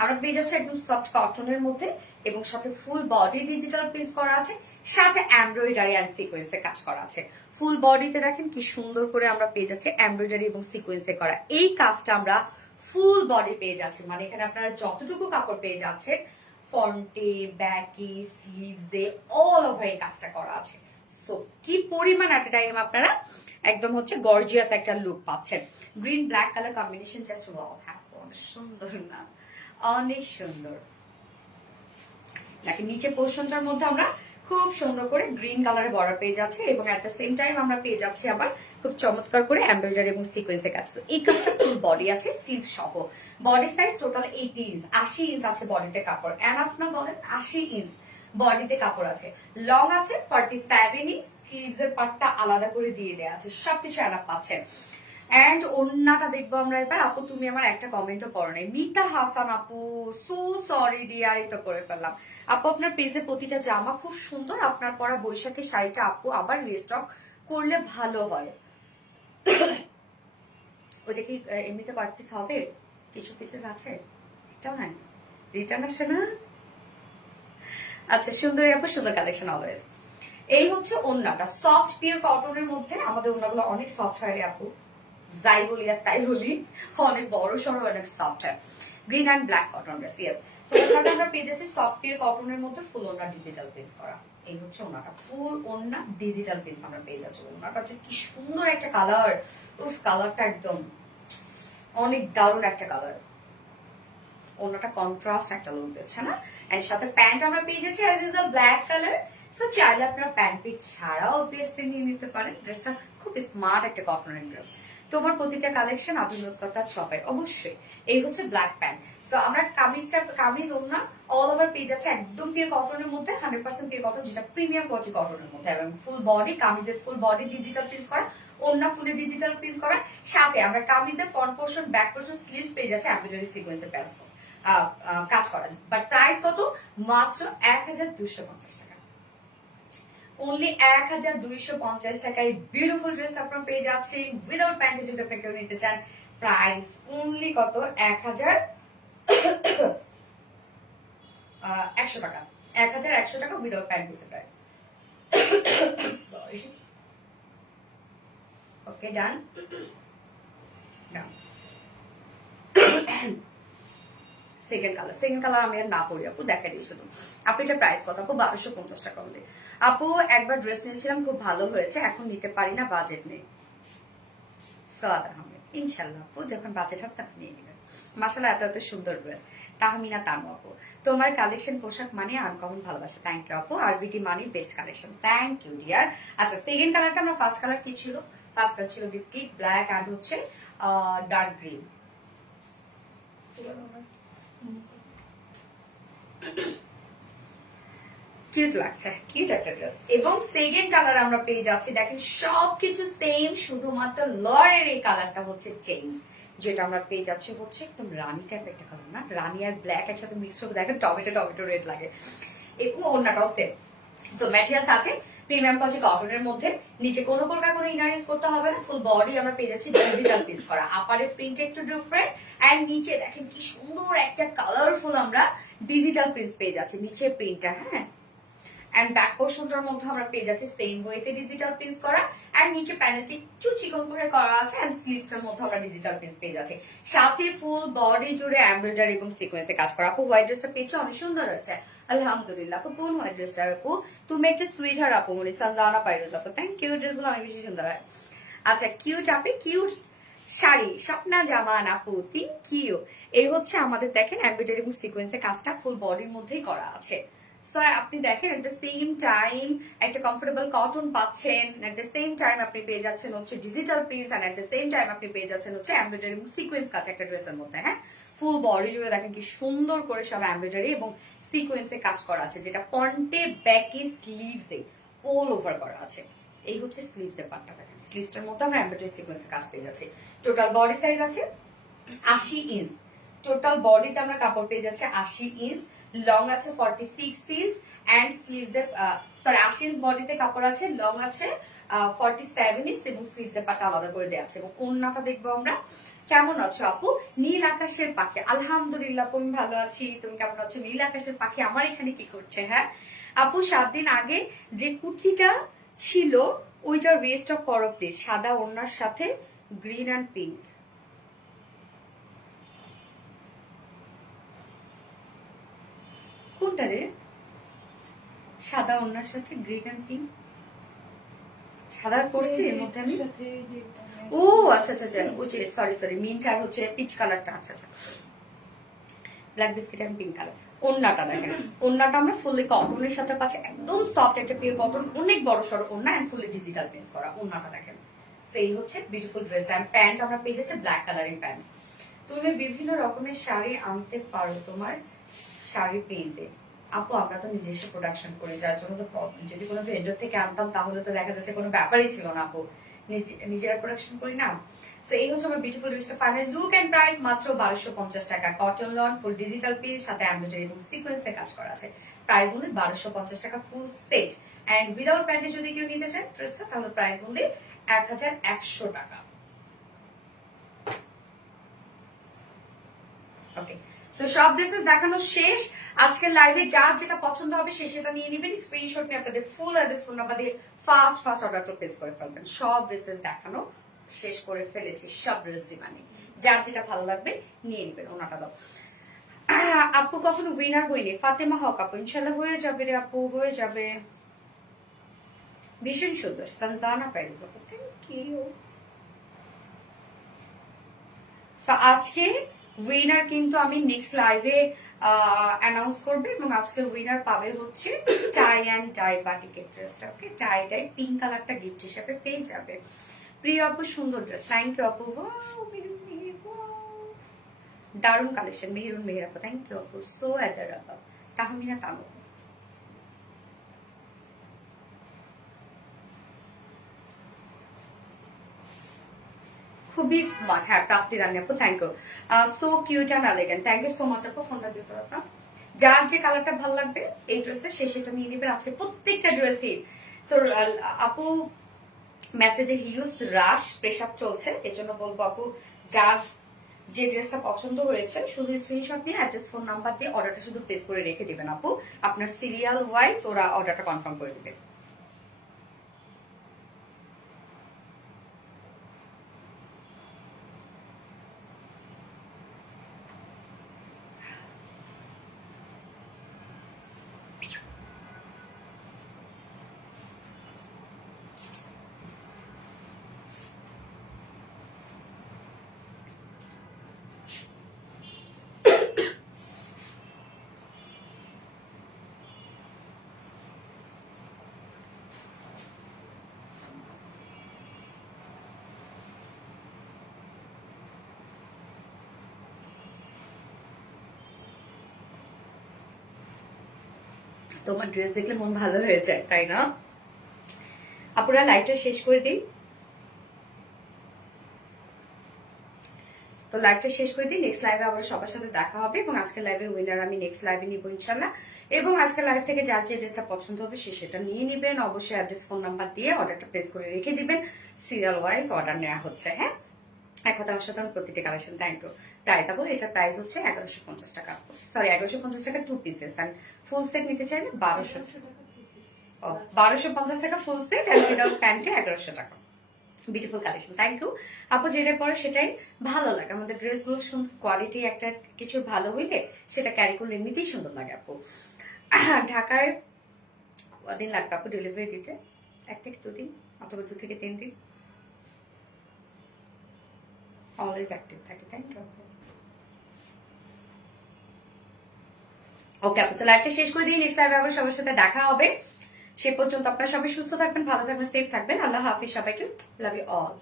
আমরা পেয়ে যাচ্ছি একদম সফট কটনের মধ্যে, এবং সাথে ফুল বডি ডিজিটাল প্রিন্ট করা আছে, সাথে এমব্রয়ডারি এন্ড সিকোয়েন্সে কাজ করা আছে। ফুল বডিতে দেখেন কি সুন্দর করে আমরা পেয়ে যাচ্ছি এমব্রয়ডারি এবং সিকোয়েন্সে করা এই কাজটা আমরা ফুল বডি পেয়ে যাচ্ছি। মানে এখানে আপনারা যতটুকু কাপড় পেয়ে যাচ্ছে, ফ্রন্টে ব্যাকে স্লিভসে অল ওভার এই কাজটা করা আছে। সো কি পরিমাণ একটা টাইম আপনারা একদম হচ্ছে গর্জিয়াস একটা লুক পাচ্ছেন। Green black colour combination just wow. হ্যাঁ, অনেক সুন্দর না, অনেক সুন্দর। নাকি নিচে পোর্শনটার মধ্যে আমরা খুব সুন্দর করে গ্রিন কালারের বর্ডার পেয়ে যাচ্ছে, এবং এট দ্য সেম টাইম আমরা পেয়ে যাচ্ছি আবার খুব চমৎকার করে এমব্রয়ডারি এবং সিকোয়েন্সের কাজ। এই কাজটা ফুল বডি আছে স্লিভ সহ। Body size total 80 inch, 80 inch আছে বডিতে কাপড়। এনাফ না বলেন? 80 ইঞ্চ বডিতে কাপড় আছে। লং আছে 47 ইঞ্চ, স্লিভস এর পার্টটা আলাদা করে দিয়ে দেওয়া আছে। সবকিছু এনাফ পাচ্ছেন। এন্ড ওন্নাটা দেখবো আমরা এবার। আপু তুমি আমার একটা কমেন্টও পড়ো নাই, মিতা হাসান আপু, সো সরি ডিয়ার, এই তো করে ফেললাম। আপু আপনার পেজে প্রতিটা জামা খুব সুন্দর, আপনার পরা বৈশাখী শাড়িটা আপু আবার রিস্টক করলে ভালো হয়। ওইটা কি এমনিতে কয়েক পিস হবে? কিছু পিসেস আছে, এটাও নাই, রিটার্ন আসে না। আচ্ছা, সুন্দরী আপু, সুন্দর কালেকশন অলওয়েজ। এই হচ্ছে ওন্নাটা, সফট পিওর কটনের মধ্যে। আমাদের ওন্নাগুলো অনেক সফট হয় রে আপু, যাই বলি আর তাই বলি, অনেক বড় সড়ো, অনেক সফট হয়। Green and black cotton dress. Yes, তো ওনাটা আমরা পেয়ে যাচ্ছি সফট পিওর কটনের মধ্যে, ফুল ওন্না ডিজিটাল প্রিন্ট করা। এই হচ্ছে ওনাটা, ফুল ওন্না ডিজিটাল প্রিন্ট আমরা পেয়ে যাচ্ছি। ওনাটা হচ্ছে কি সুন্দর একটা কালার, উফ, কালারটা একদম অনেক দারুণ একটা কালার। ওনাটা কন্ট্রাস্ট একটা লুক দিচ্ছে না। এন্ড সাথে প্যান্ট আমরা পেয়ে যাচ্ছি as usual black colour. So চাইলে আপনারা প্যান্ট পিস ছাড়াও অবভিয়াসলি নিয়ে নিতে পারেন। ড্রেসটা খুব স্মার্ট একটা কটনের ড্রেস। তোমার প্রতিটা কালেকশন আধুনিকতার ছপায় অবশ্যই। এই হচ্ছে ব্ল্যাক প্যান্ট। তো আমরা কামিজ ওড়না অল ওভার পেয়ে যাচ্ছে একদম পিওর কটনের মধ্যে, 100% পিওর কটন, যেটা প্রিমিয়াম কোয়ালিটি কটনের মধ্যে। এবং ফুল বডি, কামিজের ফুল বডি ডিজিটাল প্রিন্ট করা, ওড়না ফুলে ডিজিটাল প্রিন্ট করা, সাথে আমরা কামিজের front portion, back portion, sleeves পেয়ে যাচ্ছে এমব্রয়ডারি সিকোয়েন্সের কাজ করা। বাট প্রাইস কত? মাত্র 1250 টাকা। অনলি 1250 টাকায় বিউটিফুল ড্রেস আপনারা পেয়ে যাচ্ছেন উইদাউট প্যান্টে। যদি আপনি কেউ নিতে চান, প্রাইস অনলি কত? 1100 টাকা। 1100 টাকা উইদাউট প্যান্ট পিসের প্রাইস। সরি, ওকে, ডান ডান। সেকেন্ড কালার আমি আর না পড়ি আপু, দেখা দিই শুধু। আপু এটা প্রাইস কত আপু? 1250 টাকা হলে। আপু একবার ড্রেস নিয়েছিলাম, খুব ভালো হয়েছে, এখন নিতে পারি না, বাজেট নেই। সাদ আহমেদ, ইনশাল্লাহ আপু যখন বাজেট হবে তখন নিয়ে নেবেন। মাশাআল্লাহ, এত এত সুন্দর ড্রেস। তাহমিনা তানু আপু, তোমার কালেকশন পোশাক মানে আনকমন ভালোবাসা। থ্যাংক ইউ আপু। আর BT Moni best collection, thank you dear. আচ্ছা, সেকেন্ড কালারটা আমরা, ফার্স্ট কালার কি ছিল? ফার্স্ট কালার ছিল বিস্কিট ব্ল্যাক আর হচ্ছে ডার্ক গ্রিন। কিউট লাগছে, কিউট একটা ড্রেস। এবং সেকেন্ড কালার আমরা পেয়ে যাচ্ছি, দেখেন সবকিছু সেম, শুধুমাত্র লরের এই কালারটা হচ্ছে চেঞ্জ, যেটা আমরা পেয়ে যাচ্ছি হচ্ছে একদম রানি টাইপ একটা কালার, না রানি আর ব্ল্যাক একসাথে মিক্স করে দেখেন টমেটো রেড লাগে। এবং অন্যটাও সেম। সো ম্যাটেরিয়ালস আছে প্রিমিয়াম কোয়ালিটি কটনের মধ্যে, নিচে কোনো প্রকার কোনো ইনার ইউজ করতে হবে না, ফুল বডি আমরা পেয়ে যাচ্ছি ডিজিটাল পিস করা, আপারের প্রিন্ট একটু ডিফারেন্ট, এন্ড নিচে দেখেন কি সুন্দর একটা কালারফুল আমরা ডিজিটাল পিস পেয়ে যাচ্ছি, নিচে প্রিন্টটা, হ্যাঁ। এন্ড ব্যাক পোর্শনটার মধ্যে আমরা পেয়ে যাচ্ছি সেম ওয়েতে ডিজিটাল প্রিন্ট করা, এন্ড নিচে প্যানেলটি একটু চিকন করে করা আছে, এন্ড স্লিভস এর মধ্যে আমরা ডিজিটাল প্রিন্ট পেয়ে যাচ্ছি, সাথে ফুল বডি জুড়ে এমব্রয়ডারি এবং সিকোয়েন্সে কাজ করা। আপু হোয়াইট ড্রেসটা পেয়েছে, অনেক সুন্দর হয়েছে আলহামদুলিল্লাহ। আপু কোন হোয়াইট ড্রেসটা? আপু তুমি একটা সুইট হার আপু, মনে সানজানা পাইরোজ আপু, থ্যাংক ইউ। ড্রেসগুলো অনেক বেশি সুন্দর হয়। আচ্ছা, কিউট আপু, কিউট শাড়ি স্বপ্না জামান আপু, থ্যাংক ইউ। এই হচ্ছে আমাদের দেখেন এমব্রয়ডারি এবং সিকোয়েন্সে কাজটা ফুল বডির মধ্যেই করা আছে। সো আপনি দেখেন এট দ্য সেম টাইম একটা কমফোর্টেবল কটন পাচ্ছেন, এট দ্য সেম টাইম আপনি পেয়ে যাচ্ছেন হচ্ছে digital piece, and at the same time আপনি পেয়ে যাচ্ছেন হচ্ছে এমব্রয়ডারি এবং সিকোয়েন্স কাজ একটা ড্রেসের মধ্যে, হ্যাঁ। ফুল বডি জুড়ে দেখেন কি সুন্দর করে সব এমব্রয়ডারি এবং সিকোয়েন্সে কাজ করা আছে, যেটা ফ্রন্টে ব্যাকে স্লিভসে অল ওভার করা আছে। এই হচ্ছে স্লিভস এর পার্টটা, দেখেন স্লিভসটার মধ্যে আমরা এমব্রয়ডারি সিকোয়েন্সে কাজ পেয়ে যাচ্ছি। টোটাল বডি সাইজ আছে 80 ইঞ্চ, টোটাল বডিতে আমরা কাপড় পেয়ে যাচ্ছে 80 ইঞ্চ, লং আছে 46 ইঞ্চ, এন্ড স্লিভস এর 80 ইঞ্চ বডিতে কাপড় আছে, লং আছে 47 ইঞ্চ, এবং স্লিভস এর পাটা আলাদা করে দেওয়া আছে। এবং ওন্নাটা দেখবো আমরা। কেমন আছো আপু? নীল আকাশের পাখি, আলহামদুলিল্লাহ আমি ভালো আছি, তুমি কেমন আছো? নীল আকাশের পাখি আমার এখানে কি করছে? হ্যাঁ আপু, 7 দিন আগে যে কুর্তিটা ছিল ওইটা রিস্টক করো প্লিজ, সাদা ওড়নার সাথে গ্রিন অ্যান্ড পিঙ্ক। কোনটা রে? সাদা ওড়নার সাথে গ্রিন অ্যান্ড পিঙ্ক, সাদা করছি এর মধ্যে আমি। ও আচ্ছা আচ্ছা আচ্ছা, ওই যে সরি মিন্ট আর হচ্ছে পিচ কালারটা, আচ্ছা আচ্ছা, black biscuit and pink colour. ওন্নাটা দেখেন, ওন্নাটা আমরা ফুললি কটনের সাথে পাচ্ছি, একদম সফট একটা পিওর কটন, অনেক বড় সড়ো ওন্না, এন্ড ফুললি ডিজিটাল প্রিন্ট করা ওন্নাটা দেখেন। সেই হচ্ছে বিউটিফুল ড্রেসটা। এন্ড প্যান্ট আমরা পেয়ে যাচ্ছি ব্ল্যাক কালারের প্যান্ট। তুমি বিভিন্ন রকমের শাড়ি আনতে পারো তোমার শাড়ি পেজে। আপু আমরা তো নিজস্ব প্রোডাকশন করি, যার জন্য তো প্রবলেম। যদি কোনো ভেন্ডর থেকে আনতাম তাহলে তো দেখা যাচ্ছে কোনো ব্যাপারই ছিল না আপু, নিজেরা প্রোডাকশন করি না। সো এই হচ্ছে আমার বিউটিফুল ড্রেসটা ফাইনাল লুক এন্ড প্রাইস মাত্র 1250 টাকা, cotton loan, full digital piece, সাথে এমব্রয়ডারি এবং সিকোয়েন্সে কাজ করা আছে। প্রাইস হলো 1250 টাকা ফুল সেট। এন্ড উইদাউট প্যান্টে যদি কেউ নিতে চান ড্রেসটা, তাহলে প্রাইস হলো 1100 টাকা। ওকে, সো সব ড্রেসেস দেখানো শেষ। আজকের লাইভে যার যেটা পছন্দ হবে সে সেটা নিয়ে নেবেন, স্ক্রিনশট নিয়ে আপনাদের ফুল অ্যাড্রেস ফোন নাম্বার দিয়ে ফাস্ট অর্ডারটা প্লেস করে ফেলবেন। সব ড্রেসেস দেখানো শেষ করে ফেলেছি, সব ড্রেস ডিমান্ডিং, যার যেটা ভালো লাগবে নিয়ে নেবেন। ওনাটা দাও। আপু কখনো উইনার হয়নি, ফাতেমা হক আপু, ইনশাল্লাহ হয়ে যাবে রে আপু, হয়ে যাবে। ভীষণ সুন্দর, সানজানা প্যারিস আপু, থ্যাংক ইউ। আজকে উইনার কিন্তু আমি নেক্সট লাইভে অ্যানাউন্স করবে, এবং আজকে উইনার পাবে হচ্ছে টাই অ্যান্ড ডাই বাটিকের ড্রেসটা। ওকে, টাইটাই পিঙ্ক কালারটা গিফট হিসাবে পেয়ে যাবে। প্রিয় আপু সুন্দর ড্রেস, থ্যাংক ইউ আপু। দারুণ কালেকশন, মেহরুন মেহের আপু, থ্যাংক ইউ আপু, সো অ্যাডারেবল। তাহমিনা তানু, খুবই স্মার্ট, হ্যাঁ প্রাপ্তি রানী আপু, thank you. So cute and elegant, thank you so much আপু। ফোনটা দিয়ে তোরা, যার যে কালারটা ভালো লাগবে এই ড্রেসে সে সেটা নিয়ে নেবেন। আজকে প্রত্যেকটা ড্রেসই সো আপু মেসেজে হিউজ রাশ প্রেসার চলছে, এজন্য বলবো আপু যার যে ড্রেসটা পছন্দ হয়েছে শুধু স্ক্রিনশট নিয়ে অ্যাড্রেস ফোন নাম্বার দিয়ে অর্ডারটা শুধু প্লেস করে রেখে দিবেন আপু, আপনার সিরিয়াল ওয়াইজ ওরা অর্ডারটা কনফার্ম করে দিবে। তোমার ড্রেস দেখলে মন ভালো হয়ে যায়, তাই না? আপুরা লাইভটা শেষ করে দিই, তো লাইভটা শেষ করে দিই। নেক্সট লাইভে আবার সবার সাথে দেখা হবে, এবং আজকের লাইভের উইনার আমি নেক্সট লাইভে নিবো ইনশাল্লাহ। এবং আজকের লাইভ থেকে যার যে ড্রেসটা পছন্দ হবে সে সেটা নিয়ে নিবেন। অবশ্যই অ্যাড্রেস, ফোন নাম্বার দিয়ে অর্ডারটা প্লেস করে রেখে দিবেন। সিরিয়াল ওয়াইজ অর্ডার নেওয়া হচ্ছে। হ্যাঁ, 1% প্রতিটি কালেকশন। Thank you. প্রাইস আপু, এটার প্রাইস হচ্ছে 1150 টাকা। সরি, 1150 টাকা 2 পিসেস, আর ফুল সেট নিতে চাইলে 1200। ও, 1250 টাকা ফুল সেট, আর উইদাউট প্যান্টে 1100 টাকা। বিউটিফুল কালেকশন, থ্যাংক ইউ আপু। যেটা পরে সেটাই ভালো লাগে, আমাদের ড্রেসগুলো সুন্দর কোয়ালিটি, একটা কিছু ভালো হইলে সেটা ক্যারি করলে এমনিতেই সুন্দর লাগে আপু। ঢাকায় কদিন লাগবে আপু ডেলিভারি দিতে? 1 থেকে 2 দিন, অথবা 2 থেকে 3 দিন। অলওয়েজ অ্যাক্টিভ থাকে, থ্যাংক ইউ। ওকে আপু, লাইভটা শেষ করে দিই। নেক্সট লাইভে আবার সবার সাথে দেখা হবে। সে পর্যন্ত আপনারা সবাই সুস্থ থাকবেন, ভালো থাকবেন, সেফ থাকবেন। আল্লাহ হাফিজ সবাইকে, লাভ ইউ অল।